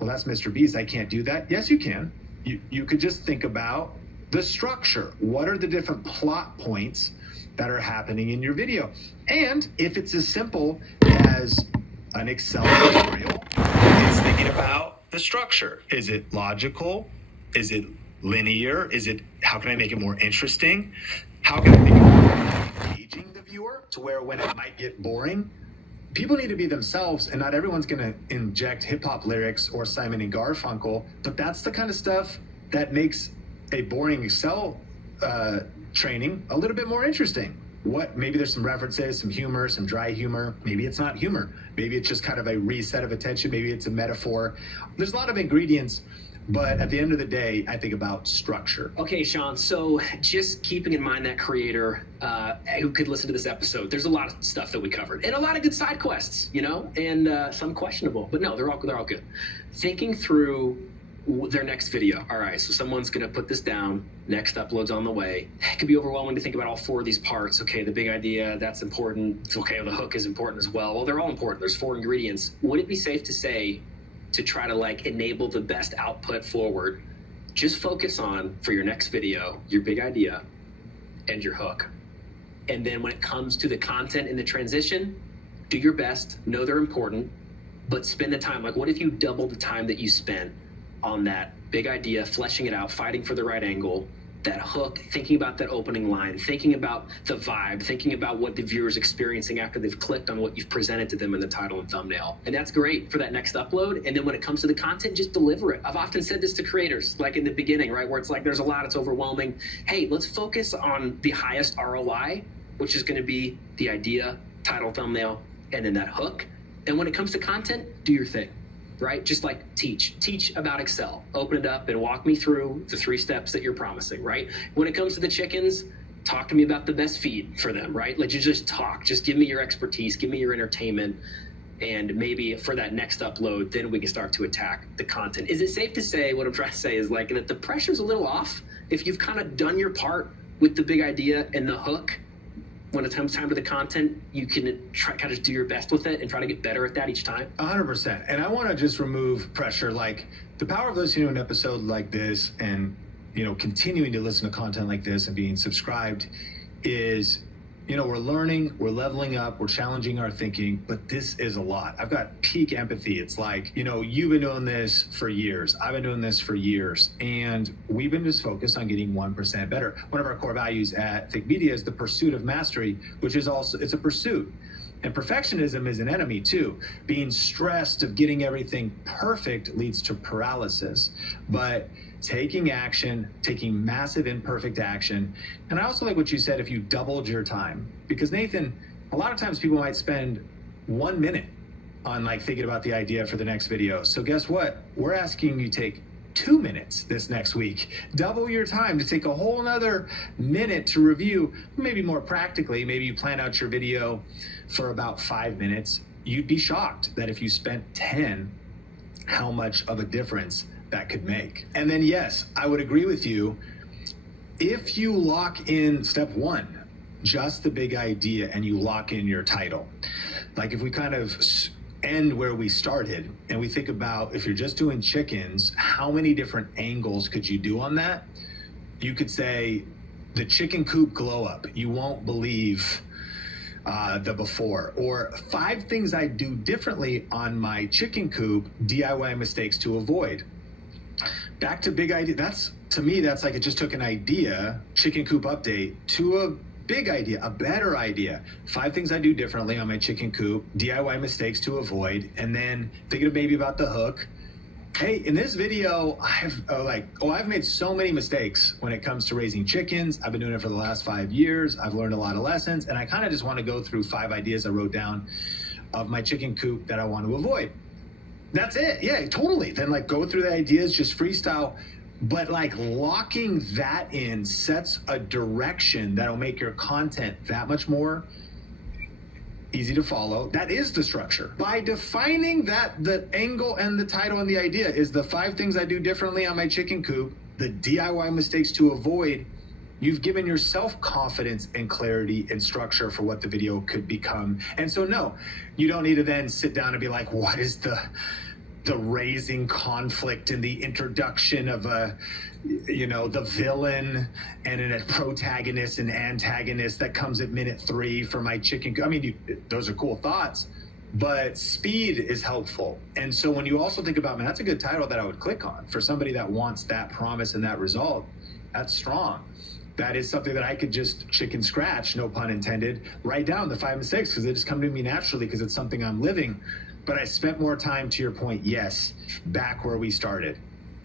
Well, that's Mr. Beast. I can't do that. Yes, you can. You could just think about the structure. What are the different plot points that are happening in your video? And if it's as simple as an Excel tutorial, it's thinking about the structure. Is it logical? Is it linear? How can I make it more interesting? How can I make it more engaging the viewer to where when it might get boring, people need to be themselves, and not everyone's going to inject hip-hop lyrics or Simon and Garfunkel, but that's the kind of stuff that makes a boring Excel training a little bit more interesting. maybe there's some references, some humor, some dry humor. Maybe it's not humor. Maybe it's just kind of a reset of attention. Maybe it's a metaphor. There's a lot of ingredients, but at the end of the day, I think about structure. Okay, Sean, so just keeping in mind that creator who could listen to this episode, there's a lot of stuff that we covered and a lot of good side quests, and some questionable, but no, they're all good. Thinking through their next video. All right, so someone's gonna put this down, next upload's on the way. It could be overwhelming to think about all 4 of these parts. Okay, the big idea, that's important. Okay, the hook is important as well. Well, they're all important. There's 4 ingredients. Would it be safe to say, to try to enable the best output forward, just focus on, for your next video, your big idea and your hook. And then when it comes to the content and the transition, do your best, know they're important, but spend the time. What if you double the time that you spent on that big idea, fleshing it out, fighting for the right angle, that hook, thinking about that opening line, thinking about the vibe, thinking about what the viewer's experiencing after they've clicked on what you've presented to them in the title and thumbnail. And that's great for that next upload. And then when it comes to the content, just deliver it. I've often said this to creators, in the beginning, right, where it's there's a lot, it's overwhelming. Hey, let's focus on the highest ROI, which is going to be the idea, title, thumbnail, and then that hook. And when it comes to content, do your thing. Right? Just teach about Excel, open it up and walk me through the 3 steps that you're promising, right? When it comes to the chickens, talk to me about the best feed for them, right? You just talk, just give me your expertise, give me your entertainment. And maybe for that next upload, then we can start to attack the content. Is it safe to say, what I'm trying to say is that the pressure's a little off if you've kind of done your part with the big idea and the hook? When it comes time to the content, you can try kind of do your best with it and try to get better at that each time. 100%. And I want to just remove pressure. The power of listening to an episode like this and, continuing to listen to content like this and being subscribed is, we're learning, we're leveling up, we're challenging our thinking, but this is a lot. I've got peak empathy. It's you've been doing this for years. I've been doing this for years. And we've been just focused on getting 1% better. One of our core values at Think Media is the pursuit of mastery, which is also, it's a pursuit. And perfectionism is an enemy too. Being stressed of getting everything perfect leads to paralysis. But taking action, taking massive imperfect action. And I also like what you said, if you doubled your time, because Nathan, a lot of times people might spend 1 minute on thinking about the idea for the next video. So guess what? We're asking you to take 2 minutes this next week. Double your time to take a whole nother minute to review. Maybe more practically, maybe you plan out your video for about 5 minutes. You'd be shocked that if you spent 10, how much of a difference that could make. And then yes, I would agree with you. If you lock in step 1, just the big idea, and you lock in your title, if we kind of end where we started and we think about, if you're just doing chickens, how many different angles could you do on that? You could say the chicken coop glow up. You won't believe the before, or 5 things I do differently on my chicken coop, DIY mistakes to avoid. Back to big idea. To me, that's it just took an idea, chicken coop update, to a big idea, a better idea. 5 things I do differently on my chicken coop, DIY mistakes to avoid, and then thinking maybe about the hook. Hey, in this video, I've made so many mistakes when it comes to raising chickens. I've been doing it for the last 5 years. I've learned a lot of lessons, and I kind of just want to go through 5 ideas I wrote down of my chicken coop that I want to avoid. That's it. Yeah, totally. Then go through the ideas, just freestyle. But locking that in sets a direction that'll make your content that much more easy to follow. That is the structure. By defining that the angle and the title and the idea is the 5 things I do differently on my chicken coop, the DIY mistakes to avoid, you've given yourself confidence and clarity and structure for what the video could become. And so no, you don't need to then sit down and be what is the raising conflict and the introduction of the villain and a protagonist and antagonist that comes at minute 3 for my chicken. Those are cool thoughts, but speed is helpful. And so when you also think about, that's a good title that I would click on for somebody that wants that promise and that result. That's strong. That is something that I could just chicken scratch, no pun intended, write down the 5 mistakes because they just come to me naturally because it's something I'm living. But I spent more time, to your point, yes, back where we started.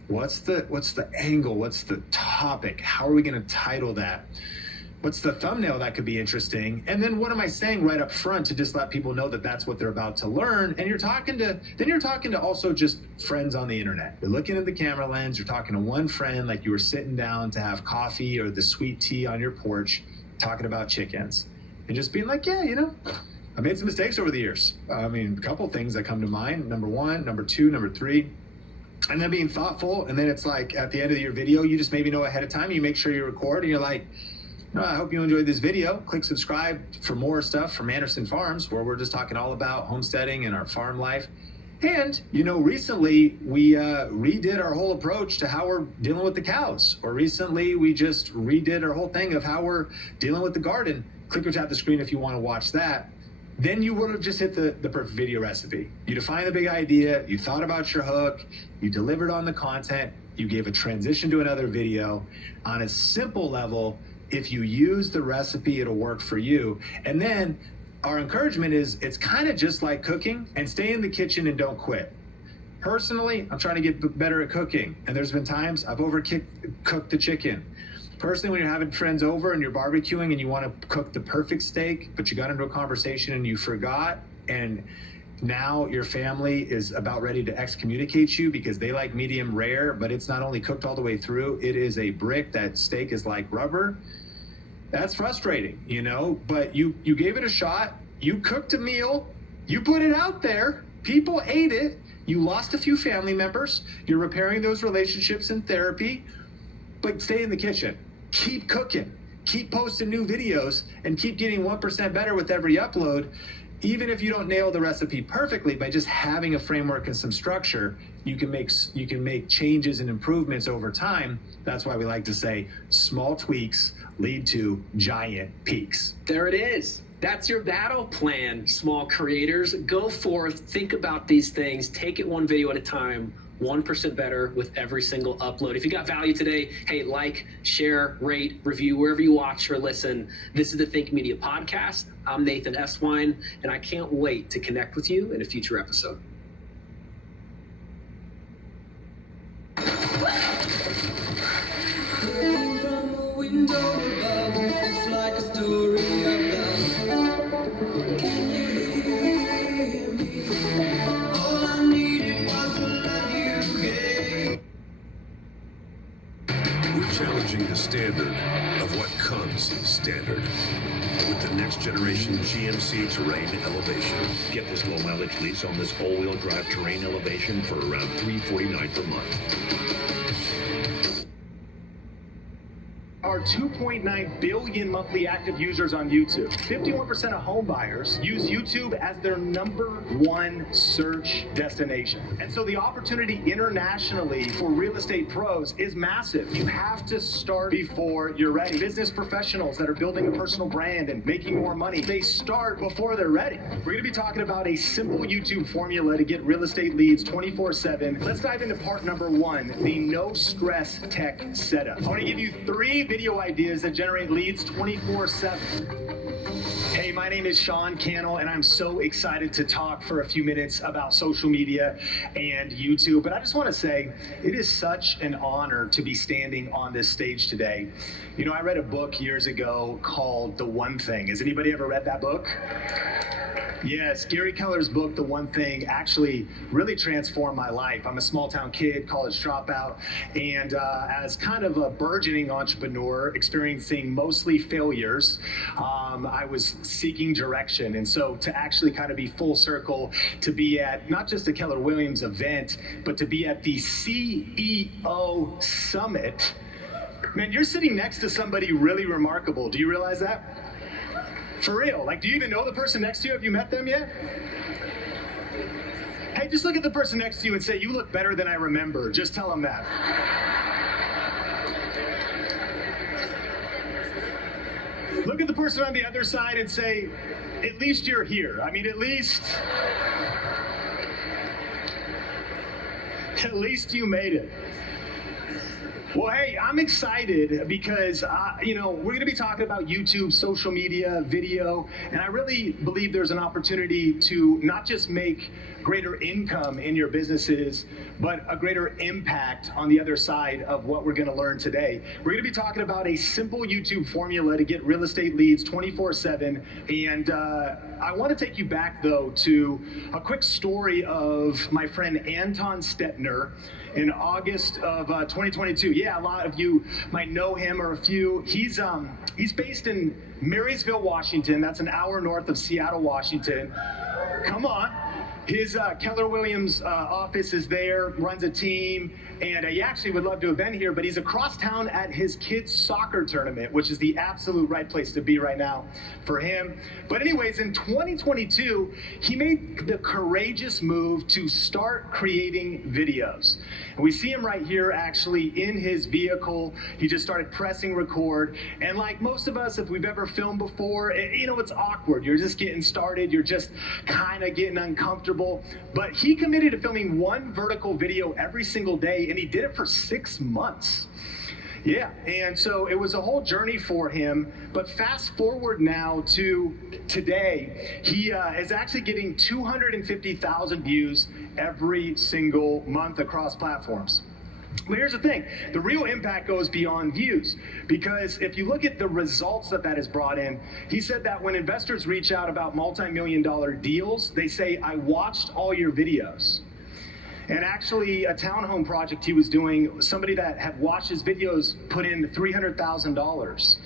What's the angle? What's the topic? How are we going to title that? What's the thumbnail that could be interesting? And then what am I saying right up front to just let people know that that's what they're about to learn? And you're talking to also just friends on the internet. You're looking at the camera lens, you're talking to one friend like you were sitting down to have coffee or the sweet tea on your porch, talking about chickens. And just being like, yeah, you know, I made some mistakes over the years. I mean, a couple things that come to mind. Number one, number two, number three. And then being thoughtful. And then it's like at the end of your video, you just maybe know ahead of time, you make sure you record and you're like, no, I hope you enjoyed this video. Click subscribe for more stuff from Anderson Farms, where we're just talking all about homesteading and our farm life. And, you know, recently we redid our whole approach to how we're dealing with the cows. Or recently we just redid our whole thing of how we're dealing with the garden. Click or tap the screen if you want to watch that. Then you would have just hit the perfect video recipe. You defined the big idea, you thought about your hook, you delivered on the content, you gave a transition to another video on a simple level. If you use the recipe, it'll work for you. And then our encouragement is it's kind of just like cooking, and stay in the kitchen and don't quit. Personally, I'm trying to get better at cooking, and there's been times I've cooked the chicken. Personally, when you're having friends over and you're barbecuing and you want to cook the perfect steak, but you got into a conversation and you forgot, and now your family is about ready to excommunicate you because they like medium rare, but it's not only cooked all the way through, it is a brick. That steak is like rubber. That's frustrating, you know, but you gave it a shot. You cooked a meal. You put it out there. People ate it. You lost a few family members. You're repairing those relationships in therapy, but stay in the kitchen. Keep cooking. Keep posting new videos and keep getting 1% better with every upload. Even if you don't nail the recipe perfectly, by just having a framework and some structure, you can make changes and improvements over time. That's why we like to say small tweaks lead to giant peaks. There it is. That's your battle plan, small creators. Go forth, think about these things, take it one video at a time, 1% better with every single upload. If you got value today, hey, like, share, rate, review, wherever you watch or listen. This is the Think Media Podcast. I'm Nathan Eswine, and I can't wait to connect with you in a future episode. Looking from a window above, it's like a story of love. Can you hear me? All I needed was the love you gave. We're challenging the standard of what comes standard with the next generation GMC Terrain Elevation. Get this low mileage lease on this all-wheel drive Terrain Elevation for around $349 per month. Our 2.9 billion monthly active users on YouTube. 51% of home buyers use YouTube as their #1 search destination. And so the opportunity internationally for real estate pros is massive. You have to start before you're ready. Business professionals that are building a personal brand and making more money, they start before they're ready. We're gonna be talking about a simple YouTube formula to get real estate leads 24/7. Let's dive into part number 1, the no stress tech setup. I wanna give you 3 video ideas that generate leads 24/7. Hey, my name is Sean Cannell, and I'm so excited to talk for a few minutes about social media and YouTube. But I just want to say, it is such an honor to be standing on this stage today. You know, I read a book years ago called The One Thing. Has anybody ever read that book? Yes, Gary Keller's book, The One Thing, actually really transformed my life. I'm a small town kid, college dropout, and as kind of a burgeoning entrepreneur, experiencing mostly failures, I was seeking direction. And so to actually kind of be full circle, to be at not just a Keller Williams event, but to be at the CEO Summit, man, you're sitting next to somebody really remarkable. Do you realize that? For real, like, do you even know the person next to you? Have you met them yet? Hey, just look at the person next to you and say, you look better than I remember. Just tell them that. Look at the person on the other side and say, at least you're here. I mean, at least you made it. Well, hey, I'm excited because, we're going to be talking about YouTube, social media, video, and I really believe there's an opportunity to not just make greater income in your businesses, but a greater impact on the other side of what we're going to learn today. We're going to be talking about a simple YouTube formula to get real estate leads 24/7. And I want to take you back, though, to a quick story of my friend Anton Stettner in August of 2022. Yeah, a lot of you might know him, or a few. He's based in Marysville, Washington. That's an hour north of Seattle, Washington. Come on. His Keller Williams office is there, runs a team, and he actually would love to have been here, but he's across town at his kids' soccer tournament, which is the absolute right place to be right now for him. But anyways, in 2022, he made the courageous move to start creating videos. And we see him right here, actually, in his vehicle. He just started pressing record. And like most of us, if we've ever filmed before, it's awkward. You're just getting started. You're just kind of getting uncomfortable. But he committed to filming one vertical video every single day, and he did it for 6 months. Yeah, and so it was a whole journey for him. But fast forward now to today, he is actually getting 250,000 views every single month across platforms. Well, here's the thing. The real impact goes beyond views, because if you look at the results that has brought in, he said that when investors reach out about multi-million-dollar deals, they say, "I watched all your videos." And actually, a townhome project he was doing, somebody that had watched his videos put in $300,000.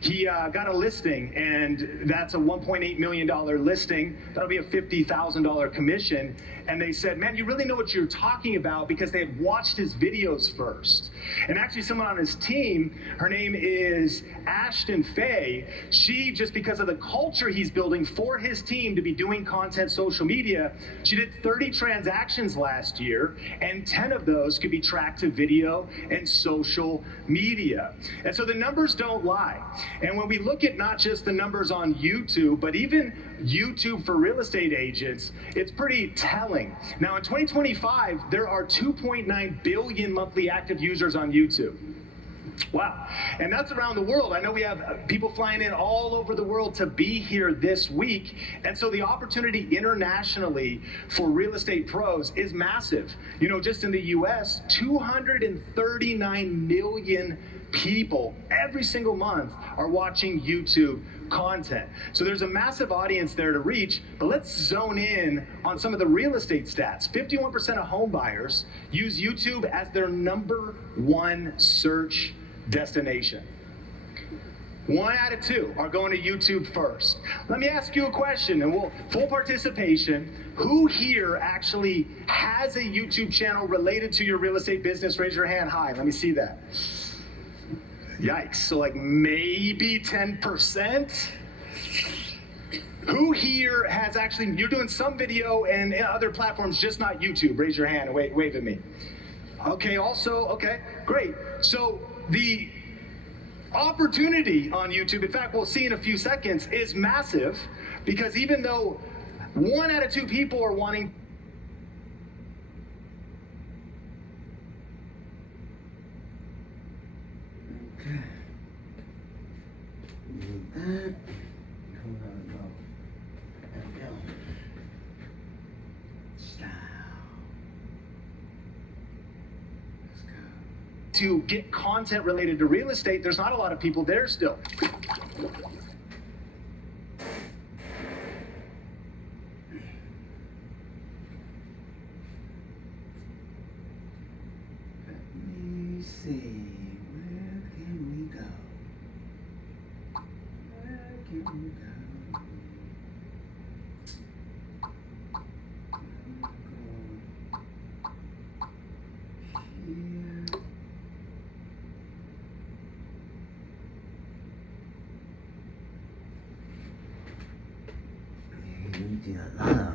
He got a listing, and that's a $1.8 million listing. That'll be a $50,000 commission. And they said, "Man, you really know what you're talking about," because they had watched his videos first. And actually, someone on his team, her name is Ashton Fay, she, just because of the culture he's building for his team to be doing content social media, she did 30 transactions last year, and 10 of those could be tracked to video and social media. And so the numbers don't lie. And when we look at not just the numbers on YouTube, but even YouTube for real estate agents, it's pretty telling. Now in 2025, there are 2.9 billion monthly active users on YouTube. Wow. And that's around the world. I know we have people flying in all over the world to be here this week. And so the opportunity internationally for real estate pros is massive. Just in the US, 239 million people every single month are watching YouTube content. So there's a massive audience there to reach, but let's zone in on some of the real estate stats. 51% of home buyers use YouTube as their #1 search destination. 1 out of 2 are going to YouTube first. Let me ask you a question, and full participation. Who here actually has a YouTube channel related to your real estate business? Raise your hand high. Let me see that. Yikes, so like maybe 10%? Who here has actually, you're doing some video and other platforms, just not YouTube? Raise your hand and wave at me. Okay, also, okay, great. So the opportunity on YouTube, in fact, we'll see in a few seconds, is massive, because even though 1 out of 2 people are wanting to get content related to real estate, there's not a lot of people there still. Let me see, where can we go? Where can we go? We did a lot of